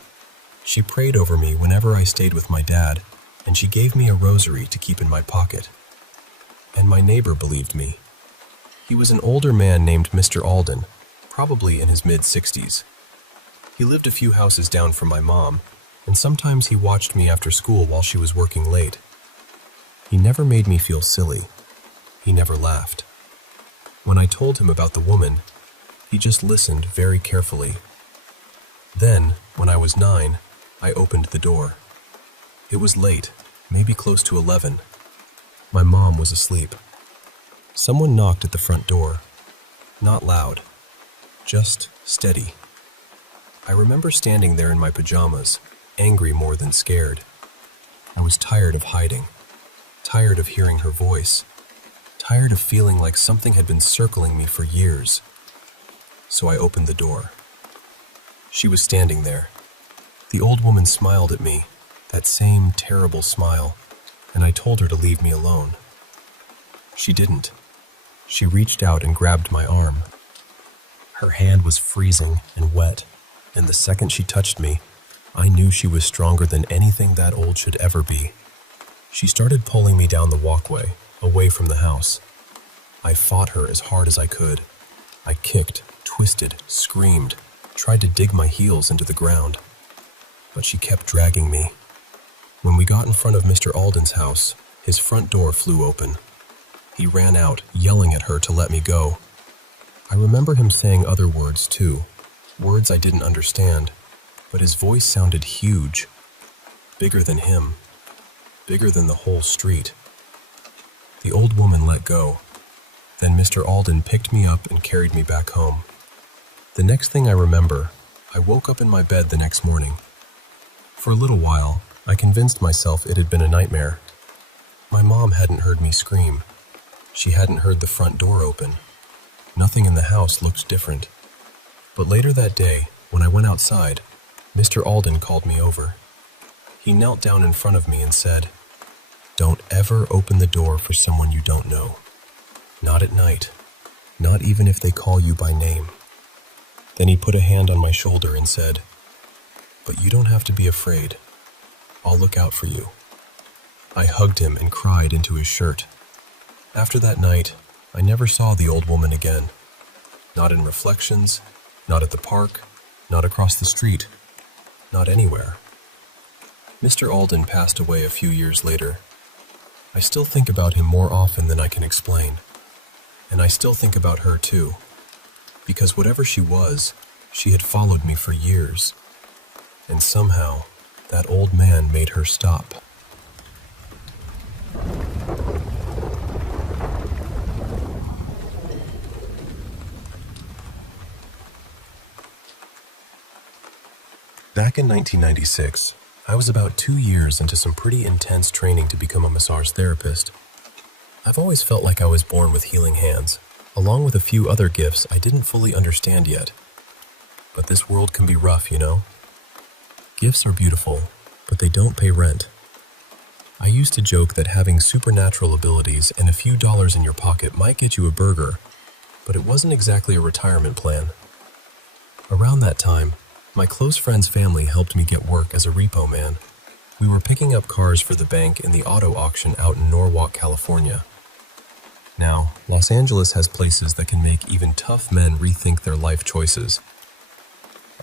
She prayed over me whenever I stayed with my dad, and she gave me a rosary to keep in my pocket. And my neighbor believed me. He was an older man named Mr. Alden, probably in his mid-60s. He lived a few houses down from my mom, and sometimes he watched me after school while she was working late. He never made me feel silly. He never laughed. When I told him about the woman, He just listened very carefully. Then, when I was 9, I opened the door. It was late, maybe close to 11. My mom was asleep. Someone knocked at the front door. Not loud, just steady. I remember standing there in my pajamas, angry more than scared. I was tired of hiding, tired of hearing her voice, tired of feeling like something had been circling me for years. So I opened the door. She was standing there. The old woman smiled at me, that same terrible smile, and I told her to leave me alone. She didn't. She reached out and grabbed my arm. Her hand was freezing and wet, and the second she touched me, I knew she was stronger than anything that old should ever be. She started pulling me down the walkway, away from the house. I fought her as hard as I could. I kicked, twisted, screamed, tried to dig my heels into the ground. But she kept dragging me. When we got in front of Mr. Alden's house, his front door flew open. He ran out, yelling at her to let me go. I remember him saying other words too, words I didn't understand, but his voice sounded huge, bigger than him, bigger than the whole street. The old woman let go. Then Mr. Alden picked me up and carried me back home. The next thing I remember, I woke up in my bed the next morning. For a little while, I convinced myself it had been a nightmare. My mom hadn't heard me scream. She hadn't heard the front door open. Nothing in the house looked different. But later that day, when I went outside, Mr. Alden called me over. He knelt down in front of me and said, "Don't ever open the door for someone you don't know. Not at night, not even if they call you by name." Then he put a hand on my shoulder and said, "But you don't have to be afraid. I'll look out for you." I hugged him and cried into his shirt. After that night, I never saw the old woman again. Not in reflections, not at the park, not across the street, not anywhere. Mr. Alden passed away a few years later. I still think about him more often than I can explain. And I still think about her too. Because whatever she was, she had followed me for years. And somehow, that old man made her stop. Back in 1996, I was about 2 years into some pretty intense training to become a massage therapist. I've always felt like I was born with healing hands, along with a few other gifts I didn't fully understand yet. But this world can be rough, you know? Gifts are beautiful, but they don't pay rent. I used to joke that having supernatural abilities and a few dollars in your pocket might get you a burger, but it wasn't exactly a retirement plan. Around that time, my close friend's family helped me get work as a repo man. We were picking up cars for the bank in the auto auction out in Norwalk, California. Now, Los Angeles has places that can make even tough men rethink their life choices.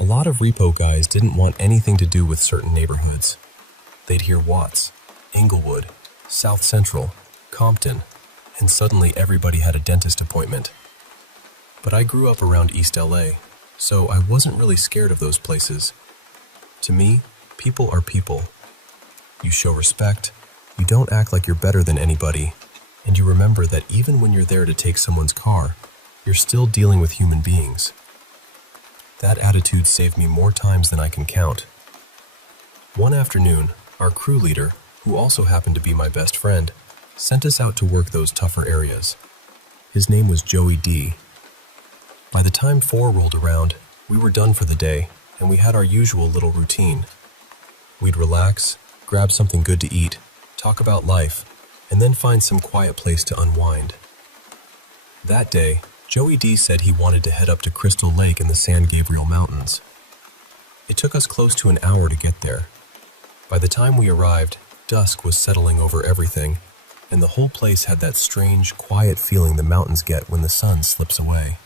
A lot of repo guys didn't want anything to do with certain neighborhoods. They'd hear Watts, Inglewood, South Central, Compton, and suddenly everybody had a dentist appointment. But I grew up around East LA, so I wasn't really scared of those places. To me, people are people. You show respect, you don't act like you're better than anybody, and you remember that even when you're there to take someone's car, you're still dealing with human beings. That attitude saved me more times than I can count. One afternoon, our crew leader, who also happened to be my best friend, sent us out to work those tougher areas. His name was Joey D. By the time 4 rolled around, we were done for the day, and we had our usual little routine. We'd relax, grab something good to eat, talk about life, and then find some quiet place to unwind. That day, Joey D said he wanted to head up to Crystal Lake in the San Gabriel Mountains. It took us close to an hour to get there. By the time we arrived, dusk was settling over everything, and the whole place had that strange, quiet feeling the mountains get when the sun slips away.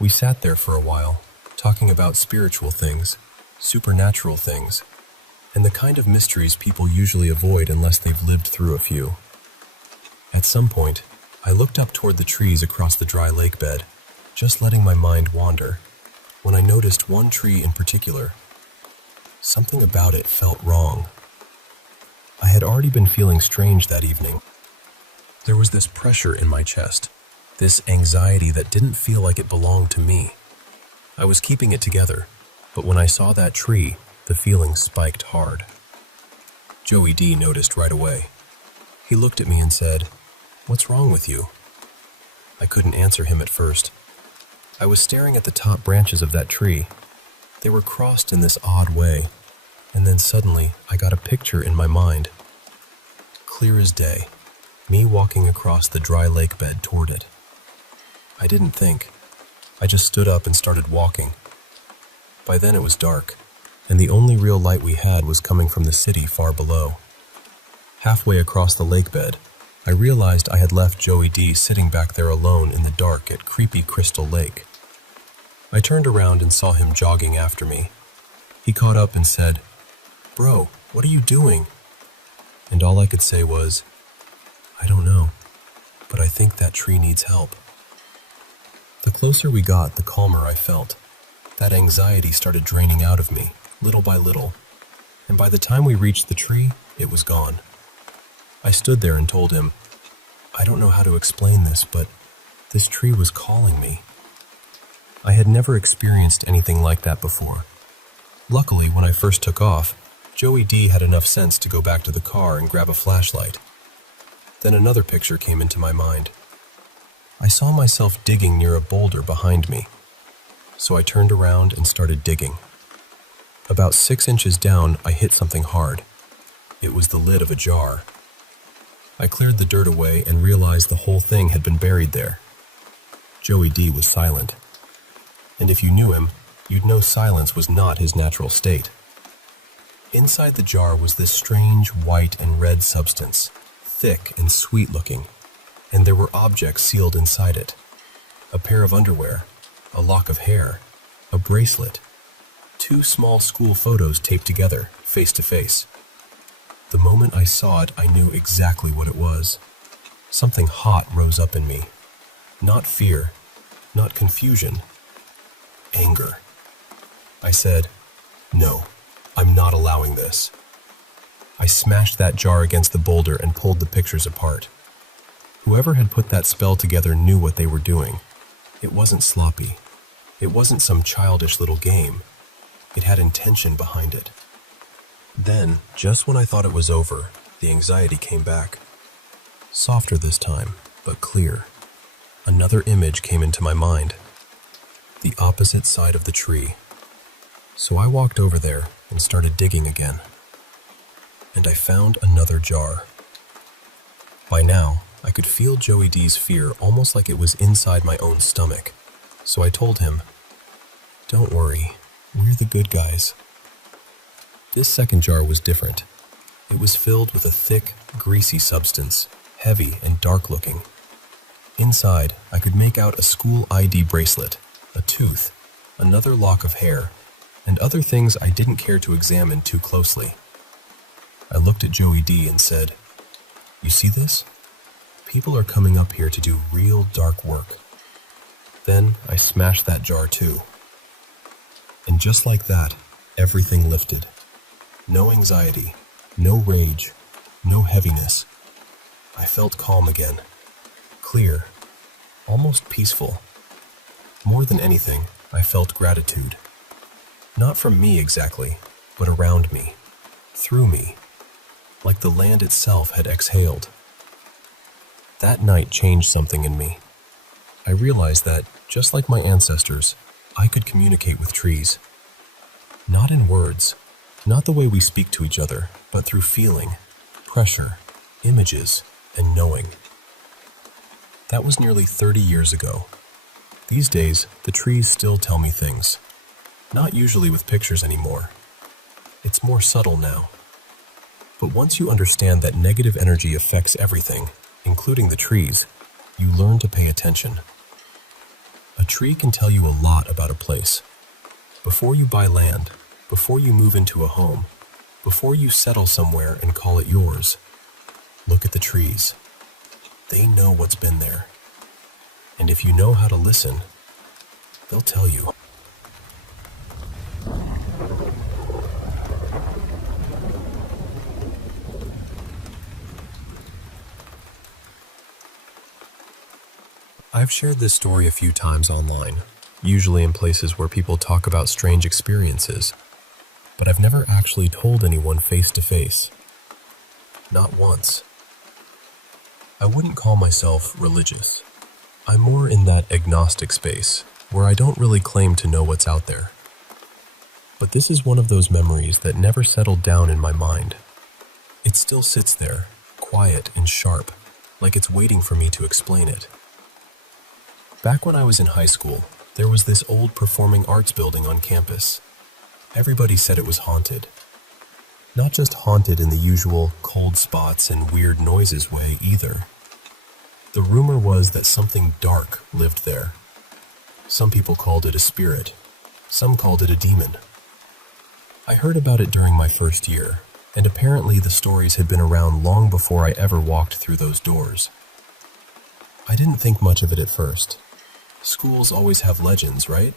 We sat there for a while, talking about spiritual things, supernatural things, and the kind of mysteries people usually avoid unless they've lived through a few. At some point, I looked up toward the trees across the dry lake bed. just letting my mind wander, when I noticed one tree in particular. Something about it felt wrong. I had already been feeling strange that evening. There was this pressure in my chest, this anxiety that didn't feel like it belonged to me. I was keeping it together, but when I saw that tree, the feeling spiked hard. Joey D noticed right away. He looked at me and said, "What's wrong with you?" I couldn't answer him at first. I was staring at the top branches of that tree. They were crossed in this odd way, and then suddenly I got a picture in my mind. Clear as day, me walking across the dry lake bed toward it. I didn't think. I just stood up and started walking. By then it was dark, and the only real light we had was coming from the city far below. Halfway across the lake bed, I realized I had left Joey D sitting back there alone in the dark at creepy Crystal Lake. I turned around and saw him jogging after me. He caught up and said, "Bro, what are you doing?" And all I could say was, "I don't know, but I think that tree needs help." The closer we got, the calmer I felt. That anxiety started draining out of me, little by little, and by the time we reached the tree, it was gone. I stood there and told him, "I don't know how to explain this, but this tree was calling me." I had never experienced anything like that before. Luckily, when I first took off, Joey D had enough sense to go back to the car and grab a flashlight. Then another picture came into my mind. I saw myself digging near a boulder behind me, so I turned around and started digging. About 6 inches down, I hit something hard. It was the lid of a jar. I cleared the dirt away and realized the whole thing had been buried there. Joey D was silent. And if you knew him, you'd know silence was not his natural state. Inside the jar was this strange white and red substance, thick and sweet-looking, and there were objects sealed inside it. A pair of underwear, a lock of hair, a bracelet, 2 small school photos taped together, face to face. The moment I saw it, I knew exactly what it was. Something hot rose up in me. Not fear, not confusion, anger. I said, "No, I'm not allowing this." I smashed that jar against the boulder and pulled the pictures apart. Whoever had put that spell together knew what they were doing. It wasn't sloppy. It wasn't some childish little game. It had intention behind it. Then, just when I thought it was over, the anxiety came back. Softer this time, but clear. Another image came into my mind. The opposite side of the tree. So I walked over there and started digging again. And I found another jar. By now, I could feel Joey D's fear almost like it was inside my own stomach. So I told him, "Don't worry, we're the good guys." This second jar was different. It was filled with a thick, greasy substance, heavy and dark-looking. Inside, I could make out a school ID bracelet, a tooth, another lock of hair, and other things I didn't care to examine too closely. I looked at Joey D and said, "You see this? People are coming up here to do real dark work." Then I smashed that jar too. And just like that, everything lifted. No anxiety, no rage, no heaviness. I felt calm again, clear, almost peaceful. More than anything, I felt gratitude. Not from me exactly, but around me, through me, like the land itself had exhaled. That night changed something in me. I realized that, just like my ancestors, I could communicate with trees. Not in words, not the way we speak to each other, but through feeling, pressure, images, and knowing. That was nearly 30 years ago. These days, the trees still tell me things. Not usually with pictures anymore. It's more subtle now. But once you understand that negative energy affects everything, including the trees, you learn to pay attention. A tree can tell you a lot about a place. Before you buy land, before you move into a home, before you settle somewhere and call it yours, look at the trees. They know what's been there. And if you know how to listen, they'll tell you. I've shared this story a few times online, usually in places where people talk about strange experiences, but I've never actually told anyone face to face. Not once. I wouldn't call myself religious. I'm more in that agnostic space, where I don't really claim to know what's out there. But this is one of those memories that never settled down in my mind. It still sits there, quiet and sharp, like it's waiting for me to explain it. Back when I was in high school, there was this old performing arts building on campus. Everybody said it was haunted. Not just haunted in the usual cold spots and weird noises way either. The rumor was that something dark lived there. Some people called it a spirit. Some called it a demon. I heard about it during my first year, and apparently the stories had been around long before I ever walked through those doors. I didn't think much of it at first. Schools always have legends, right?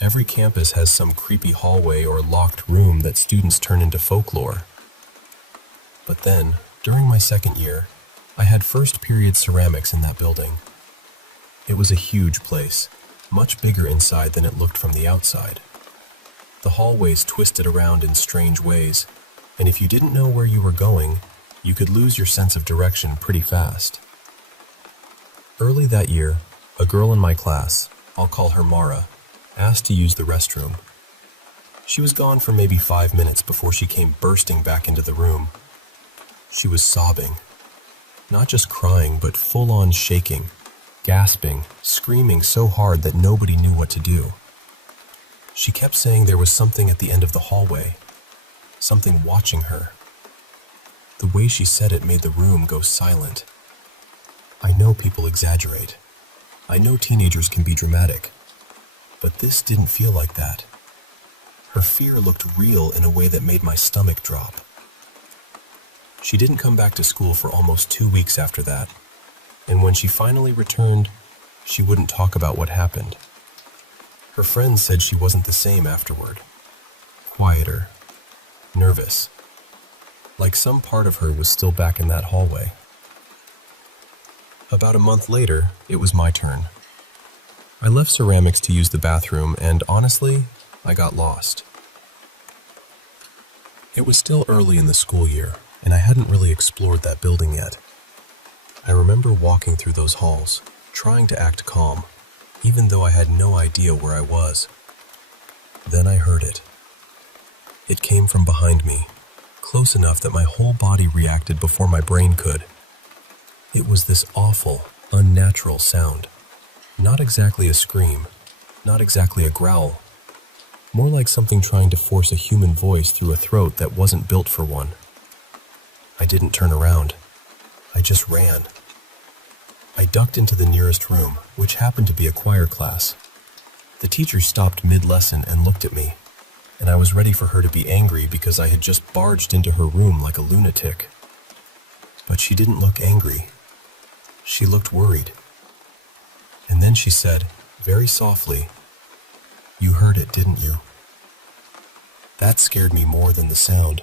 Every campus has some creepy hallway or locked room that students turn into folklore. But then, during my second year, I had first period ceramics in that building. It was a huge place, much bigger inside than it looked from the outside. The hallways twisted around in strange ways, and if you didn't know where you were going, you could lose your sense of direction pretty fast. Early that year, a girl in my class, I'll call her Mara, asked to use the restroom. She was gone for maybe 5 minutes before she came bursting back into the room. She was sobbing. Not just crying, but full-on shaking, gasping, screaming so hard that nobody knew what to do. She kept saying there was something at the end of the hallway, something watching her. The way she said it made the room go silent. I know people exaggerate. I know teenagers can be dramatic, but this didn't feel like that. Her fear looked real in a way that made my stomach drop. She didn't come back to school for almost 2 weeks after that, and when she finally returned, she wouldn't talk about what happened. Her friends said she wasn't the same afterward. Quieter, nervous, like some part of her was still back in that hallway. About a month later, it was my turn. I left ceramics to use the bathroom, and honestly, I got lost. It was still early in the school year, and I hadn't really explored that building yet. I remember walking through those halls, trying to act calm, even though I had no idea where I was. Then I heard it. It came from behind me, close enough that my whole body reacted before my brain could. It was this awful, unnatural sound. Not exactly a scream, not exactly a growl. More like something trying to force a human voice through a throat that wasn't built for one. I didn't turn around. I just ran. I ducked into the nearest room, which happened to be a choir class. The teacher stopped mid-lesson and looked at me, and I was ready for her to be angry because I had just barged into her room like a lunatic. But she didn't look angry. She looked worried. And then she said, very softly, "You heard it, didn't you?" That scared me more than the sound.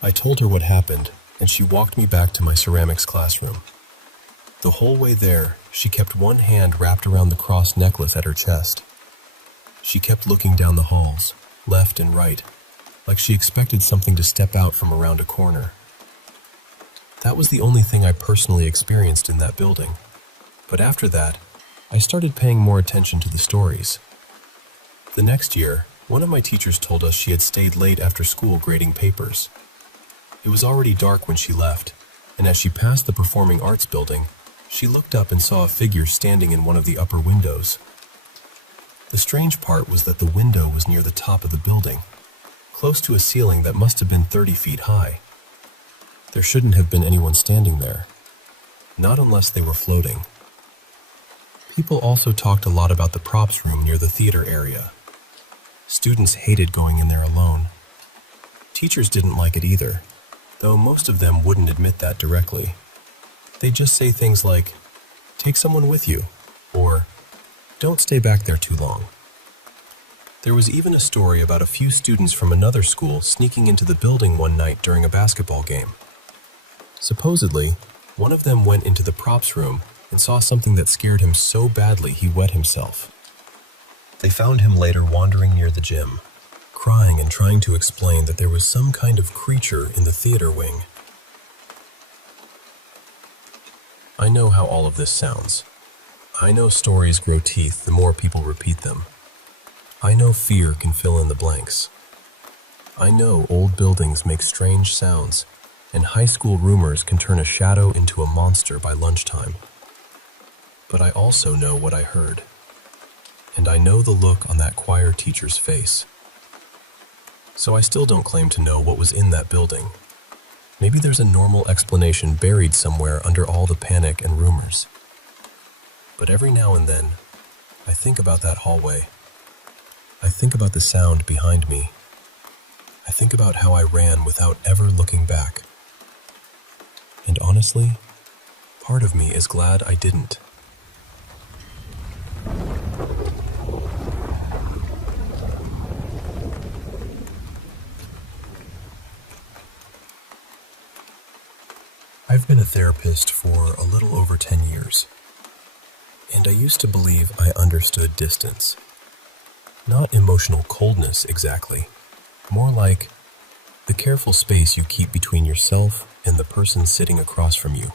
I told her what happened, and she walked me back to my ceramics classroom. The whole way there, she kept one hand wrapped around the cross necklace at her chest. She kept looking down the halls, left and right, like she expected something to step out from around a corner. That was the only thing I personally experienced in that building. But after that, I started paying more attention to the stories. The next year, one of my teachers told us she had stayed late after school grading papers. It was already dark when she left, and as she passed the performing arts building, she looked up and saw a figure standing in one of the upper windows. The strange part was that the window was near the top of the building, close to a ceiling that must have been 30 feet high. There shouldn't have been anyone standing there, not unless they were floating. People also talked a lot about the props room near the theater area. Students hated going in there alone. Teachers didn't like it either, though most of them wouldn't admit that directly. They'd just say things like, "Take someone with you," or Don't stay back there too long. There was even a story about a few students from another school sneaking into the building one night during a basketball game. Supposedly, one of them went into the props room and saw something that scared him so badly he wet himself. They found him later wandering near the gym, crying and trying to explain that there was some kind of creature in the theater wing. I know how all of this sounds. I know stories grow teeth the more people repeat them. I know fear can fill in the blanks. I know old buildings make strange sounds, and high school rumors can turn a shadow into a monster by lunchtime. But I also know what I heard. And I know the look on that choir teacher's face. So I still don't claim to know what was in that building. Maybe there's a normal explanation buried somewhere under all the panic and rumors. But every now and then, I think about that hallway. I think about the sound behind me. I think about how I ran without ever looking back. And honestly, part of me is glad I didn't. I've been a therapist for a little over 10 years, and I used to believe I understood distance. Not emotional coldness exactly, more like the careful space you keep between yourself and the person sitting across from you.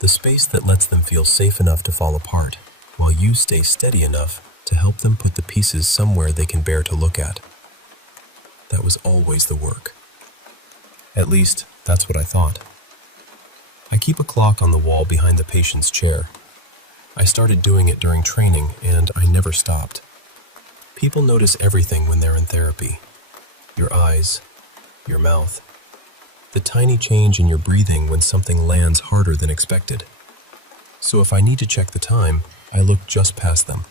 The space that lets them feel safe enough to fall apart, while you stay steady enough to help them put the pieces somewhere they can bear to look at. That was always the work. At least, that's what I thought. I keep a clock on the wall behind the patient's chair. I started doing it during training, and I never stopped. People notice everything when they're in therapy. Your eyes, your mouth, the tiny change in your breathing when something lands harder than expected. So if I need to check the time, I look just past them.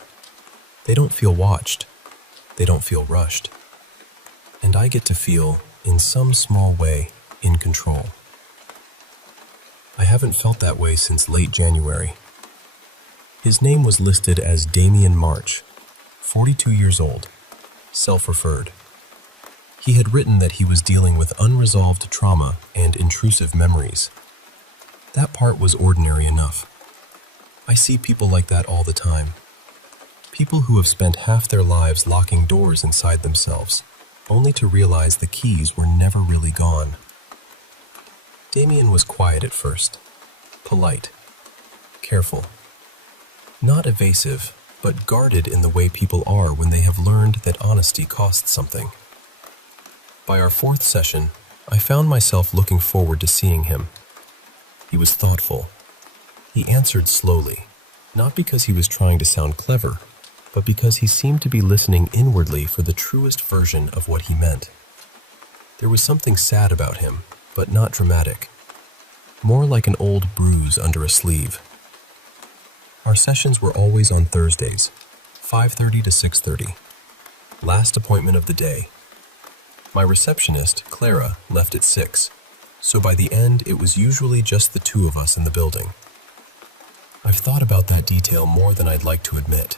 They don't feel watched. They don't feel rushed. And I get to feel, in some small way, in control. I haven't felt that way since late January. His name was listed as Damian March, 42 years old, self-referred. He had written that he was dealing with unresolved trauma and intrusive memories. That part was ordinary enough. I see people like that all the time. People who have spent half their lives locking doors inside themselves, only to realize the keys were never really gone. Damien was quiet at first, polite, careful, not evasive, but guarded in the way people are when they have learned that honesty costs something. By our fourth session, I found myself looking forward to seeing him. He was thoughtful. He answered slowly, not because he was trying to sound clever, but because he seemed to be listening inwardly for the truest version of what he meant. There was something sad about him, but not dramatic. More like an old bruise under a sleeve. Our sessions were always on Thursdays, 5:30 to 6:30. Last appointment of the day. My receptionist, Clara, left at 6, so by the end it was usually just the two of us in the building. I've thought about that detail more than I'd like to admit.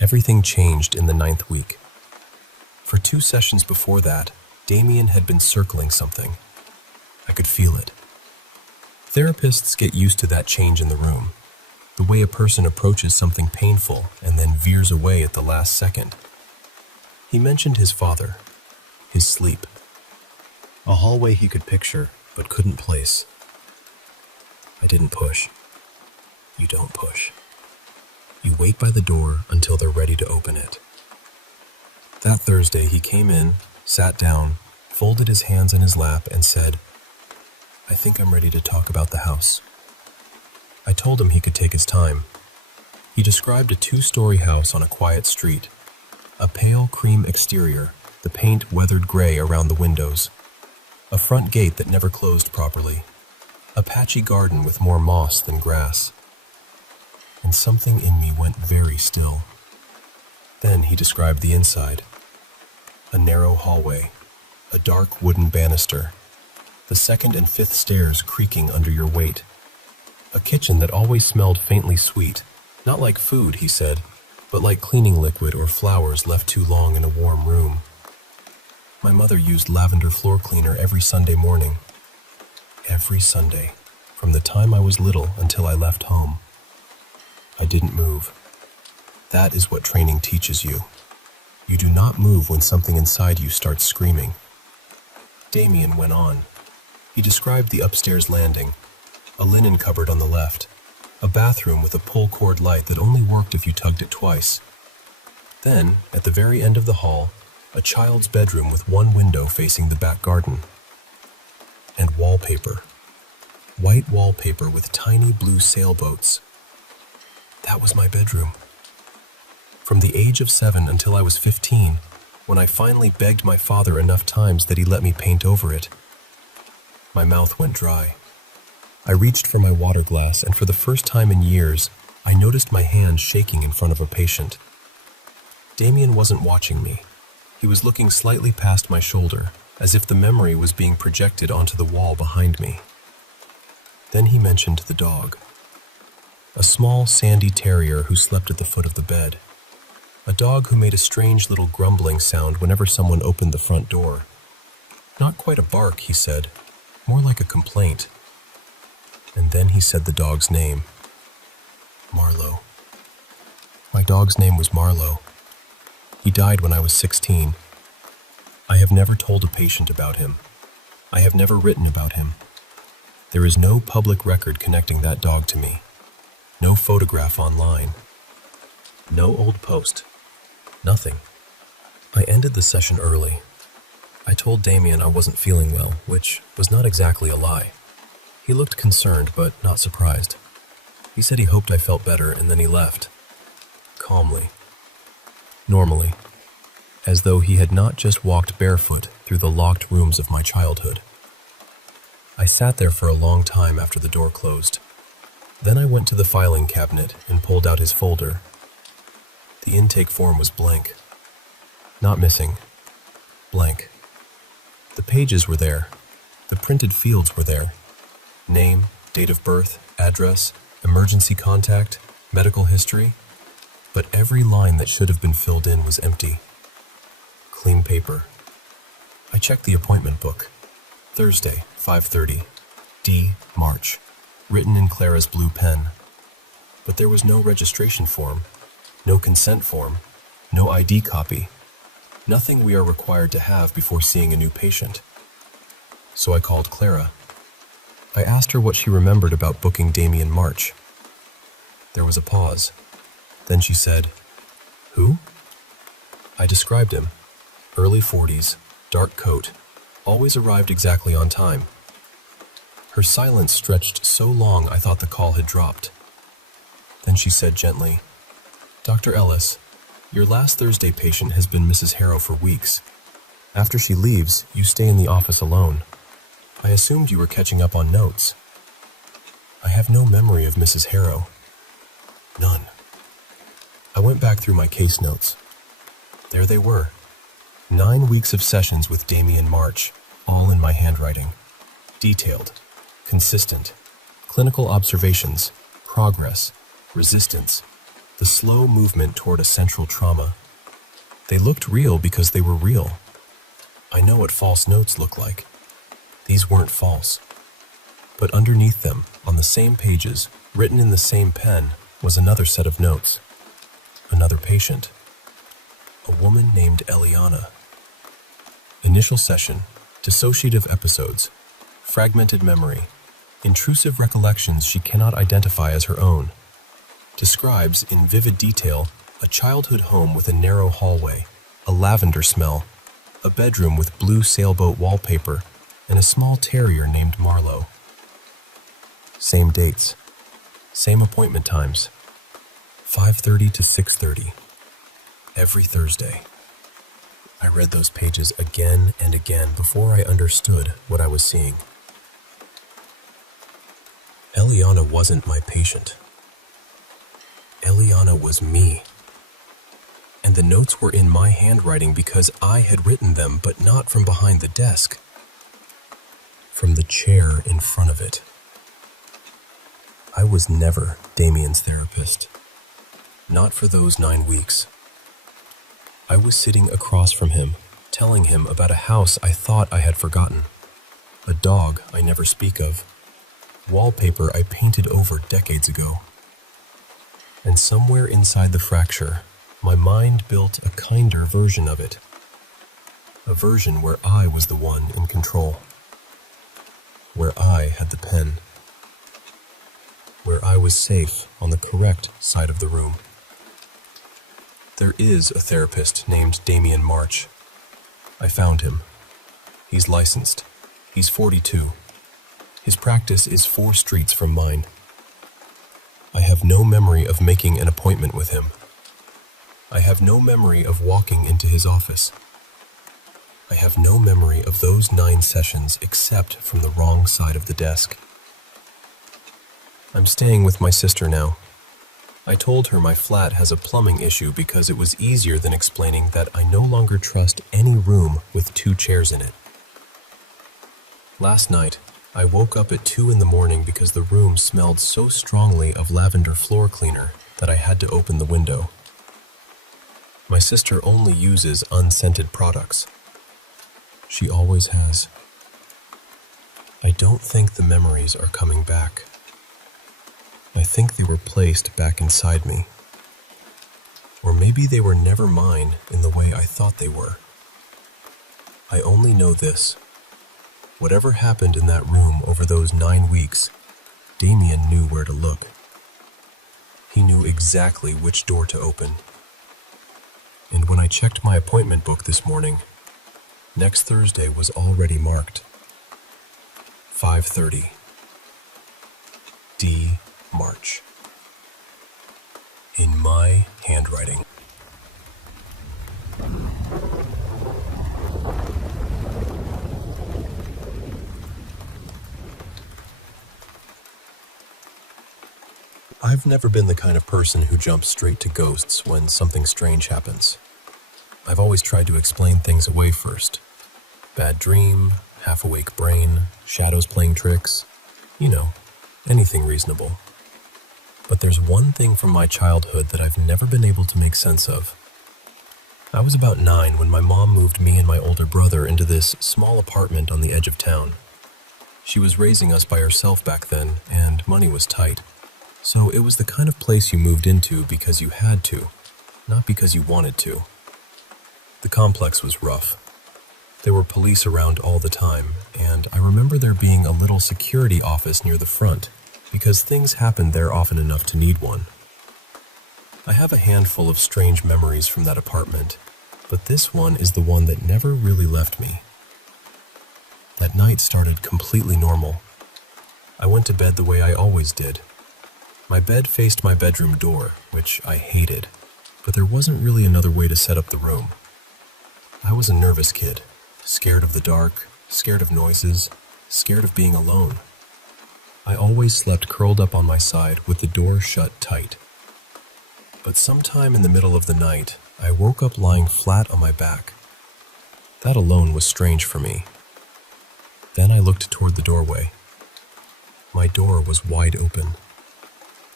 Everything changed in the 9th week. For 2 sessions before that, Damien had been circling something. I could feel it. Therapists get used to that change in the room, the way a person approaches something painful and then veers away at the last second. He mentioned his father, his sleep, a hallway he could picture but couldn't place. I didn't push. You don't push. You wait by the door until they're ready to open it. That Thursday he came in, sat down, folded his hands in his lap and said, "I think I'm ready to talk about the house." I told him he could take his time. He described a 2-story house on a quiet street, a pale cream exterior, the paint weathered gray around the windows, a front gate that never closed properly, a patchy garden with more moss than grass. And something in me went very still. Then he described the inside. A narrow hallway, a dark wooden banister, the 2nd and 5th stairs creaking under your weight, a kitchen that always smelled faintly sweet, Not like food, he said, but like cleaning liquid or flowers left too long in a warm room. My mother used lavender floor cleaner every Sunday morning. Every Sunday, from the time I was little until I left home. I didn't move. That is what training teaches you. You do not move when something inside you starts screaming. Damien went on. He described the upstairs landing, a linen cupboard on the left, a bathroom with a pull-cord light that only worked if you tugged it twice. Then, at the very end of the hall, a child's bedroom with one window facing the back garden. And wallpaper. White wallpaper with tiny blue sailboats. That was my bedroom. From the age of 7 until I was 15, when I finally begged my father enough times that he let me paint over it. My mouth went dry. I reached for my water glass, and for the first time in years, I noticed my hand shaking in front of a patient. Damien wasn't watching me. He was looking slightly past my shoulder, as if the memory was being projected onto the wall behind me. Then he mentioned the dog. A small, sandy terrier who slept at the foot of the bed. A dog who made a strange little grumbling sound whenever someone opened the front door. Not quite a bark, he said, more like a complaint. And then he said the dog's name. Marlowe. My dog's name was Marlowe. He died when I was 16. I have never told a patient about him. I have never written about him. There is no public record connecting that dog to me. No photograph online. No old post. Nothing. I ended the session early. I told Damien I wasn't feeling well, which was not exactly a lie. He looked concerned, but not surprised. He said he hoped I felt better, and then he left. Calmly. Normally. As though he had not just walked barefoot through the locked rooms of my childhood. I sat there for a long time after the door closed. Then I went to the filing cabinet and pulled out his folder. The intake form was blank. Not missing. Blank. The pages were there. The printed fields were there. Name, date of birth, address, emergency contact, medical history. But every line that should have been filled in was empty. Clean paper. I checked the appointment book. Thursday, 5:30. D. March. Written in Clara's blue pen. But there was no registration form. No consent form, no ID copy, nothing we are required to have before seeing a new patient. So I called Clara. I asked her what she remembered about booking Damien March. There was a pause. Then she said, "Who?" I described him. Early 40s, dark coat, always arrived exactly on time. Her silence stretched so long I thought the call had dropped. Then she said gently, "Dr. Ellis, your last Thursday patient has been Mrs. Harrow for weeks. After she leaves, you stay in the office alone. I assumed you were catching up on notes." I have no memory of Mrs. Harrow. None. I went back through my case notes. There they were. 9 weeks of sessions with Damien March, all in my handwriting. Detailed, consistent, clinical observations, progress, resistance, the slow movement toward a central trauma. They looked real because they were real. I know what false notes look like. These weren't false. But underneath them, on the same pages, written in the same pen, was another set of notes. Another patient. A woman named Eliana. Initial session, dissociative episodes, fragmented memory, intrusive recollections she cannot identify as her own. Describes, in vivid detail, a childhood home with a narrow hallway, a lavender smell, a bedroom with blue sailboat wallpaper, and a small terrier named Marlowe. Same dates. Same appointment times. 5:30 to 6:30. Every Thursday. I read those pages again and again before I understood what I was seeing. Eliana wasn't my patient. Eliana was me. And the notes were in my handwriting because I had written them, but not from behind the desk. From the chair in front of it. I was never Damien's therapist. Not for those 9 weeks. I was sitting across from him, telling him about a house I thought I had forgotten, a dog I never speak of, wallpaper I painted over decades ago. And somewhere inside the fracture, my mind built a kinder version of it. A version where I was the one in control. Where I had the pen. Where I was safe on the correct side of the room. There is a therapist named Damian March. I found him. He's licensed. He's 42. His practice is 4 streets from mine. I have no memory of making an appointment with him. I have no memory of walking into his office. I have no memory of those 9 sessions except from the wrong side of the desk. I'm staying with my sister now. I told her my flat has a plumbing issue because it was easier than explaining that I no longer trust any room with 2 chairs in it. Last night, I woke up at 2 in the morning because the room smelled so strongly of lavender floor cleaner that I had to open the window. My sister only uses unscented products. She always has. I don't think the memories are coming back. I think they were placed back inside me. Or maybe they were never mine in the way I thought they were. I only know this. Whatever happened in that room over those 9 weeks, Damien knew where to look. He knew exactly which door to open. And when I checked my appointment book this morning, next Thursday was already marked. 5:30. D. March. In my handwriting. I've never been the kind of person who jumps straight to ghosts when something strange happens. I've always tried to explain things away first. Bad dream, half-awake brain, shadows playing tricks. You know, anything reasonable. But there's one thing from my childhood that I've never been able to make sense of. I was about 9 when my mom moved me and my older brother into this small apartment on the edge of town. She was raising us by herself back then, and money was tight. So it was the kind of place you moved into because you had to, not because you wanted to. The complex was rough. There were police around all the time, and I remember there being a little security office near the front, because things happened there often enough to need one. I have a handful of strange memories from that apartment, but this one is the one that never really left me. That night started completely normal. I went to bed the way I always did. My bed faced my bedroom door, which I hated, but there wasn't really another way to set up the room. I was a nervous kid, scared of the dark, scared of noises, scared of being alone. I always slept curled up on my side with the door shut tight. But sometime in the middle of the night, I woke up lying flat on my back. That alone was strange for me. Then I looked toward the doorway. My door was wide open,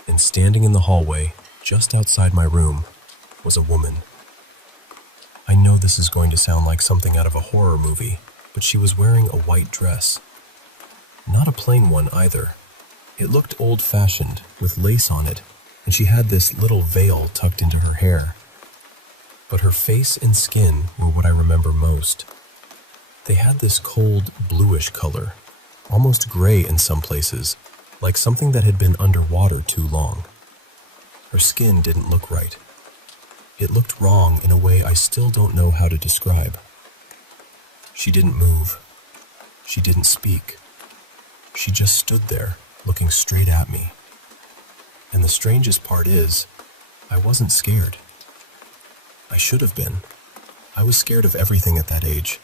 and standing in the hallway, just outside my room, was a woman. I know this is going to sound like something out of a horror movie, but she was wearing a white dress. Not a plain one either. It looked old-fashioned, with lace on it, and she had this little veil tucked into her hair. But her face and skin were what I remember most. They had this cold, bluish color, almost gray in some places, like something that had been underwater too long. Her skin didn't look right. It looked wrong in a way I still don't know how to describe. She didn't move. She didn't speak. She just stood there, looking straight at me. And the strangest part is, I wasn't scared. I should have been. I was scared of everything at that age.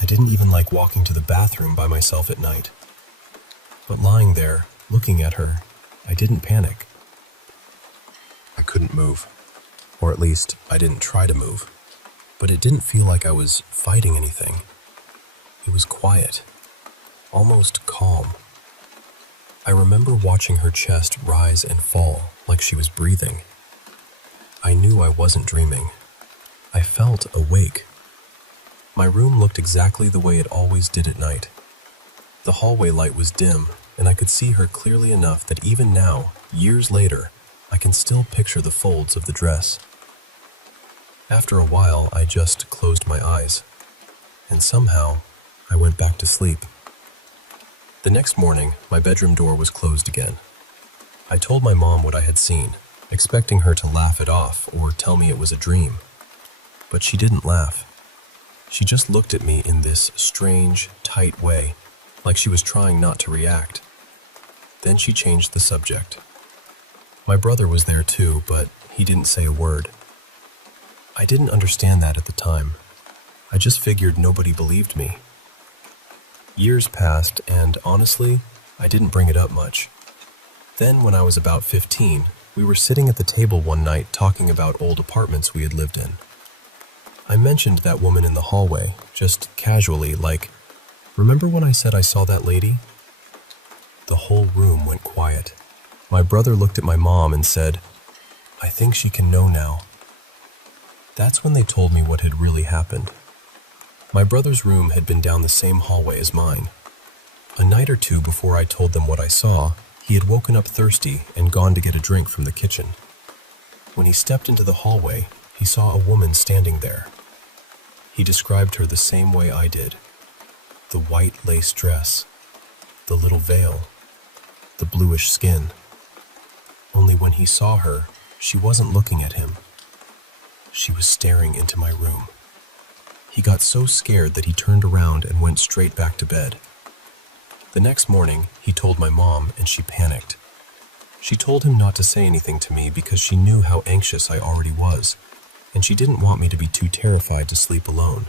I didn't even like walking to the bathroom by myself at night. But lying there, looking at her, I didn't panic. I couldn't move. Or at least, I didn't try to move. But it didn't feel like I was fighting anything. It was quiet, almost calm. I remember watching her chest rise and fall like she was breathing. I knew I wasn't dreaming. I felt awake. My room looked exactly the way it always did at night. The hallway light was dim, and I could see her clearly enough that even now, years later, I can still picture the folds of the dress. After a while, I just closed my eyes, and somehow, I went back to sleep. The next morning, my bedroom door was closed again. I told my mom what I had seen, expecting her to laugh it off or tell me it was a dream. But she didn't laugh. She just looked at me in this strange, tight way, like she was trying not to react. Then she changed the subject. My brother was there too, but he didn't say a word. I didn't understand that at the time. I just figured nobody believed me. Years passed, and honestly, I didn't bring it up much. Then, when I was about 15, we were sitting at the table one night talking about old apartments we had lived in. I mentioned that woman in the hallway, just casually, like, "Remember when I said I saw that lady?" The whole room went quiet. My brother looked at my mom and said, "I think she can know now." That's when they told me what had really happened. My brother's room had been down the same hallway as mine. A night or two before I told them what I saw, he had woken up thirsty and gone to get a drink from the kitchen. When he stepped into the hallway, he saw a woman standing there. He described her the same way I did. The white lace dress, the little veil, the bluish skin. Only when he saw her, she wasn't looking at him. She was staring into my room. He got so scared that he turned around and went straight back to bed. The next morning, he told my mom, and she panicked. She told him not to say anything to me because she knew how anxious I already was, and she didn't want me to be too terrified to sleep alone.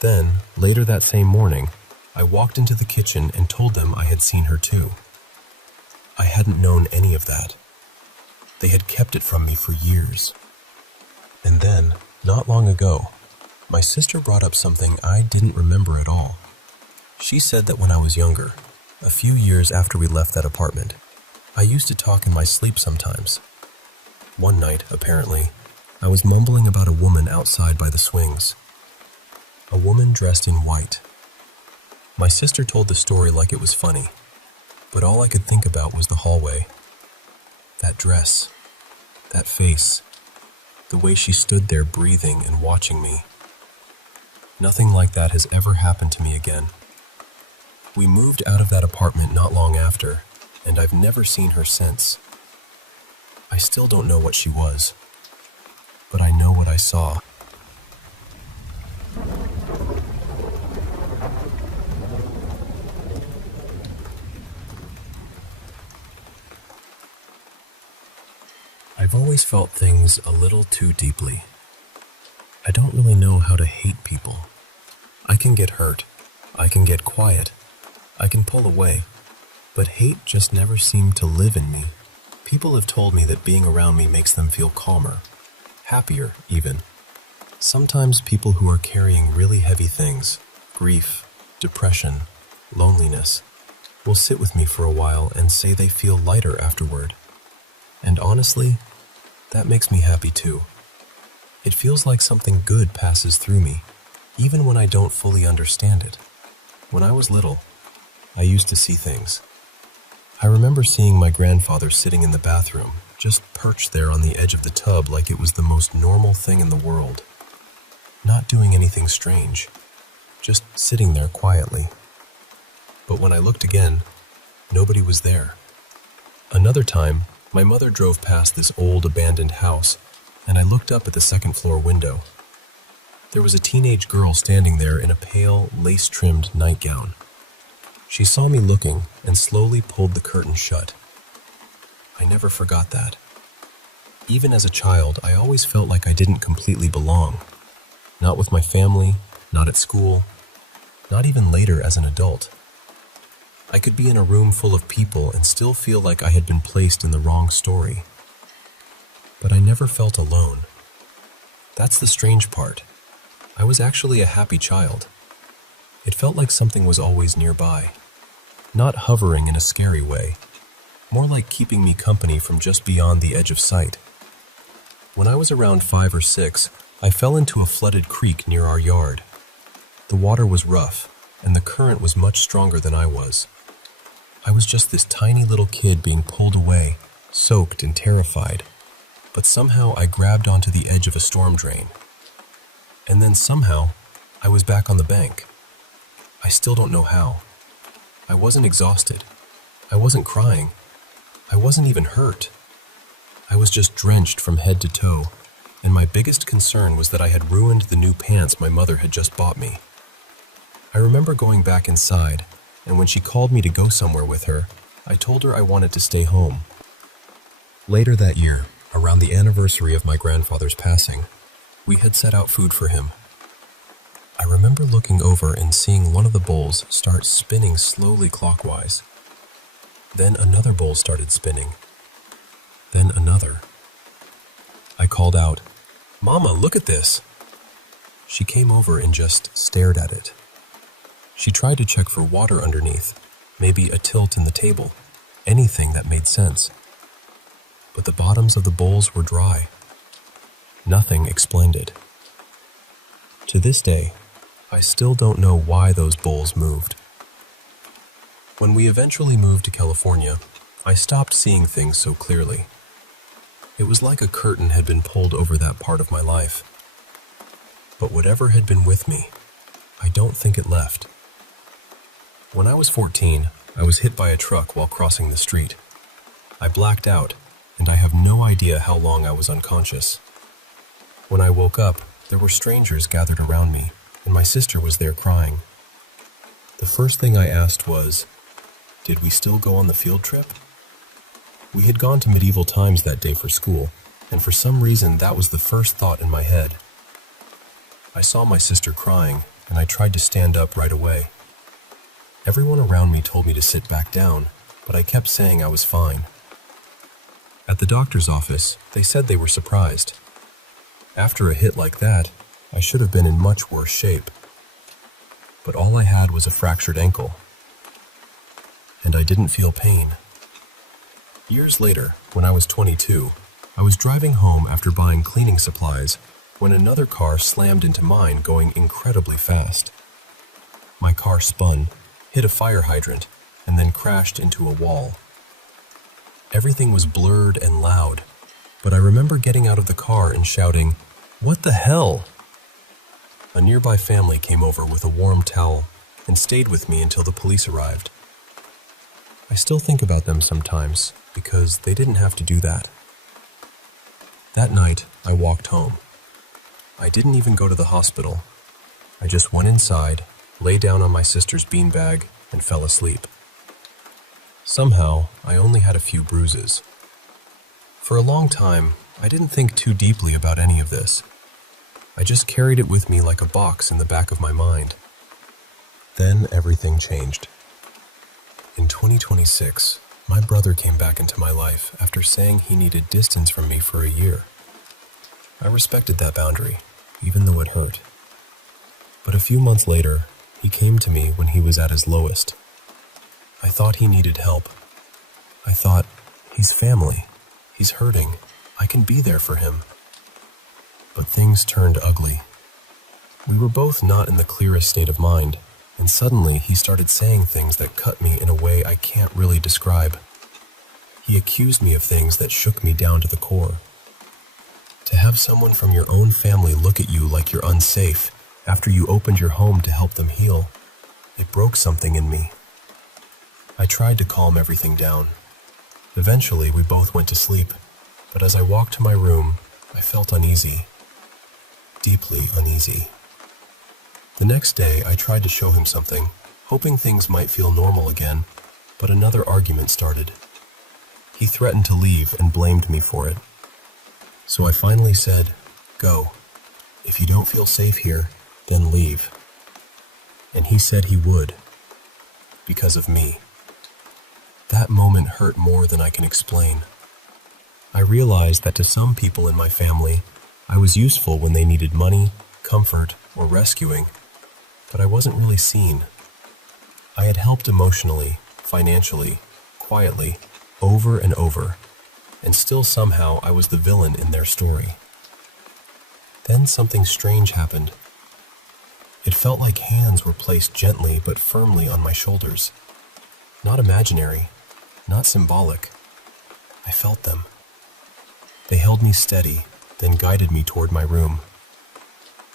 Then, later that same morning, I walked into the kitchen and told them I had seen her too. I hadn't known any of that. They had kept it from me for years. And then, not long ago, my sister brought up something I didn't remember at all. She said that when I was younger, a few years after we left that apartment, I used to talk in my sleep sometimes. One night, apparently, I was mumbling about a woman outside by the swings. A woman dressed in white. My sister told the story like it was funny, but all I could think about was the hallway. That dress, that face, the way she stood there breathing and watching me. Nothing like that has ever happened to me again. We moved out of that apartment not long after, and I've never seen her since. I still don't know what she was, but I know what I saw. I've always felt things a little too deeply. I don't really know how to hate people. I can get hurt. I can get quiet. I can pull away. But hate just never seemed to live in me. People have told me that being around me makes them feel calmer, happier even. Sometimes people who are carrying really heavy things, grief, depression, loneliness, will sit with me for a while and say they feel lighter afterward. And honestly, that makes me happy too. It feels like something good passes through me, even when I don't fully understand it. When I was little, I used to see things. I remember seeing my grandfather sitting in the bathroom, just perched there on the edge of the tub like it was the most normal thing in the world. Not doing anything strange, just sitting there quietly. But when I looked again, nobody was there. Another time, my mother drove past this old abandoned house, and I looked up at the second-floor window. There was a teenage girl standing there in a pale, lace-trimmed nightgown. She saw me looking and slowly pulled the curtain shut. I never forgot that. Even as a child, I always felt like I didn't completely belong. Not with my family, not at school, not even later as an adult. I could be in a room full of people and still feel like I had been placed in the wrong story. But I never felt alone. That's the strange part. I was actually a happy child. It felt like something was always nearby. Not hovering in a scary way, more like keeping me company from just beyond the edge of sight. When I was around 5 or 6, I fell into a flooded creek near our yard. The water was rough, and the current was much stronger than I was. I was just this tiny little kid being pulled away, soaked and terrified, but somehow I grabbed onto the edge of a storm drain. And then somehow, I was back on the bank. I still don't know how. I wasn't exhausted. I wasn't crying. I wasn't even hurt. I was just drenched from head to toe, and my biggest concern was that I had ruined the new pants my mother had just bought me. I remember going back inside, and when she called me to go somewhere with her, I told her I wanted to stay home. Later that year, around the anniversary of my grandfather's passing, we had set out food for him. I remember looking over and seeing one of the bowls start spinning slowly clockwise. Then another bowl started spinning. Then another. I called out, "Mama, look at this!" She came over and just stared at it. She tried to check for water underneath, maybe a tilt in the table, anything that made sense. But the bottoms of the bowls were dry. Nothing explained it. To this day, I still don't know why those bowls moved. When we eventually moved to California, I stopped seeing things so clearly. It was like a curtain had been pulled over that part of my life. But whatever had been with me, I don't think it left. When I was 14, I was hit by a truck while crossing the street. I blacked out, and I have no idea how long I was unconscious. When I woke up, there were strangers gathered around me, and my sister was there crying. The first thing I asked was, did we still go on the field trip? We had gone to medieval times that day for school, and for some reason that was the first thought in my head. I saw my sister crying, and I tried to stand up right away. Everyone around me told me to sit back down, but I kept saying I was fine. At the doctor's office, they said they were surprised. After a hit like that, I should have been in much worse shape. But all I had was a fractured ankle, and I didn't feel pain. Years later, when I was 22, I was driving home after buying cleaning supplies when another car slammed into mine going incredibly fast. My car spun, hit a fire hydrant, and then crashed into a wall. Everything was blurred and loud, but I remember getting out of the car and shouting, "What the hell?" A nearby family came over with a warm towel and stayed with me until the police arrived. I still think about them sometimes because they didn't have to do that. That night, I walked home. I didn't even go to the hospital. I just went inside, lay down on my sister's beanbag, and fell asleep. Somehow, I only had a few bruises. For a long time, I didn't think too deeply about any of this. I just carried it with me like a box in the back of my mind. Then everything changed. In 2026, my brother came back into my life after saying he needed distance from me for a year. I respected that boundary, even though it hurt. But a few months later, he came to me when he was at his lowest. I thought he needed help. I thought, he's family. He's hurting. I can be there for him. But things turned ugly. We were both not in the clearest state of mind, and suddenly he started saying things that cut me in a way I can't really describe. He accused me of things that shook me down to the core. To have someone from your own family look at you like you're unsafe after you opened your home to help them heal, it broke something in me. I tried to calm everything down. Eventually, we both went to sleep, but as I walked to my room, I felt uneasy. Deeply uneasy. The next day, I tried to show him something, hoping things might feel normal again, but another argument started. He threatened to leave and blamed me for it. So I finally said, "Go. If you don't feel safe here, then leave." And he said he would, because of me. That moment hurt more than I can explain. I realized that to some people in my family, I was useful when they needed money, comfort, or rescuing, but I wasn't really seen. I had helped emotionally, financially, quietly, over and over, and still somehow I was the villain in their story. Then something strange happened. It felt like hands were placed gently but firmly on my shoulders. Not imaginary, not symbolic. I felt them. They held me steady, then guided me toward my room.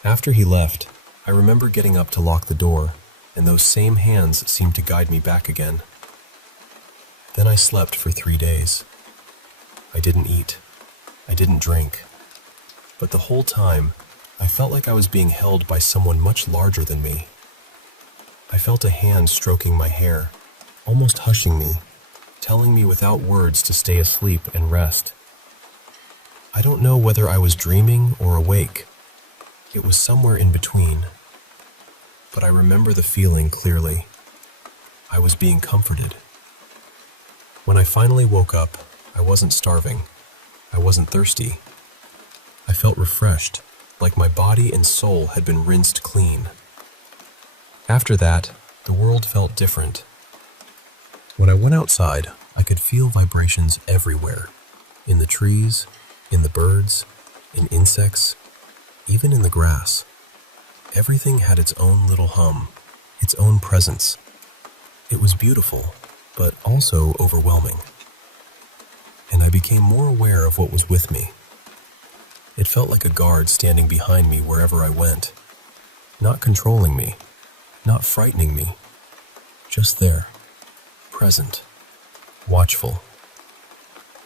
After he left, I remember getting up to lock the door, and those same hands seemed to guide me back again. Then I slept for 3 days. I didn't eat. I didn't drink. But the whole time, I felt like I was being held by someone much larger than me. I felt a hand stroking my hair, almost hushing me, telling me without words to stay asleep and rest. I don't know whether I was dreaming or awake. It was somewhere in between. But I remember the feeling clearly. I was being comforted. When I finally woke up, I wasn't starving. I wasn't thirsty. I felt refreshed, like my body and soul had been rinsed clean. After that, the world felt different. When I went outside, I could feel vibrations everywhere. In the trees, in the birds, in insects, even in the grass. Everything had its own little hum, its own presence. It was beautiful, but also overwhelming. And I became more aware of what was with me. It felt like a guard standing behind me wherever I went, not controlling me, not frightening me, just there, present, watchful.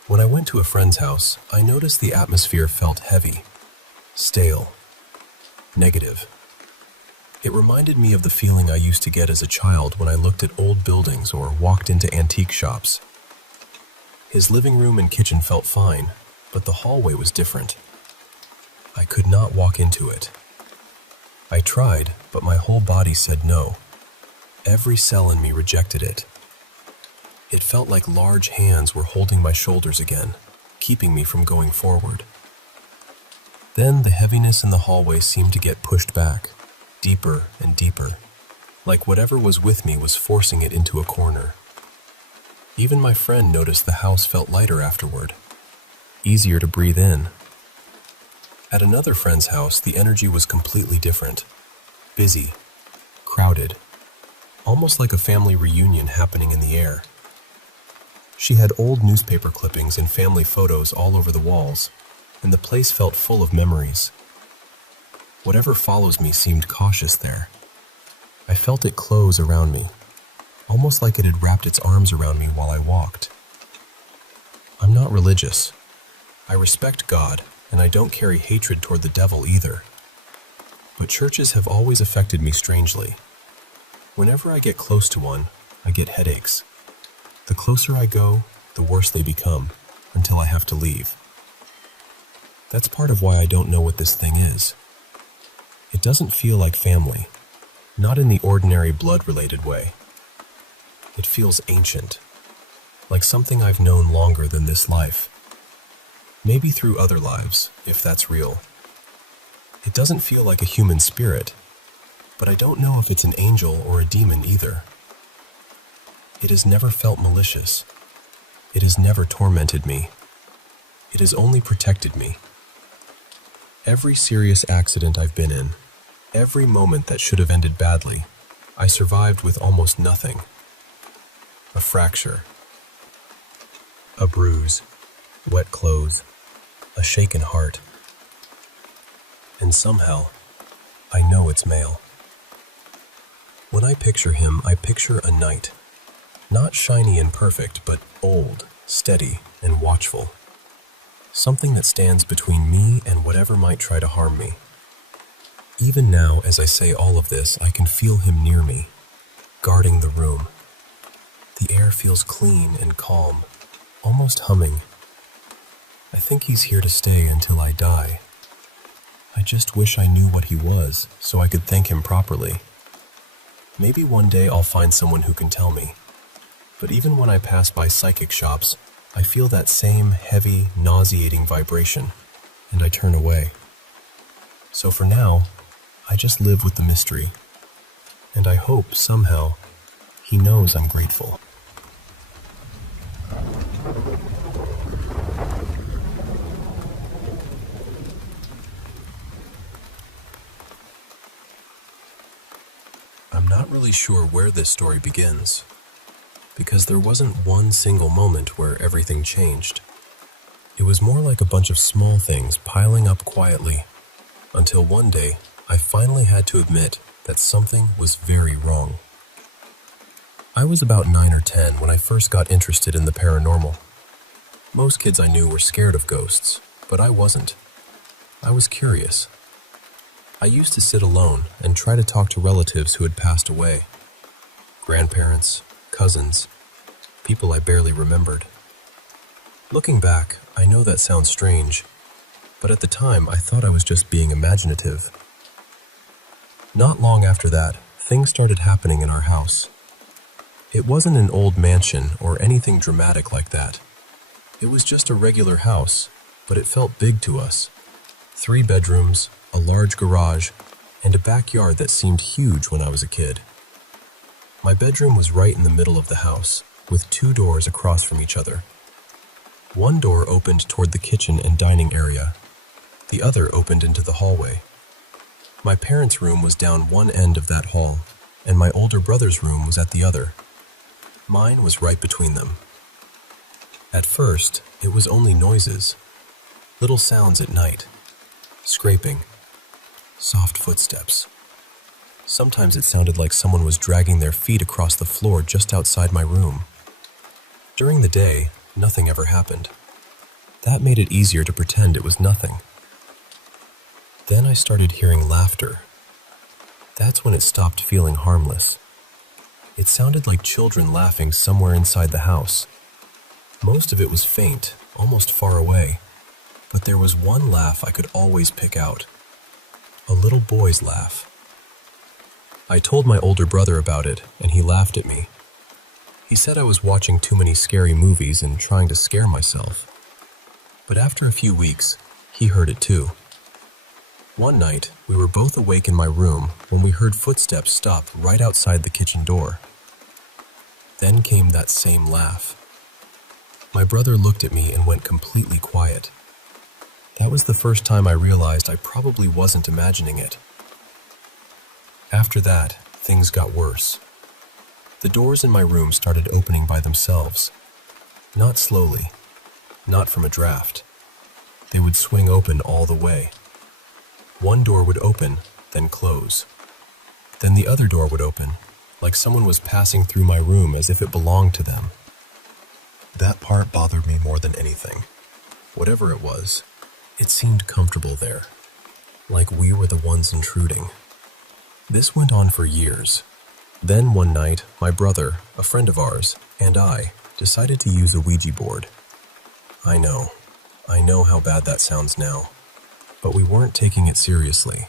When I went to a friend's house, I noticed the atmosphere felt heavy, stale, negative. It reminded me of the feeling I used to get as a child when I looked at old buildings or walked into antique shops. His living room and kitchen felt fine, but the hallway was different. I could not walk into it. I tried, but my whole body said no. Every cell in me rejected it. It felt like large hands were holding my shoulders again, keeping me from going forward. Then the heaviness in the hallway seemed to get pushed back, deeper and deeper, like whatever was with me was forcing it into a corner. Even my friend noticed the house felt lighter afterward, easier to breathe in. At another friend's house, the energy was completely different. Busy, crowded, almost like a family reunion happening in the air. She had old newspaper clippings and family photos all over the walls, and the place felt full of memories. Whatever follows me seemed cautious there. I felt it close around me, almost like it had wrapped its arms around me while I walked. I'm not religious. I respect God, and I don't carry hatred toward the devil either. But churches have always affected me strangely. Whenever I get close to one, I get headaches. The closer I go, the worse they become, until I have to leave. That's part of why I don't know what this thing is. It doesn't feel like family, not in the ordinary blood-related way. It feels ancient, like something I've known longer than this life. Maybe through other lives, if that's real. It doesn't feel like a human spirit, but I don't know if it's an angel or a demon either. It has never felt malicious. It has never tormented me. It has only protected me. Every serious accident I've been in, every moment that should have ended badly, I survived with almost nothing. A fracture, a bruise, wet clothes, a shaken heart. And somehow, I know it's male. When I picture him, I picture a knight. Not shiny and perfect, but old, steady, and watchful. Something that stands between me and whatever might try to harm me. Even now, as I say all of this, I can feel him near me, guarding the room. The air feels clean and calm, almost humming. I think he's here to stay until I die. I just wish I knew what he was, so I could thank him properly. Maybe one day I'll find someone who can tell me. But even when I pass by psychic shops, I feel that same heavy, nauseating vibration, and I turn away. So for now, I just live with the mystery, and I hope somehow he knows I'm grateful. not really sure where this story begins, because there wasn't one single moment where everything changed. It was more like a bunch of small things piling up quietly, until one day I finally had to admit that something was very wrong. I was about 9 or 10 when I first got interested in the paranormal. Most kids I knew were scared of ghosts, but I wasn't. I was curious. I used to sit alone and try to talk to relatives who had passed away. Grandparents, cousins, people I barely remembered. Looking back, I know that sounds strange, but at the time I thought I was just being imaginative. Not long after that, things started happening in our house. It wasn't an old mansion or anything dramatic like that. It was just a regular house, but it felt big to us. 3 bedrooms, a large garage, and a backyard that seemed huge when I was a kid. My bedroom was right in the middle of the house, with 2 doors across from each other. One door opened toward the kitchen and dining area. The other opened into the hallway. My parents' room was down one end of that hall, and my older brother's room was at the other. Mine was right between them. At first, it was only noises, little sounds at night, scraping, soft footsteps. Sometimes it sounded like someone was dragging their feet across the floor just outside my room. During the day, nothing ever happened. That made it easier to pretend it was nothing. Then I started hearing laughter. That's when it stopped feeling harmless. It sounded like children laughing somewhere inside the house. Most of it was faint, almost far away, but there was one laugh I could always pick out. A little boy's laugh. I told my older brother about it, and he laughed at me. He said I was watching too many scary movies and trying to scare myself. But after a few weeks, he heard it too. One night, we were both awake in my room when we heard footsteps stop right outside the kitchen door. Then came that same laugh. My brother looked at me and went completely quiet. That was the first time I realized I probably wasn't imagining it. After that, things got worse. The doors in my room started opening by themselves. Not slowly, not from a draft. They would swing open all the way. One door would open, then close. Then the other door would open, like someone was passing through my room as if it belonged to them. That part bothered me more than anything. Whatever it was, it seemed comfortable there, like we were the ones intruding. This went on for years. Then one night, my brother, a friend of ours, and I decided to use a Ouija board. I know how bad that sounds now. But we weren't taking it seriously.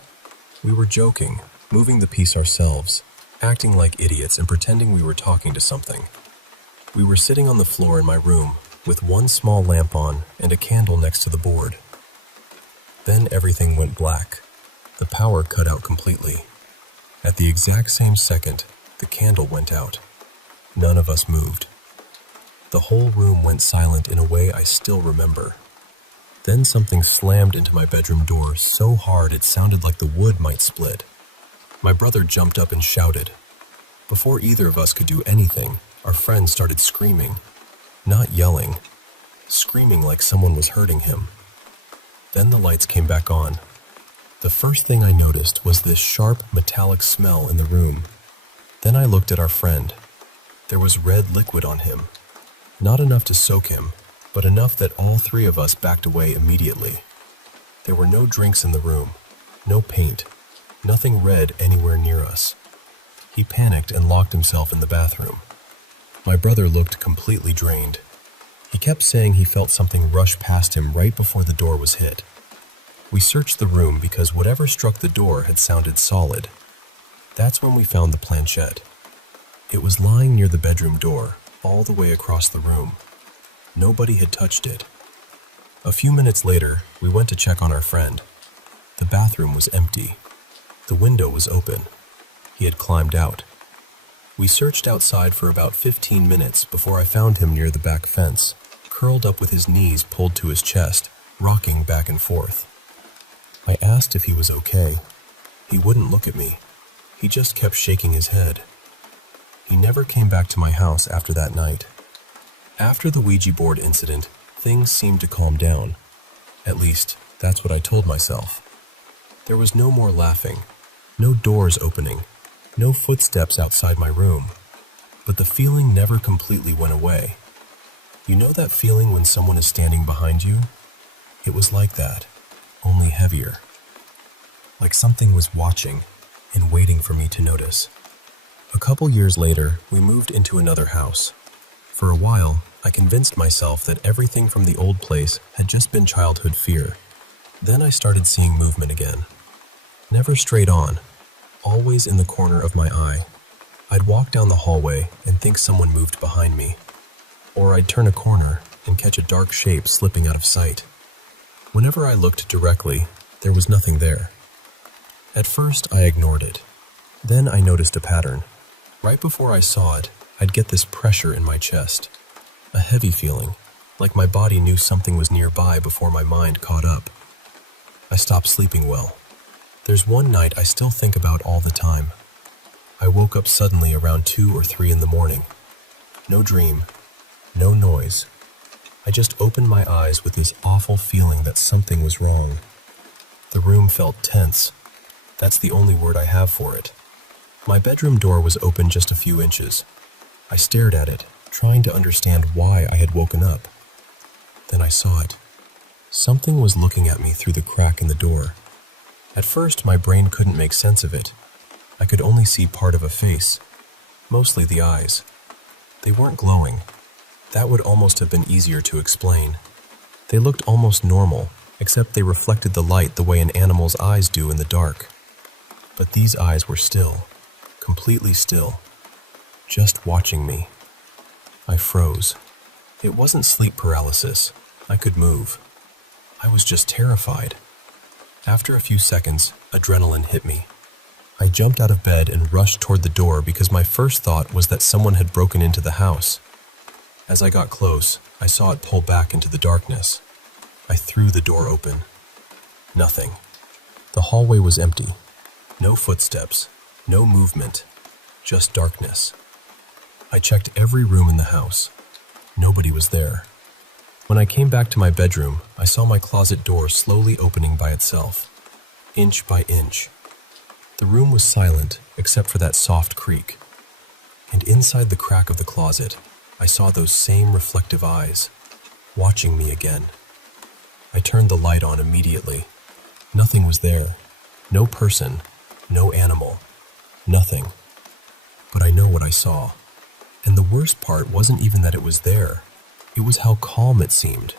We were joking, moving the piece ourselves, acting like idiots and pretending we were talking to something. We were sitting on the floor in my room, with one small lamp on and a candle next to the board. Then everything went black. The power cut out completely. At the exact same second, the candle went out. None of us moved. The whole room went silent in a way I still remember. Then something slammed into my bedroom door so hard it sounded like the wood might split. My brother jumped up and shouted. Before either of us could do anything, our friend started screaming. Not yelling, screaming like someone was hurting him. Then the lights came back on. The first thing I noticed was this sharp, metallic smell in the room. Then I looked at our friend. There was red liquid on him. Not enough to soak him, but enough that all 3 of us backed away immediately. There were no drinks in the room, no paint, nothing red anywhere near us. He panicked and locked himself in the bathroom. My brother looked completely drained. He kept saying he felt something rush past him right before the door was hit. We searched the room because whatever struck the door had sounded solid. That's when we found the planchette. It was lying near the bedroom door, all the way across the room. Nobody had touched it. A few minutes later, we went to check on our friend. The bathroom was empty. The window was open. He had climbed out. We searched outside for about 15 minutes before I found him near the back fence, curled up with his knees pulled to his chest, rocking back and forth. I asked if he was okay. He wouldn't look at me. He just kept shaking his head. He never came back to my house after that night. After the Ouija board incident, things seemed to calm down. At least, that's what I told myself. There was no more laughing, no doors opening, no footsteps outside my room. But the feeling never completely went away. You know that feeling when someone is standing behind you? It was like that, only heavier. Like something was watching and waiting for me to notice. A couple years later, we moved into another house. For a while, I convinced myself that everything from the old place had just been childhood fear. Then I started seeing movement again. Never straight on, always in the corner of my eye. I'd walk down the hallway and think someone moved behind me. Or I'd turn a corner and catch a dark shape slipping out of sight. Whenever I looked directly, there was nothing there. At first, I ignored it. Then I noticed a pattern. Right before I saw it, I'd get this pressure in my chest. A heavy feeling, like my body knew something was nearby before my mind caught up. I stopped sleeping well. There's one night I still think about all the time. I woke up suddenly around 2 or 3 in the morning. No dream, no noise. I just opened my eyes with this awful feeling that something was wrong. The room felt tense. That's the only word I have for it. My bedroom door was open just a few inches. I stared at it, trying to understand why I had woken up. Then I saw it. Something was looking at me through the crack in the door. At first, my brain couldn't make sense of it. I could only see part of a face, mostly the eyes. They weren't glowing. That would almost have been easier to explain. They looked almost normal, except they reflected the light the way an animal's eyes do in the dark. But these eyes were still, completely still, just watching me. I froze. It wasn't sleep paralysis. I could move. I was just terrified. After a few seconds, adrenaline hit me. I jumped out of bed and rushed toward the door because my first thought was that someone had broken into the house. As I got close, I saw it pull back into the darkness. I threw the door open. Nothing. The hallway was empty. No footsteps, no movement, just darkness. I checked every room in the house. Nobody was there. When I came back to my bedroom, I saw my closet door slowly opening by itself, inch by inch. The room was silent except for that soft creak. And inside the crack of the closet, I saw those same reflective eyes, watching me again. I turned the light on immediately. Nothing was there. No person, no animal, nothing. But I know what I saw. And the worst part wasn't even that it was there. It was how calm it seemed.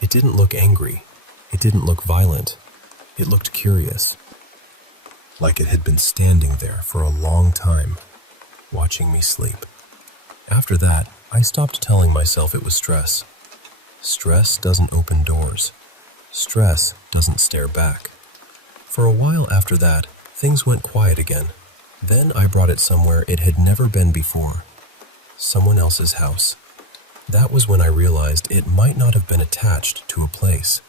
It didn't look angry. It didn't look violent. It looked curious. Like it had been standing there for a long time, watching me sleep. After that, I stopped telling myself it was stress. Stress doesn't open doors. Stress doesn't stare back. For a while after that, things went quiet again. Then I brought it somewhere it had never been before. Someone else's house. That was when I realized it might not have been attached to a place.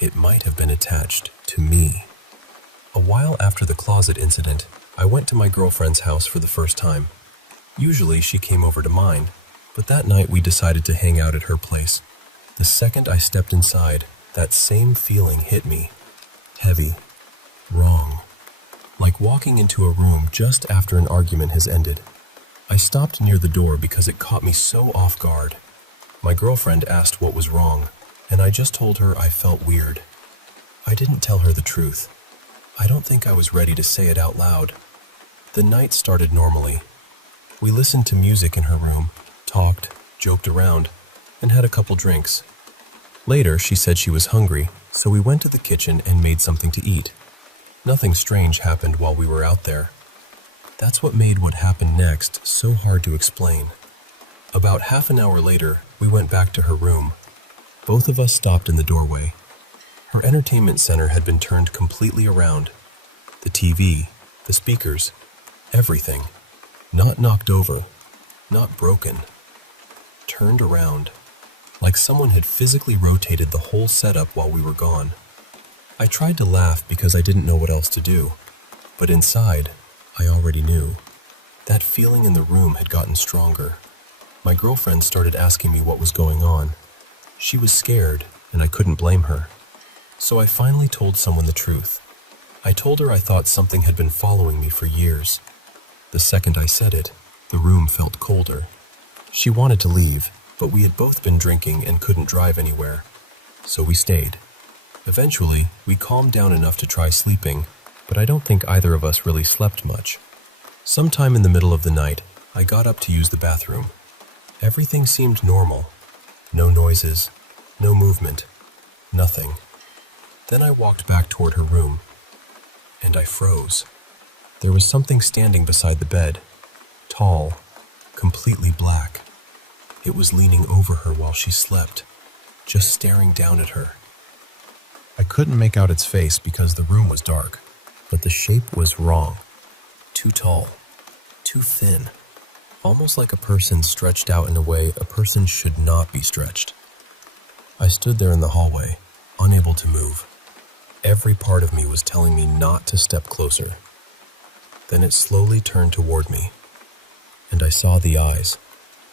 It might have been attached to me. A while after the closet incident, I went to my girlfriend's house for the first time. Usually she came over to mine, but that night we decided to hang out at her place. The second I stepped inside, that same feeling hit me. Heavy. Wrong. Like walking into a room just after an argument has ended. I stopped near the door because it caught me so off guard. My girlfriend asked what was wrong, and I just told her I felt weird. I didn't tell her the truth. I don't think I was ready to say it out loud. The night started normally. We listened to music in her room, talked, joked around, and had a couple drinks. Later, she said she was hungry, so we went to the kitchen and made something to eat. Nothing strange happened while we were out there. That's what made what happened next so hard to explain. About half an hour later, we went back to her room. Both of us stopped in the doorway. Her entertainment center had been turned completely around. The TV, the speakers, everything. Not knocked over, not broken. Turned around. Like someone had physically rotated the whole setup while we were gone. I tried to laugh because I didn't know what else to do. But inside, I already knew. That feeling in the room had gotten stronger. My girlfriend started asking me what was going on. She was scared, and I couldn't blame her. So I finally told someone the truth. I told her I thought something had been following me for years. The second I said it, the room felt colder. She wanted to leave, but we had both been drinking and couldn't drive anywhere. So we stayed. Eventually, we calmed down enough to try sleeping, but I don't think either of us really slept much. Sometime in the middle of the night, I got up to use the bathroom. Everything seemed normal. No noises, no movement, nothing. Then I walked back toward her room, and I froze. There was something standing beside the bed, tall, completely black. It was leaning over her while she slept, just staring down at her. I couldn't make out its face because the room was dark, but the shape was wrong. Too tall, too thin, almost like a person stretched out in a way a person should not be stretched. I stood there in the hallway, unable to move. Every part of me was telling me not to step closer. Then it slowly turned toward me, and I saw the eyes,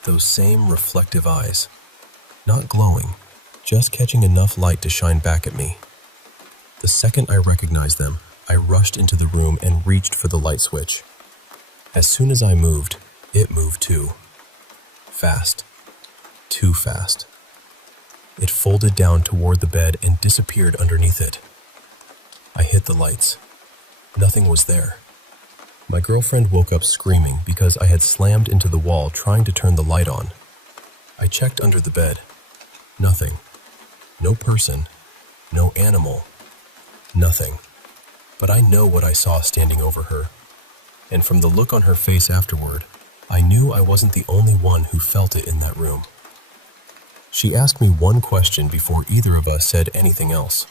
those same reflective eyes, not glowing, just catching enough light to shine back at me. The second I recognized them, I rushed into the room and reached for the light switch. As soon as I moved, it moved too. Fast. Too fast. It folded down toward the bed and disappeared underneath it. I hit the lights. Nothing was there. My girlfriend woke up screaming because I had slammed into the wall trying to turn the light on. I checked under the bed. Nothing. No person. No animal. Nothing. But I know what I saw standing over her. And from the look on her face afterward, I knew I wasn't the only one who felt it in that room. She asked me one question before either of us said anything else.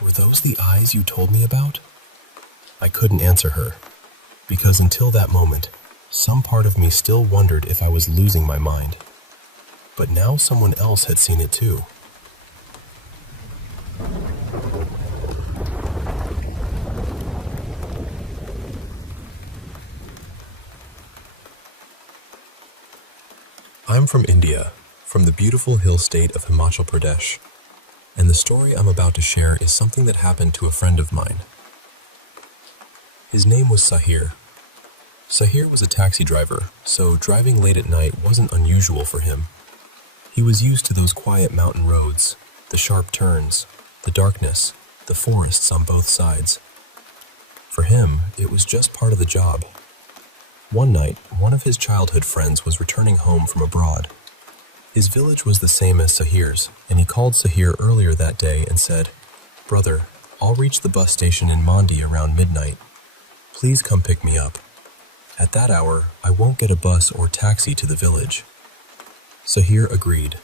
"Were those the eyes you told me about?" I couldn't answer her, because until that moment, some part of me still wondered if I was losing my mind. But now someone else had seen it too. I'm from India, from the beautiful hill state of Himachal Pradesh, and the story I'm about to share is something that happened to a friend of mine. His name was Sahir. Sahir was a taxi driver, so driving late at night wasn't unusual for him. He was used to those quiet mountain roads, the sharp turns, the darkness, the forests on both sides. For him, it was just part of the job. One night, one of his childhood friends was returning home from abroad. His village was the same as Sahir's, and he called Sahir earlier that day and said, "Brother, I'll reach the bus station in Mandi around midnight. Please come pick me up. At that hour, I won't get a bus or taxi to the village." Sahir agreed.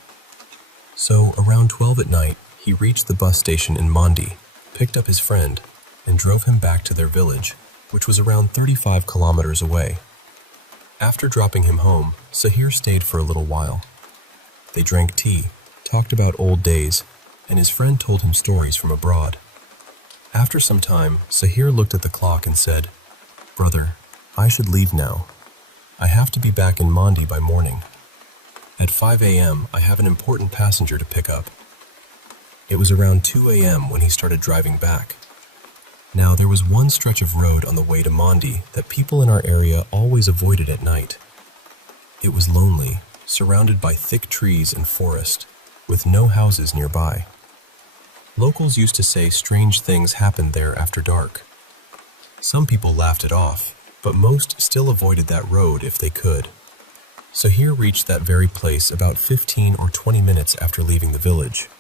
So, around 12 at night, he reached the bus station in Mandi, picked up his friend, and drove him back to their village, which was around 35 kilometers away. After dropping him home, Sahir stayed for a little while. They drank tea, talked about old days, and his friend told him stories from abroad. After some time, Sahir looked at the clock and said, "Brother, I should leave now. I have to be back in Mandi by morning. At 5 a.m., I have an important passenger to pick up." It was around 2 a.m. when he started driving back. Now, there was one stretch of road on the way to Mandi that people in our area always avoided at night. It was lonely, surrounded by thick trees and forest, with no houses nearby. Locals used to say strange things happened there after dark. Some people laughed it off, but most still avoided that road if they could. Sahir reached that very place about 15 or 20 minutes after leaving the village.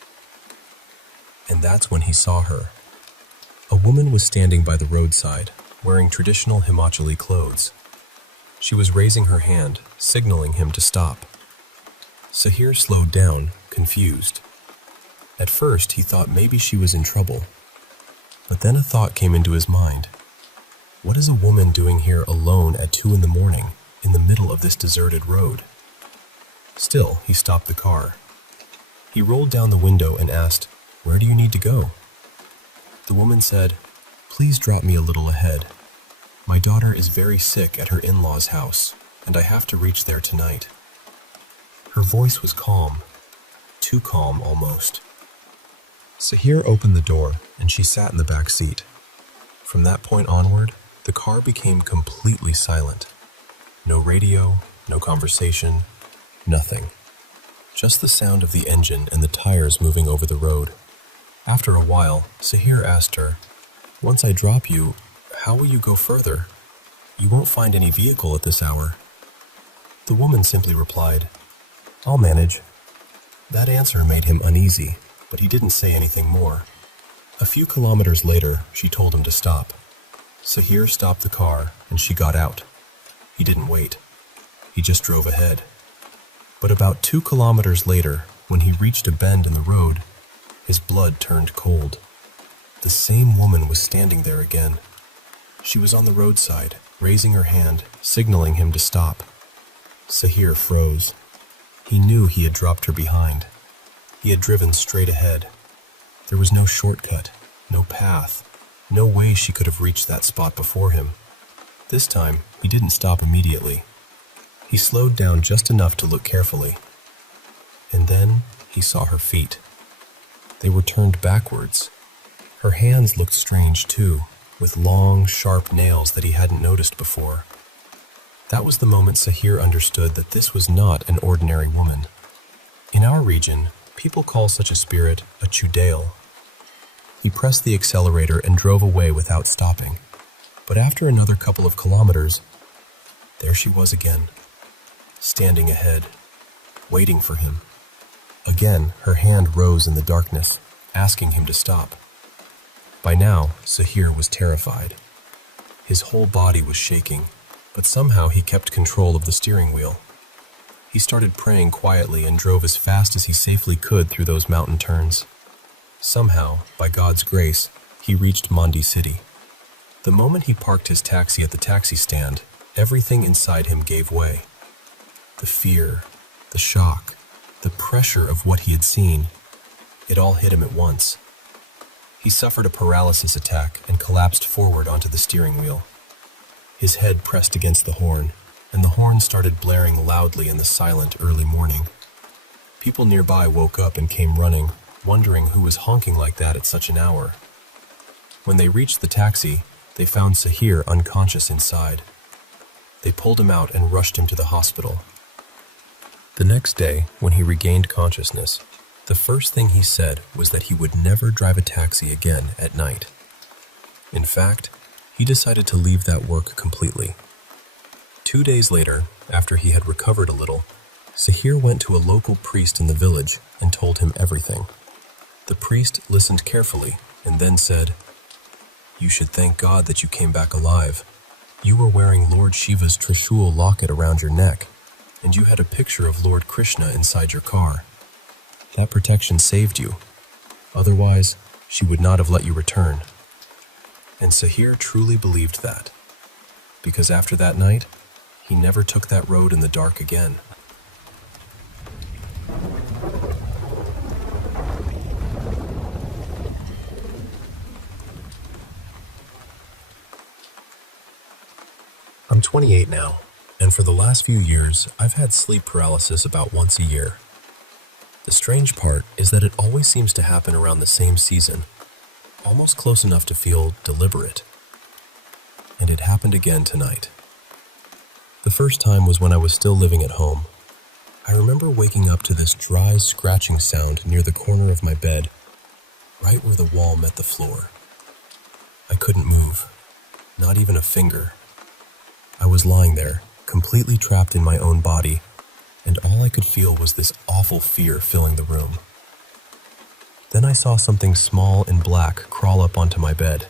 And that's when he saw her. A woman was standing by the roadside, wearing traditional Himachali clothes. She was raising her hand, signaling him to stop. Sahir slowed down, confused. At first, he thought maybe she was in trouble. But then a thought came into his mind. What is a woman doing here alone at 2 in the morning, in the middle of this deserted road? Still, he stopped the car. He rolled down the window and asked, "Where do you need to go?" The woman said, "Please drop me a little ahead." My daughter is very sick at her in-laws' house, and I have to reach there tonight." Her voice was calm, too calm almost. Sahir opened the door, and she sat in the back seat. From that point onward, the car became completely silent. No radio, no conversation, nothing. Just the sound of the engine and the tires moving over the road. After a while, Sahir asked her, "Once I drop you, how will you go further? You won't find any vehicle at this hour." The woman simply replied, "I'll manage." That answer made him uneasy, but he didn't say anything more. A few kilometers later, she told him to stop. Sahir stopped the car, and she got out. He didn't wait. He just drove ahead. But about 2 kilometers later, when he reached a bend in the road, his blood turned cold. The same woman was standing there again. She was on the roadside, raising her hand, signaling him to stop. Sahir froze. He knew he had dropped her behind. He had driven straight ahead. There was no shortcut, no path, no way she could have reached that spot before him. This time, he didn't stop immediately. He slowed down just enough to look carefully. And then he saw her feet. They were turned backwards. Her hands looked strange too, with long, sharp nails that he hadn't noticed before. That was the moment Sahir understood that this was not an ordinary woman. In our region, people call such a spirit a chudail. He pressed the accelerator and drove away without stopping. But after another couple of kilometers, there she was again, standing ahead, waiting for him. Again, her hand rose in the darkness, asking him to stop. By now, Sahir was terrified. His whole body was shaking, but somehow he kept control of the steering wheel. He started praying quietly and drove as fast as he safely could through those mountain turns. Somehow, by God's grace, he reached Mandi City. The moment he parked his taxi at the taxi stand, everything inside him gave way. The fear, the shock, the pressure of what he had seen, it all hit him at once. He suffered a paralysis attack and collapsed forward onto the steering wheel. His head pressed against the horn, and the horn started blaring loudly in the silent early morning. People nearby woke up and came running, wondering who was honking like that at such an hour. When they reached the taxi, they found Sahir unconscious inside. They pulled him out and rushed him to the hospital. The next day, when he regained consciousness, the first thing he said was that he would never drive a taxi again at night. In fact, he decided to leave that work completely. 2 days later, after he had recovered a little, Sahir went to a local priest in the village and told him everything. The priest listened carefully and then said, "You should thank God that you came back alive. You were wearing Lord Shiva's Trishul locket around your neck, and you had a picture of Lord Krishna inside your car. That protection saved you. Otherwise, she would not have let you return." And Sahir truly believed that, because after that night, he never took that road in the dark again. I'm 28 now, and for the last few years, I've had sleep paralysis about once a year. The strange part is that it always seems to happen around the same season, almost close enough to feel deliberate. And it happened again tonight. The first time was when I was still living at home. I remember waking up to this dry scratching sound near the corner of my bed, right where the wall met the floor. I couldn't move, not even a finger. I was lying there, completely trapped in my own body, and all I could feel was this awful fear filling the room. Then I saw something small and black crawl up onto my bed.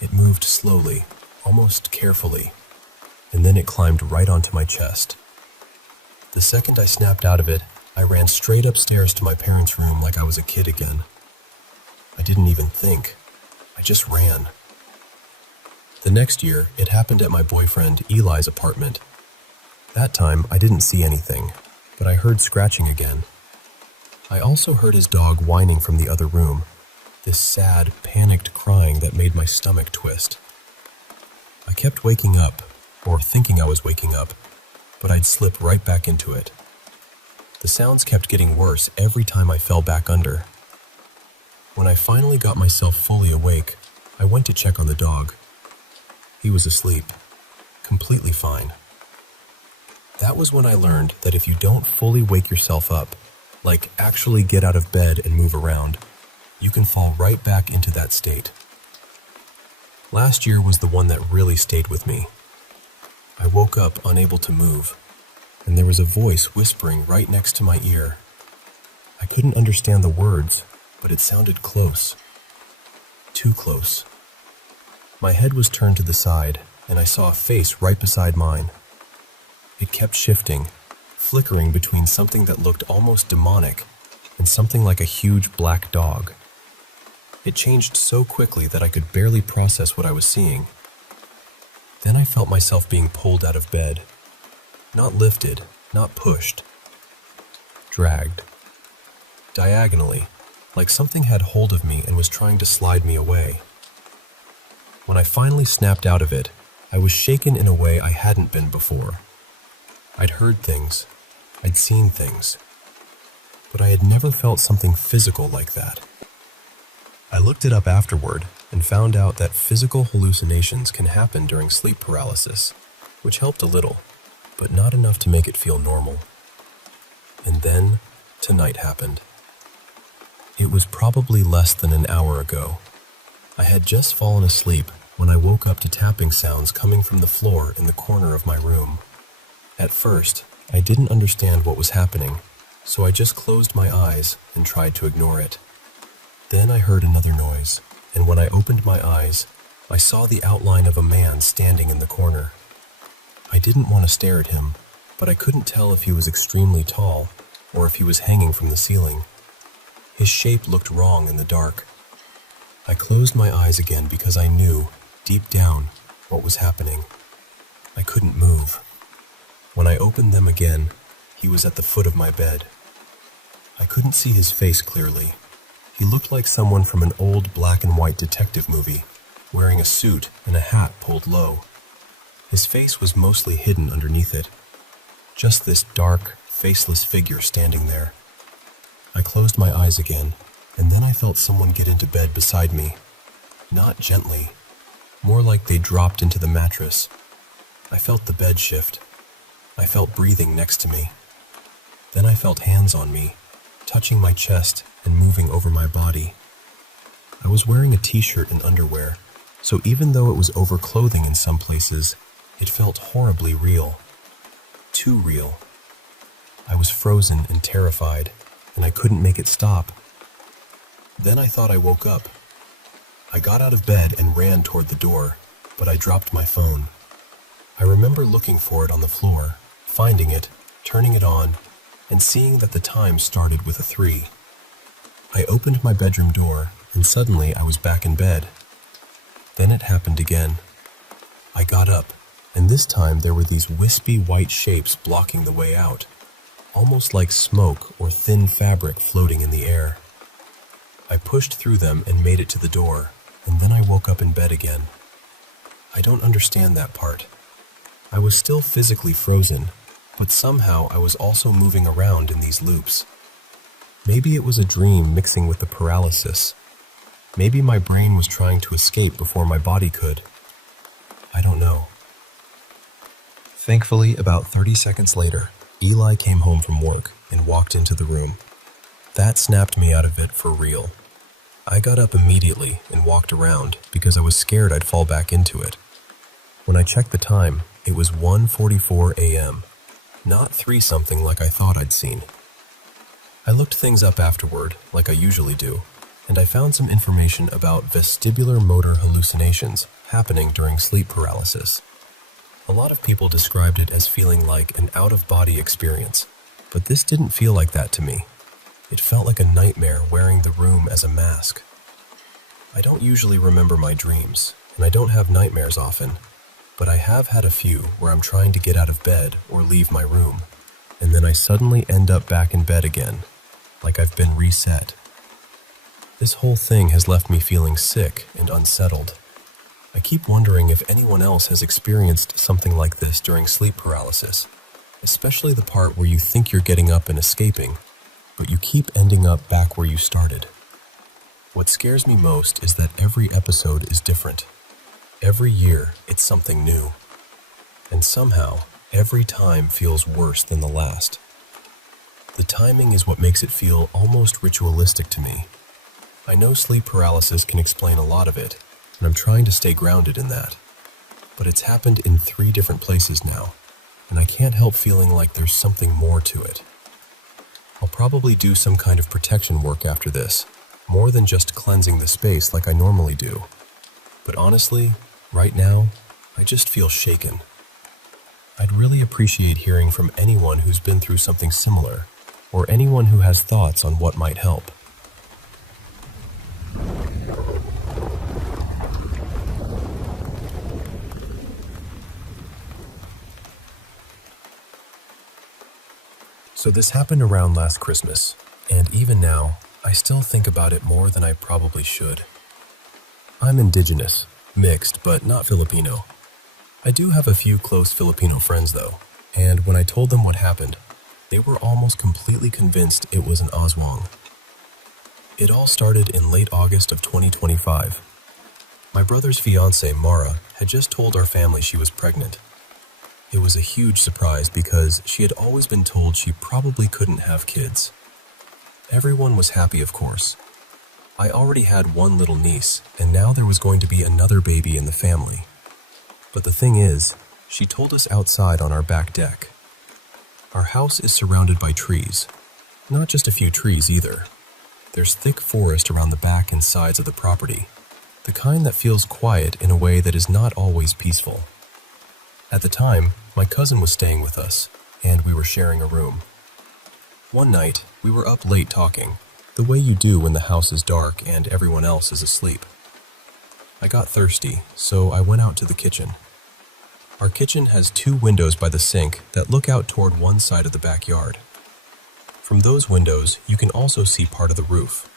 It moved slowly, almost carefully, and then it climbed right onto my chest. The second I snapped out of it, I ran straight upstairs to my parents' room like I was a kid again. I didn't even think. I just ran. The next year, it happened at my boyfriend Eli's apartment. That time, I didn't see anything, but I heard scratching again. I also heard his dog whining from the other room, this sad, panicked crying that made my stomach twist. I I kept waking up, or thinking I was waking up, but I'd slip right back into it. The sounds kept getting worse every time I fell back under. When I finally got myself fully awake, I went to check on the dog. He was asleep, completely fine. That was when I learned that if you don't fully wake yourself up, like actually get out of bed and move around, you can fall right back into that state. Last year was the one that really stayed with me. I woke up unable to move, and there was a voice whispering right next to my ear. I couldn't understand the words, but it sounded close. Too close. My head was turned to the side, and I saw a face right beside mine. It kept shifting, flickering between something that looked almost demonic and something like a huge black dog. It changed so quickly that I could barely process what I was seeing. Then I felt myself being pulled out of bed. Not lifted, not pushed. Dragged. Diagonally, like something had hold of me and was trying to slide me away. When I finally snapped out of it, I was shaken in a way I hadn't been before. I'd heard things, I'd seen things, but I had never felt something physical like that. I looked it up afterward and found out that physical hallucinations can happen during sleep paralysis, which helped a little, but not enough to make it feel normal. And then, tonight happened. It was probably less than an hour ago. I had just fallen asleep when I woke up to tapping sounds coming from the floor in the corner of my room. At first, I didn't understand what was happening, so I just closed my eyes and tried to ignore it. Then I heard another noise, and when I opened my eyes, I saw the outline of a man standing in the corner. I didn't want to stare at him, but I couldn't tell if he was extremely tall or if he was hanging from the ceiling. His shape looked wrong in the dark. I closed my eyes again because I knew, deep down, what was happening. I couldn't move. When I opened them again, he was at the foot of my bed. I couldn't see his face clearly. He looked like someone from an old black and white detective movie, wearing a suit and a hat pulled low. His face was mostly hidden underneath it. Just this dark, faceless figure standing there. I closed my eyes again, and then I felt someone get into bed beside me. Not gently, more like they dropped into the mattress. I felt the bed shift. I felt breathing next to me. Then I felt hands on me, touching my chest and moving over my body. I was wearing a t-shirt and underwear, so even though it was over clothing in some places, it felt horribly real. Too real. I was frozen and terrified, and I couldn't make it stop. Then I thought I woke up. I got out of bed and ran toward the door, but I dropped my phone. I remember looking for it on the floor, finding it, turning it on, and seeing that the time started with a 3. I opened my bedroom door, and suddenly I was back in bed. Then it happened again. I got up, and this time there were these wispy white shapes blocking the way out, almost like smoke or thin fabric floating in the air. I pushed through them and made it to the door, and then I woke up in bed again. I don't understand that part. I was still physically frozen, but somehow I was also moving around in these loops. Maybe it was a dream mixing with the paralysis. Maybe my brain was trying to escape before my body could. I don't know. Thankfully, about 30 seconds later, Eli came home from work and walked into the room. That snapped me out of it for real. I got up immediately and walked around because I was scared I'd fall back into it. When I checked the time, it was 1:44 a.m., not 3-something like I thought I'd seen. I looked things up afterward, like I usually do, and I found some information about vestibular motor hallucinations happening during sleep paralysis. A lot of people described it as feeling like an out-of-body experience, but this didn't feel like that to me. It felt like a nightmare wearing the room as a mask. I don't usually remember my dreams, and I don't have nightmares often, but I have had a few where I'm trying to get out of bed or leave my room, and then I suddenly end up back in bed again, like I've been reset. This whole thing has left me feeling sick and unsettled. I keep wondering if anyone else has experienced something like this during sleep paralysis, especially the part where you think you're getting up and escaping, but you keep ending up back where you started. What scares me most is that every episode is different. Every year, it's something new. And somehow, every time feels worse than the last. The timing is what makes it feel almost ritualistic to me. I know sleep paralysis can explain a lot of it, and I'm trying to stay grounded in that. But it's happened in 3 different places now, and I can't help feeling like there's something more to it. I'll probably do some kind of protection work after this, more than just cleansing the space like I normally do. But honestly, right now, I just feel shaken. I'd really appreciate hearing from anyone who's been through something similar, or anyone who has thoughts on what might help. So this happened around last Christmas, and even now, I still think about it more than I probably should. I'm indigenous, mixed, but not Filipino. I do have a few close Filipino friends though, and when I told them what happened, they were almost completely convinced it was an aswang. It all started in late August of 2025. My brother's fiancée, Mara, had just told our family she was pregnant. It was a huge surprise because she had always been told she probably couldn't have kids. Everyone was happy, of course. I already had one little niece, and now there was going to be another baby in the family. But the thing is, she told us outside on our back deck. Our house is surrounded by trees. Not just a few trees either. There's thick forest around the back and sides of the property, the kind that feels quiet in a way that is not always peaceful. At the time, my cousin was staying with us, and we were sharing a room. One night, we were up late talking, the way you do when the house is dark and everyone else is asleep. I got thirsty, so I went out to the kitchen. Our kitchen has 2 windows by the sink that look out toward one side of the backyard. From those windows, you can also see part of the roof.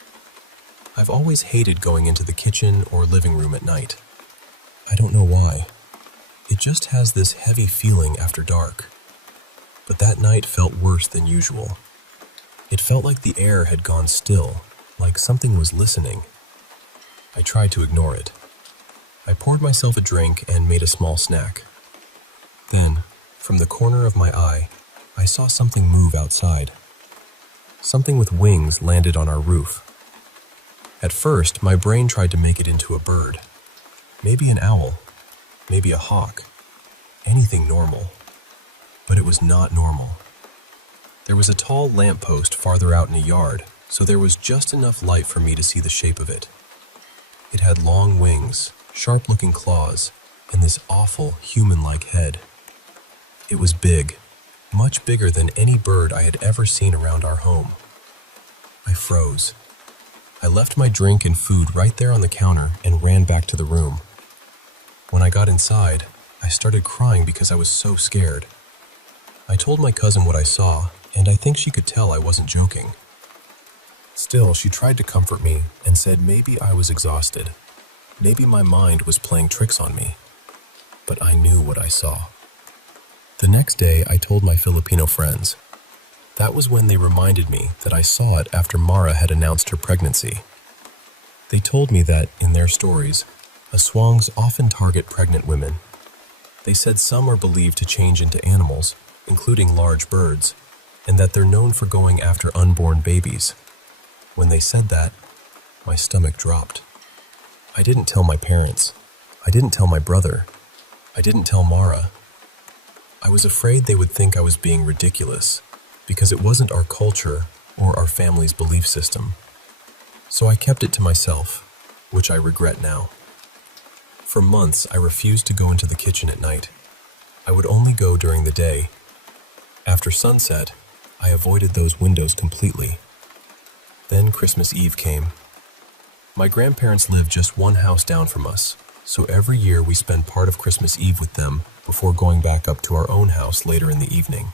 I've always hated going into the kitchen or living room at night. I don't know why. It just has this heavy feeling after dark. But that night felt worse than usual. It felt like the air had gone still, like something was listening. I tried to ignore it. I poured myself a drink and made a small snack. Then, from the corner of my eye, I saw something move outside. Something with wings landed on our roof. At first, my brain tried to make it into a bird. Maybe an owl. Maybe a hawk. Anything normal. But it was not normal. There was a tall lamppost farther out in a yard, so there was just enough light for me to see the shape of it. It had long wings, sharp-looking claws, and this awful human-like head. It was big, much bigger than any bird I had ever seen around our home. I froze. I left my drink and food right there on the counter and ran back to the room. When I got inside, I started crying because I was so scared. I told my cousin what I saw, and I think she could tell I wasn't joking. Still, she tried to comfort me and said maybe I was exhausted. Maybe my mind was playing tricks on me. But I knew what I saw. The next day, I told my Filipino friends. That was when they reminded me that I saw it after Mara had announced her pregnancy. They told me that, in their stories, aswangs often target pregnant women. They said some are believed to change into animals, including large birds, and that they're known for going after unborn babies. When they said that, my stomach dropped. I didn't tell my parents. I didn't tell my brother. I didn't tell Mara. I was afraid they would think I was being ridiculous, because it wasn't our culture or our family's belief system. So I kept it to myself, which I regret now. For months, I refused to go into the kitchen at night. I would only go during the day. After sunset, I avoided those windows completely. Then Christmas Eve came. My grandparents lived just one house down from us, so every year we spend part of Christmas Eve with them before going back up to our own house later in the evening.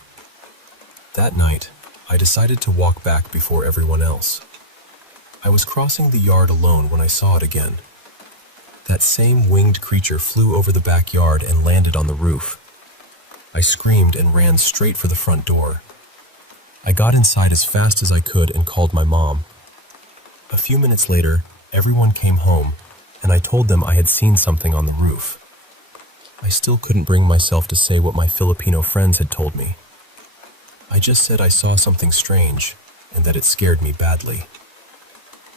That night, I decided to walk back before everyone else. I was crossing the yard alone when I saw it again. That same winged creature flew over the backyard and landed on the roof. I screamed and ran straight for the front door. I got inside as fast as I could and called my mom. A few minutes later, everyone came home, and I told them I had seen something on the roof. I still couldn't bring myself to say what my Filipino friends had told me. I just said I saw something strange, and that it scared me badly.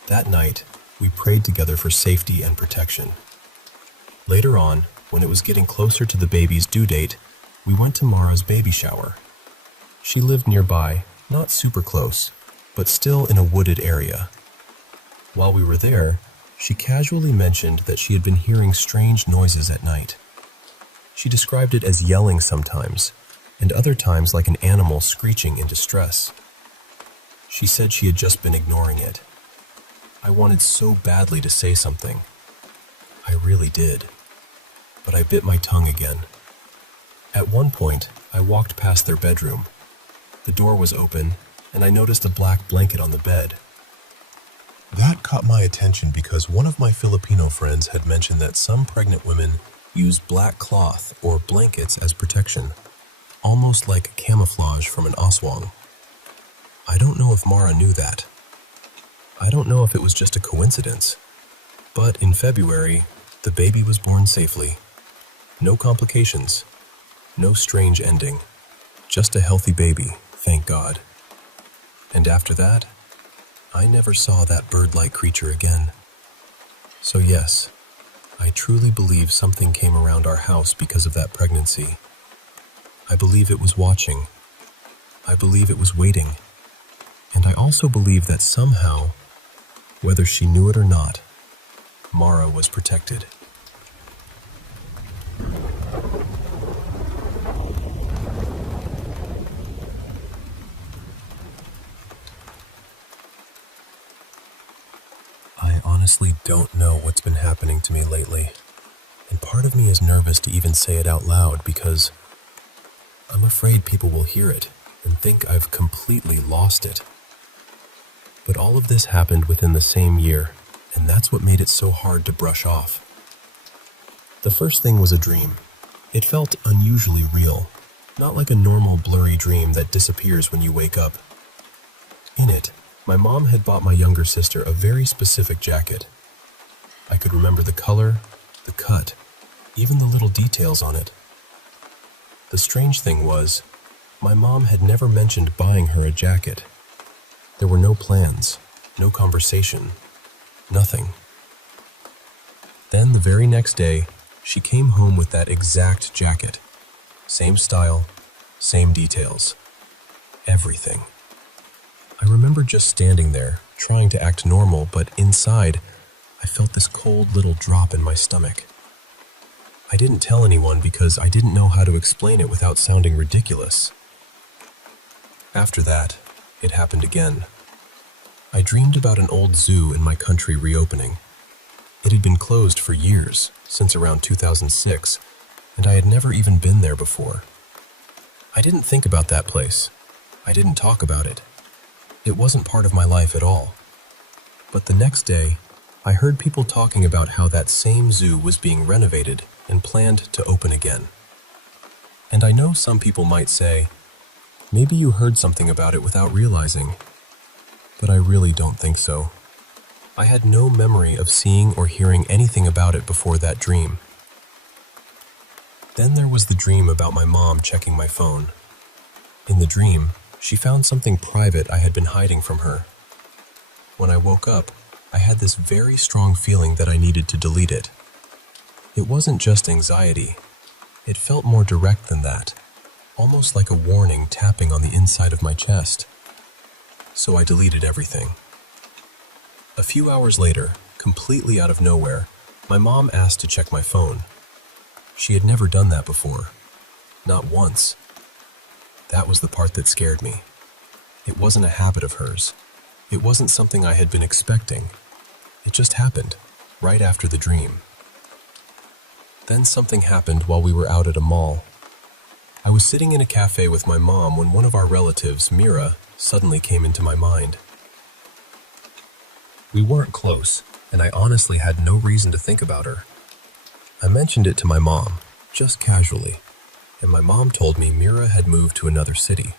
That night, we prayed together for safety and protection. Later on, when it was getting closer to the baby's due date, we went to Mara's baby shower. She lived nearby, not super close, but still in a wooded area. While we were there, she casually mentioned that she had been hearing strange noises at night. She described it as yelling sometimes, and other times like an animal screeching in distress. She said she had just been ignoring it. I wanted so badly to say something. I really did. But I bit my tongue again. At one point, I walked past their bedroom. The door was open, and I noticed a black blanket on the bed. That caught my attention because one of my Filipino friends had mentioned that some pregnant women use black cloth or blankets as protection, almost like camouflage from an aswang. I don't know if Mara knew that. I don't know if it was just a coincidence. But in February, the baby was born safely. No complications. No strange ending. Just a healthy baby, thank God. And after that, I never saw that bird-like creature again. So yes, I truly believe something came around our house because of that pregnancy. I believe it was watching. I believe it was waiting. And I also believe that somehow, whether she knew it or not, Mara was protected. I honestly don't know what's been happening to me lately, and part of me is nervous to even say it out loud because I'm afraid people will hear it and think I've completely lost it. But all of this happened within the same year, and that's what made it so hard to brush off. The first thing was a dream. It felt unusually real, not like a normal blurry dream that disappears when you wake up. In it, my mom had bought my younger sister a very specific jacket. I could remember the color, the cut, even the little details on it. The strange thing was, my mom had never mentioned buying her a jacket. There were no plans, no conversation, nothing. Then the very next day, she came home with that exact jacket. Same style, same details, everything. I remember just standing there, trying to act normal, but inside, I felt this cold little drop in my stomach. I didn't tell anyone because I didn't know how to explain it without sounding ridiculous. After that, it happened again. I dreamed about an old zoo in my country reopening. It had been closed for years, since around 2006, and I had never even been there before. I didn't think about that place. I didn't talk about it. It wasn't part of my life at all. But the next day, I heard people talking about how that same zoo was being renovated and planned to open again. And I know some people might say, maybe you heard something about it without realizing. But I really don't think so. I had no memory of seeing or hearing anything about it before that dream. Then there was the dream about my mom checking my phone. In the dream, she found something private I had been hiding from her. When I woke up, I had this very strong feeling that I needed to delete it. It wasn't just anxiety. It felt more direct than that, almost like a warning tapping on the inside of my chest. So I deleted everything. A few hours later, completely out of nowhere, my mom asked to check my phone. She had never done that before. Not once. That was the part that scared me. It wasn't a habit of hers. It wasn't something I had been expecting. It just happened, right after the dream. Then something happened while we were out at a mall. I was sitting in a cafe with my mom when one of our relatives, Mira, suddenly came into my mind. We weren't close, and I honestly had no reason to think about her, I mentioned it to my mom, just casually, and my mom told me Mira had moved to another city.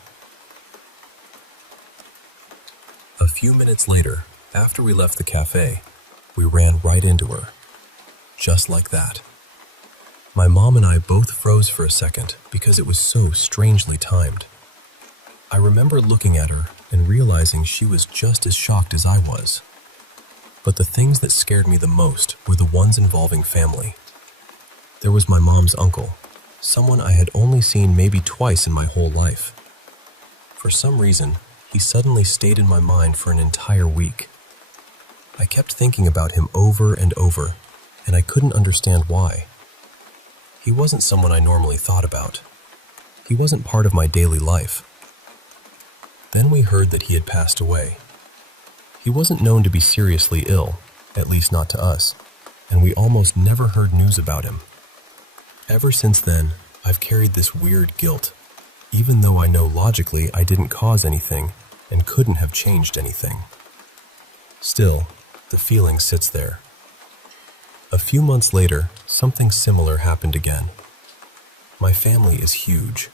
A few minutes later, after we left the cafe, we ran right into her. Just like that. My mom and I both froze for a second because it was so strangely timed. I remember looking at her and realizing she was just as shocked as I was. But the things that scared me the most were the ones involving family. There was my mom's uncle, someone I had only seen maybe twice in my whole life. For some reason, he suddenly stayed in my mind for an entire week. I kept thinking about him over and over, and I couldn't understand why. He wasn't someone I normally thought about. He wasn't part of my daily life. Then we heard that he had passed away. He wasn't known to be seriously ill, at least not to us, and we almost never heard news about him. Ever since then, I've carried this weird guilt, even though I know logically I didn't cause anything and couldn't have changed anything. Still, the feeling sits there. A few months later, something similar happened again. My family is huge.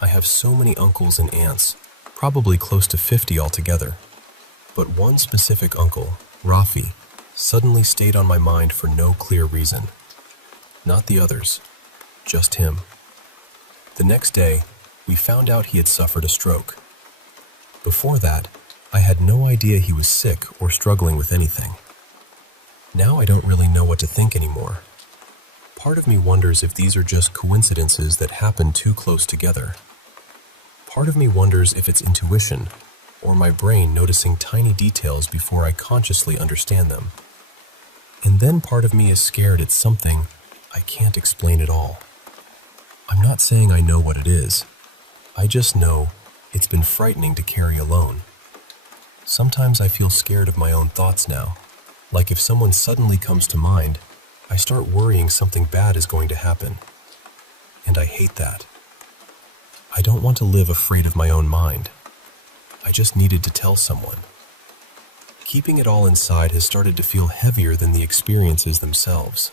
I have so many uncles and aunts, probably close to 50 altogether. But one specific uncle, Rafi, suddenly stayed on my mind for no clear reason. Not the others, just him. The next day, we found out he had suffered a stroke. Before that, I had no idea he was sick or struggling with anything. Now I don't really know what to think anymore. Part of me wonders if these are just coincidences that happen too close together. Part of me wonders if it's intuition, or my brain noticing tiny details before I consciously understand them. And then part of me is scared it's something I can't explain at all. I'm not saying I know what it is. I just know it's been frightening to carry alone. Sometimes I feel scared of my own thoughts now. Like if someone suddenly comes to mind, I start worrying something bad is going to happen. And I hate that. I don't want to live afraid of my own mind. I just needed to tell someone. Keeping it all inside has started to feel heavier than the experiences themselves.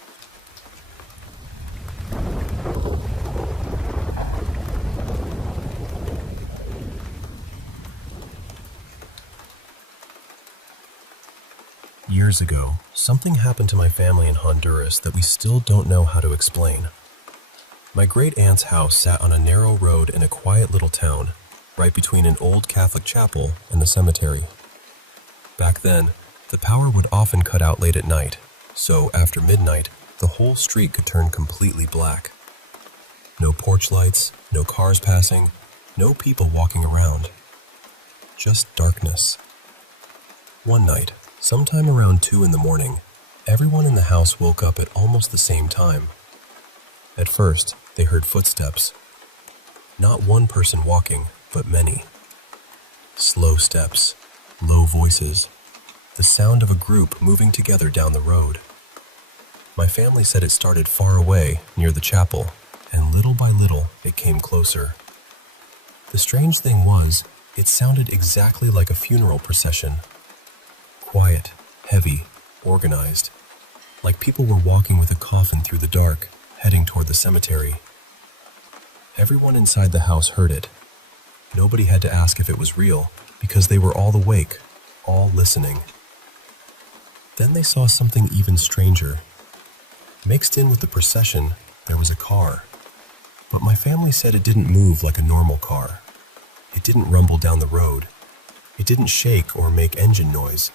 Years ago, something happened to my family in Honduras that we still don't know how to explain. My great-aunt's house sat on a narrow road in a quiet little town, right between an old Catholic chapel and the cemetery. Back then, the power would often cut out late at night, so after midnight, the whole street could turn completely black. No porch lights, no cars passing, no people walking around. Just darkness. One night, sometime around 2 in the morning, everyone in the house woke up at almost the same time. At first, they heard footsteps. Not one person walking, but many. Slow steps, low voices, the sound of a group moving together down the road. My family said it started far away, near the chapel, and little by little it came closer. The strange thing was, it sounded exactly like a funeral procession. Quiet, heavy, organized, like people were walking with a coffin through the dark, heading toward the cemetery. Everyone inside the house heard it. Nobody had to ask if it was real, because they were all awake, all listening. Then they saw something even stranger. Mixed in with the procession, there was a car. But my family said it didn't move like a normal car. It didn't rumble down the road. It didn't shake or make engine noise.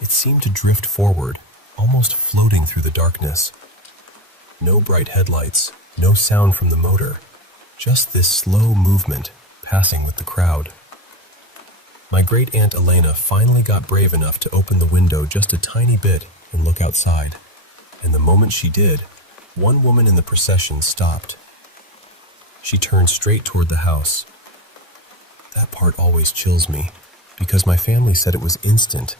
It seemed to drift forward, almost floating through the darkness. No bright headlights, no sound from the motor, just this slow movement passing with the crowd. My great-aunt Elena finally got brave enough to open the window just a tiny bit and look outside. And the moment she did, one woman in the procession stopped. She turned straight toward the house. That part always chills me, because my family said it was instant,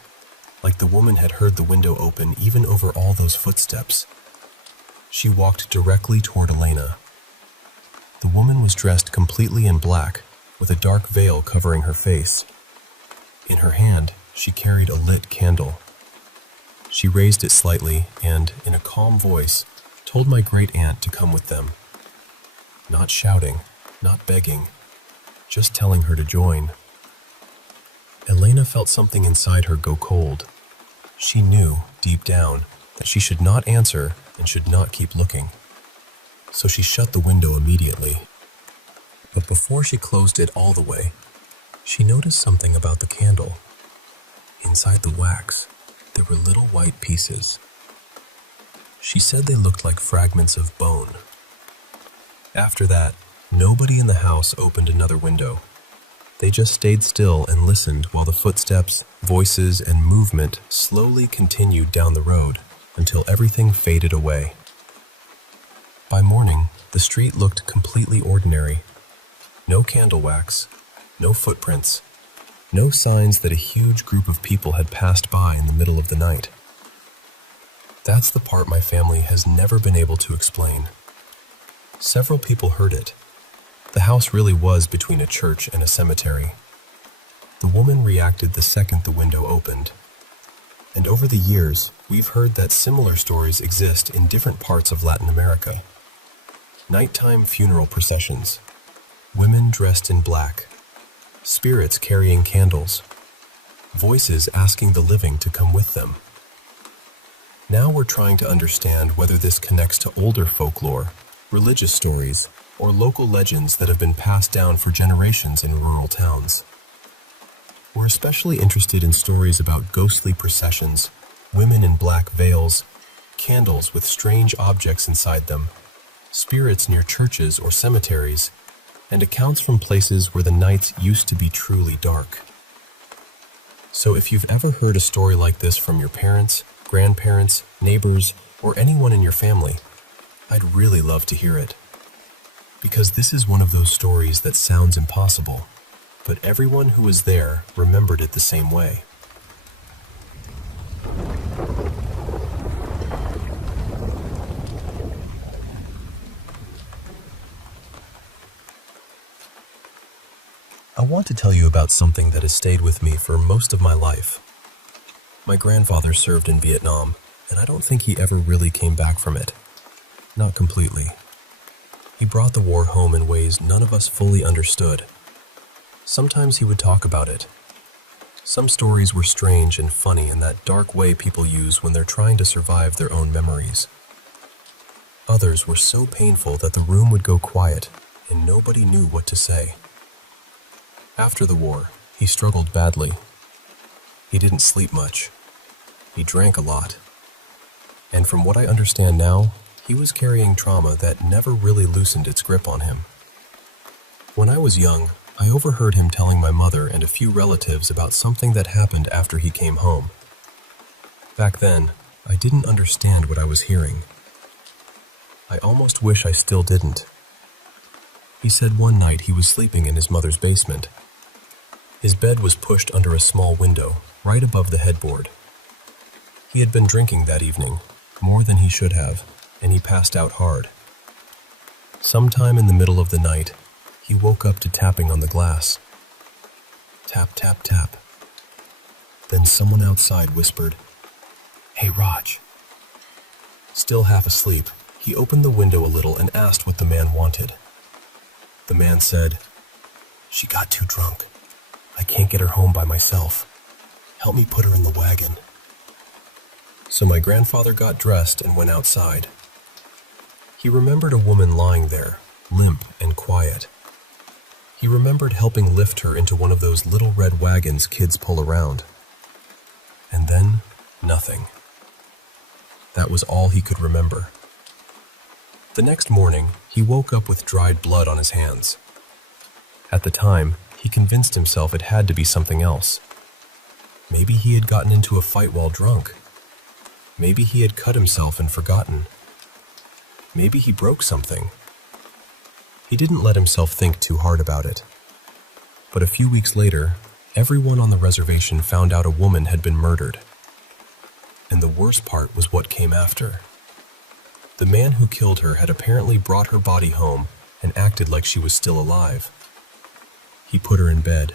like the woman had heard the window open even over all those footsteps. She walked directly toward Elena. The woman was dressed completely in black, with a dark veil covering her face. In her hand, she carried a lit candle. She raised it slightly and, in a calm voice, told my great aunt to come with them. Not shouting, not begging, just telling her to join. Elena felt something inside her go cold. She knew, deep down, that she should not answer and should not keep looking. So she shut the window immediately. But before she closed it all the way, she noticed something about the candle. Inside the wax, there were little white pieces. She said they looked like fragments of bone. After that, nobody in the house opened another window. They just stayed still and listened while the footsteps, voices, and movement slowly continued down the road until everything faded away. By morning, the street looked completely ordinary. No candle wax, no footprints, no signs that a huge group of people had passed by in the middle of the night. That's the part my family has never been able to explain. Several people heard it. The house really was between a church and a cemetery. The woman reacted the second the window opened. And over the years, we've heard that similar stories exist in different parts of Latin America. Nighttime funeral processions, women dressed in black, spirits carrying candles, voices asking the living to come with them. Now we're trying to understand whether this connects to older folklore, religious stories, or local legends that have been passed down for generations in rural towns. We're especially interested in stories about ghostly processions, women in black veils, candles with strange objects inside them, spirits near churches or cemeteries, and accounts from places where the nights used to be truly dark. So if you've ever heard a story like this from your parents, grandparents, neighbors, or anyone in your family, I'd really love to hear it. Because this is one of those stories that sounds impossible, but everyone who was there remembered it the same way. I want to tell you about something that has stayed with me for most of my life. My grandfather served in Vietnam, and I don't think he ever really came back from it. Not completely. He brought the war home in ways none of us fully understood. Sometimes he would talk about it. Some stories were strange and funny in that dark way people use when they're trying to survive their own memories. Others were so painful that the room would go quiet and nobody knew what to say. After the war, he struggled badly. He didn't sleep much. He drank a lot. And from what I understand now, he was carrying trauma that never really loosened its grip on him. When I was young, I overheard him telling my mother and a few relatives about something that happened after he came home. Back then, I didn't understand what I was hearing. I almost wish I still didn't. He said one night he was sleeping in his mother's basement. His bed was pushed under a small window, right above the headboard. He had been drinking that evening, more than he should have, and he passed out hard. Sometime in the middle of the night, he woke up to tapping on the glass. Tap, tap, tap. Then someone outside whispered, "Hey, Raj." Still half asleep, he opened the window a little and asked what the man wanted. The man said, "She got too drunk. I can't get her home by myself. Help me put her in the wagon." So my grandfather got dressed and went outside. He remembered a woman lying there, limp and quiet. He remembered helping lift her into one of those little red wagons kids pull around. And then, nothing. That was all he could remember. The next morning, he woke up with dried blood on his hands. At the time, he convinced himself it had to be something else. Maybe he had gotten into a fight while drunk. Maybe he had cut himself and forgotten. Maybe he broke something. He didn't let himself think too hard about it. But a few weeks later, everyone on the reservation found out a woman had been murdered. And the worst part was what came after. The man who killed her had apparently brought her body home and acted like she was still alive. He put her in bed.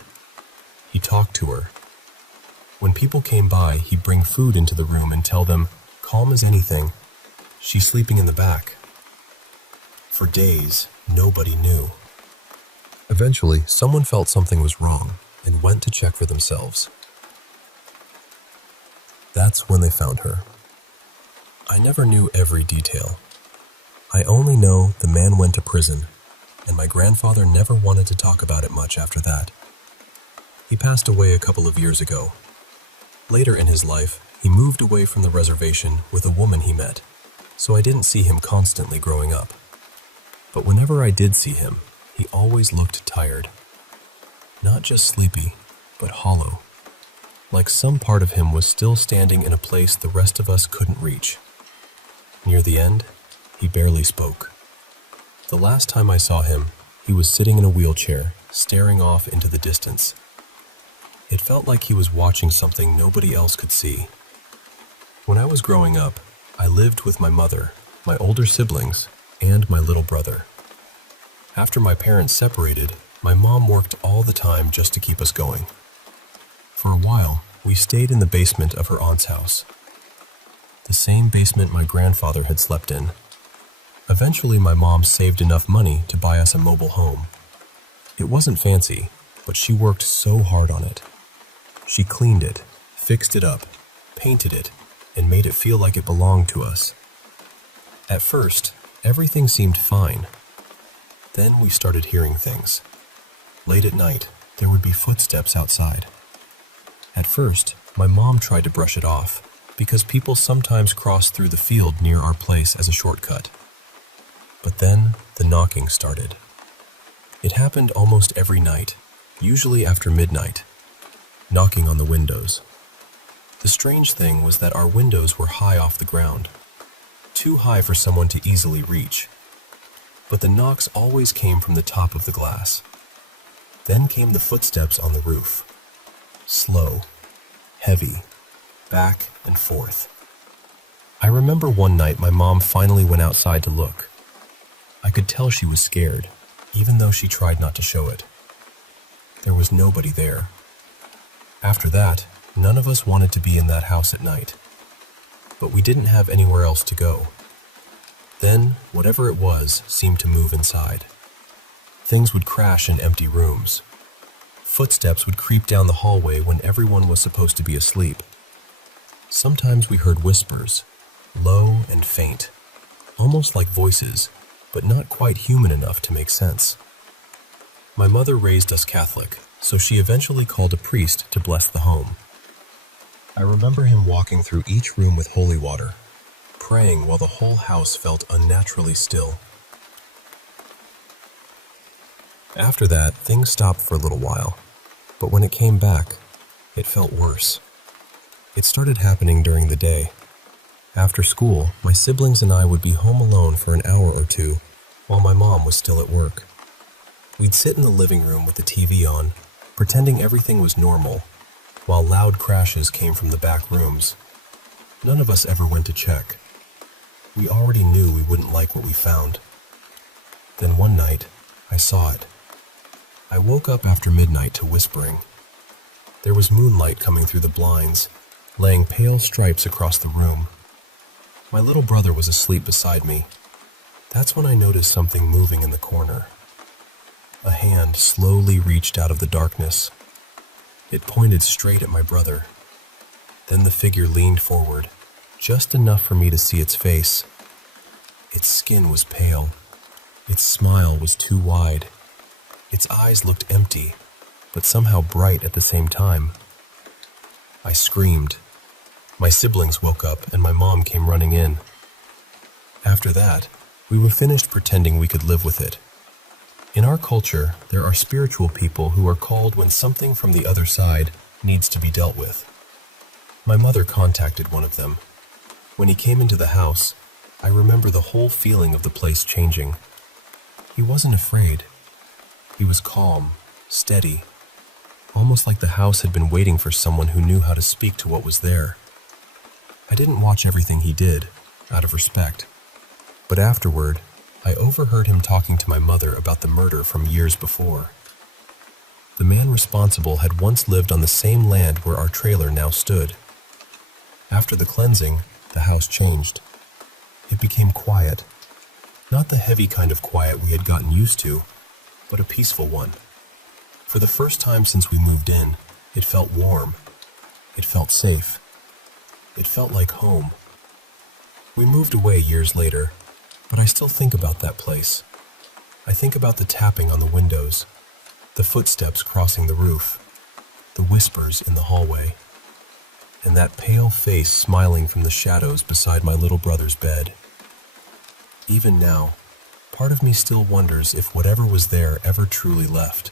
He talked to her. When people came by, he'd bring food into the room and tell them, calm as anything, She's sleeping in the back." For days, nobody knew. Eventually, someone felt something was wrong and went to check for themselves. That's when they found her. I never knew every detail. I only know the man went to prison, and my grandfather never wanted to talk about it much after that. He passed away a couple of years ago. Later in his life, he moved away from the reservation with a woman he met, so I didn't see him constantly growing up. But whenever I did see him, he always looked tired. Not just sleepy, but hollow. Like some part of him was still standing in a place the rest of us couldn't reach. Near the end, he barely spoke. The last time I saw him, he was sitting in a wheelchair, staring off into the distance. It felt like he was watching something nobody else could see. When I was growing up, I lived with my mother, my older siblings, and my little brother. After my parents separated, my mom worked all the time just to keep us going. For a while, we stayed in the basement of her aunt's house, the same basement my grandfather had slept in. Eventually, my mom saved enough money to buy us a mobile home. It wasn't fancy, but she worked so hard on it. She cleaned it, fixed it up, painted it, and made it feel like it belonged to us. At first, everything seemed fine. Then we started hearing things. Late at night, there would be footsteps outside. At first, my mom tried to brush it off, because people sometimes crossed through the field near our place as a shortcut. But then, the knocking started. It happened almost every night, usually after midnight, knocking on the windows. The strange thing was that our windows were high off the ground, too high for someone to easily reach. But the knocks always came from the top of the glass. Then came the footsteps on the roof. Slow, heavy, back and forth. I remember one night my mom finally went outside to look. I could tell she was scared, even though she tried not to show it. There was nobody there. After that, none of us wanted to be in that house at night. But we didn't have anywhere else to go. Then, whatever it was seemed to move inside. Things would crash in empty rooms. Footsteps would creep down the hallway when everyone was supposed to be asleep. Sometimes we heard whispers, low and faint, almost like voices, but not quite human enough to make sense. My mother raised us Catholic, so she eventually called a priest to bless the home. I remember him walking through each room with holy water, praying while the whole house felt unnaturally still. After that, things stopped for a little while, but when it came back, it felt worse. It started happening during the day. After school, my siblings and I would be home alone for an hour or two while my mom was still at work. We'd sit in the living room with the TV on, pretending everything was normal, while loud crashes came from the back rooms. None of us ever went to check. We already knew we wouldn't like what we found. Then one night, I saw it. I woke up after midnight to whispering. There was moonlight coming through the blinds, laying pale stripes across the room. My little brother was asleep beside me. That's when I noticed something moving in the corner. A hand slowly reached out of the darkness. It pointed straight at my brother. Then the figure leaned forward, just enough for me to see its face. Its skin was pale. Its smile was too wide. Its eyes looked empty, but somehow bright at the same time. I screamed. My siblings woke up and my mom came running in. After that, we were finished pretending we could live with it. In our culture, there are spiritual people who are called when something from the other side needs to be dealt with. My mother contacted one of them. When he came into the house, I remember the whole feeling of the place changing. He wasn't afraid. He was calm, steady, almost like the house had been waiting for someone who knew how to speak to what was there. I didn't watch everything he did, out of respect. But afterward, I overheard him talking to my mother about the murder from years before. The man responsible had once lived on the same land where our trailer now stood. After the cleansing, the house changed. It became quiet. Not the heavy kind of quiet we had gotten used to, but a peaceful one. For the first time since we moved in, it felt warm. It felt safe. It felt like home. We moved away years later, but I still think about that place. I think about the tapping on the windows, the footsteps crossing the roof, the whispers in the hallway, and that pale face smiling from the shadows beside my little brother's bed. Even now, part of me still wonders if whatever was there ever truly left.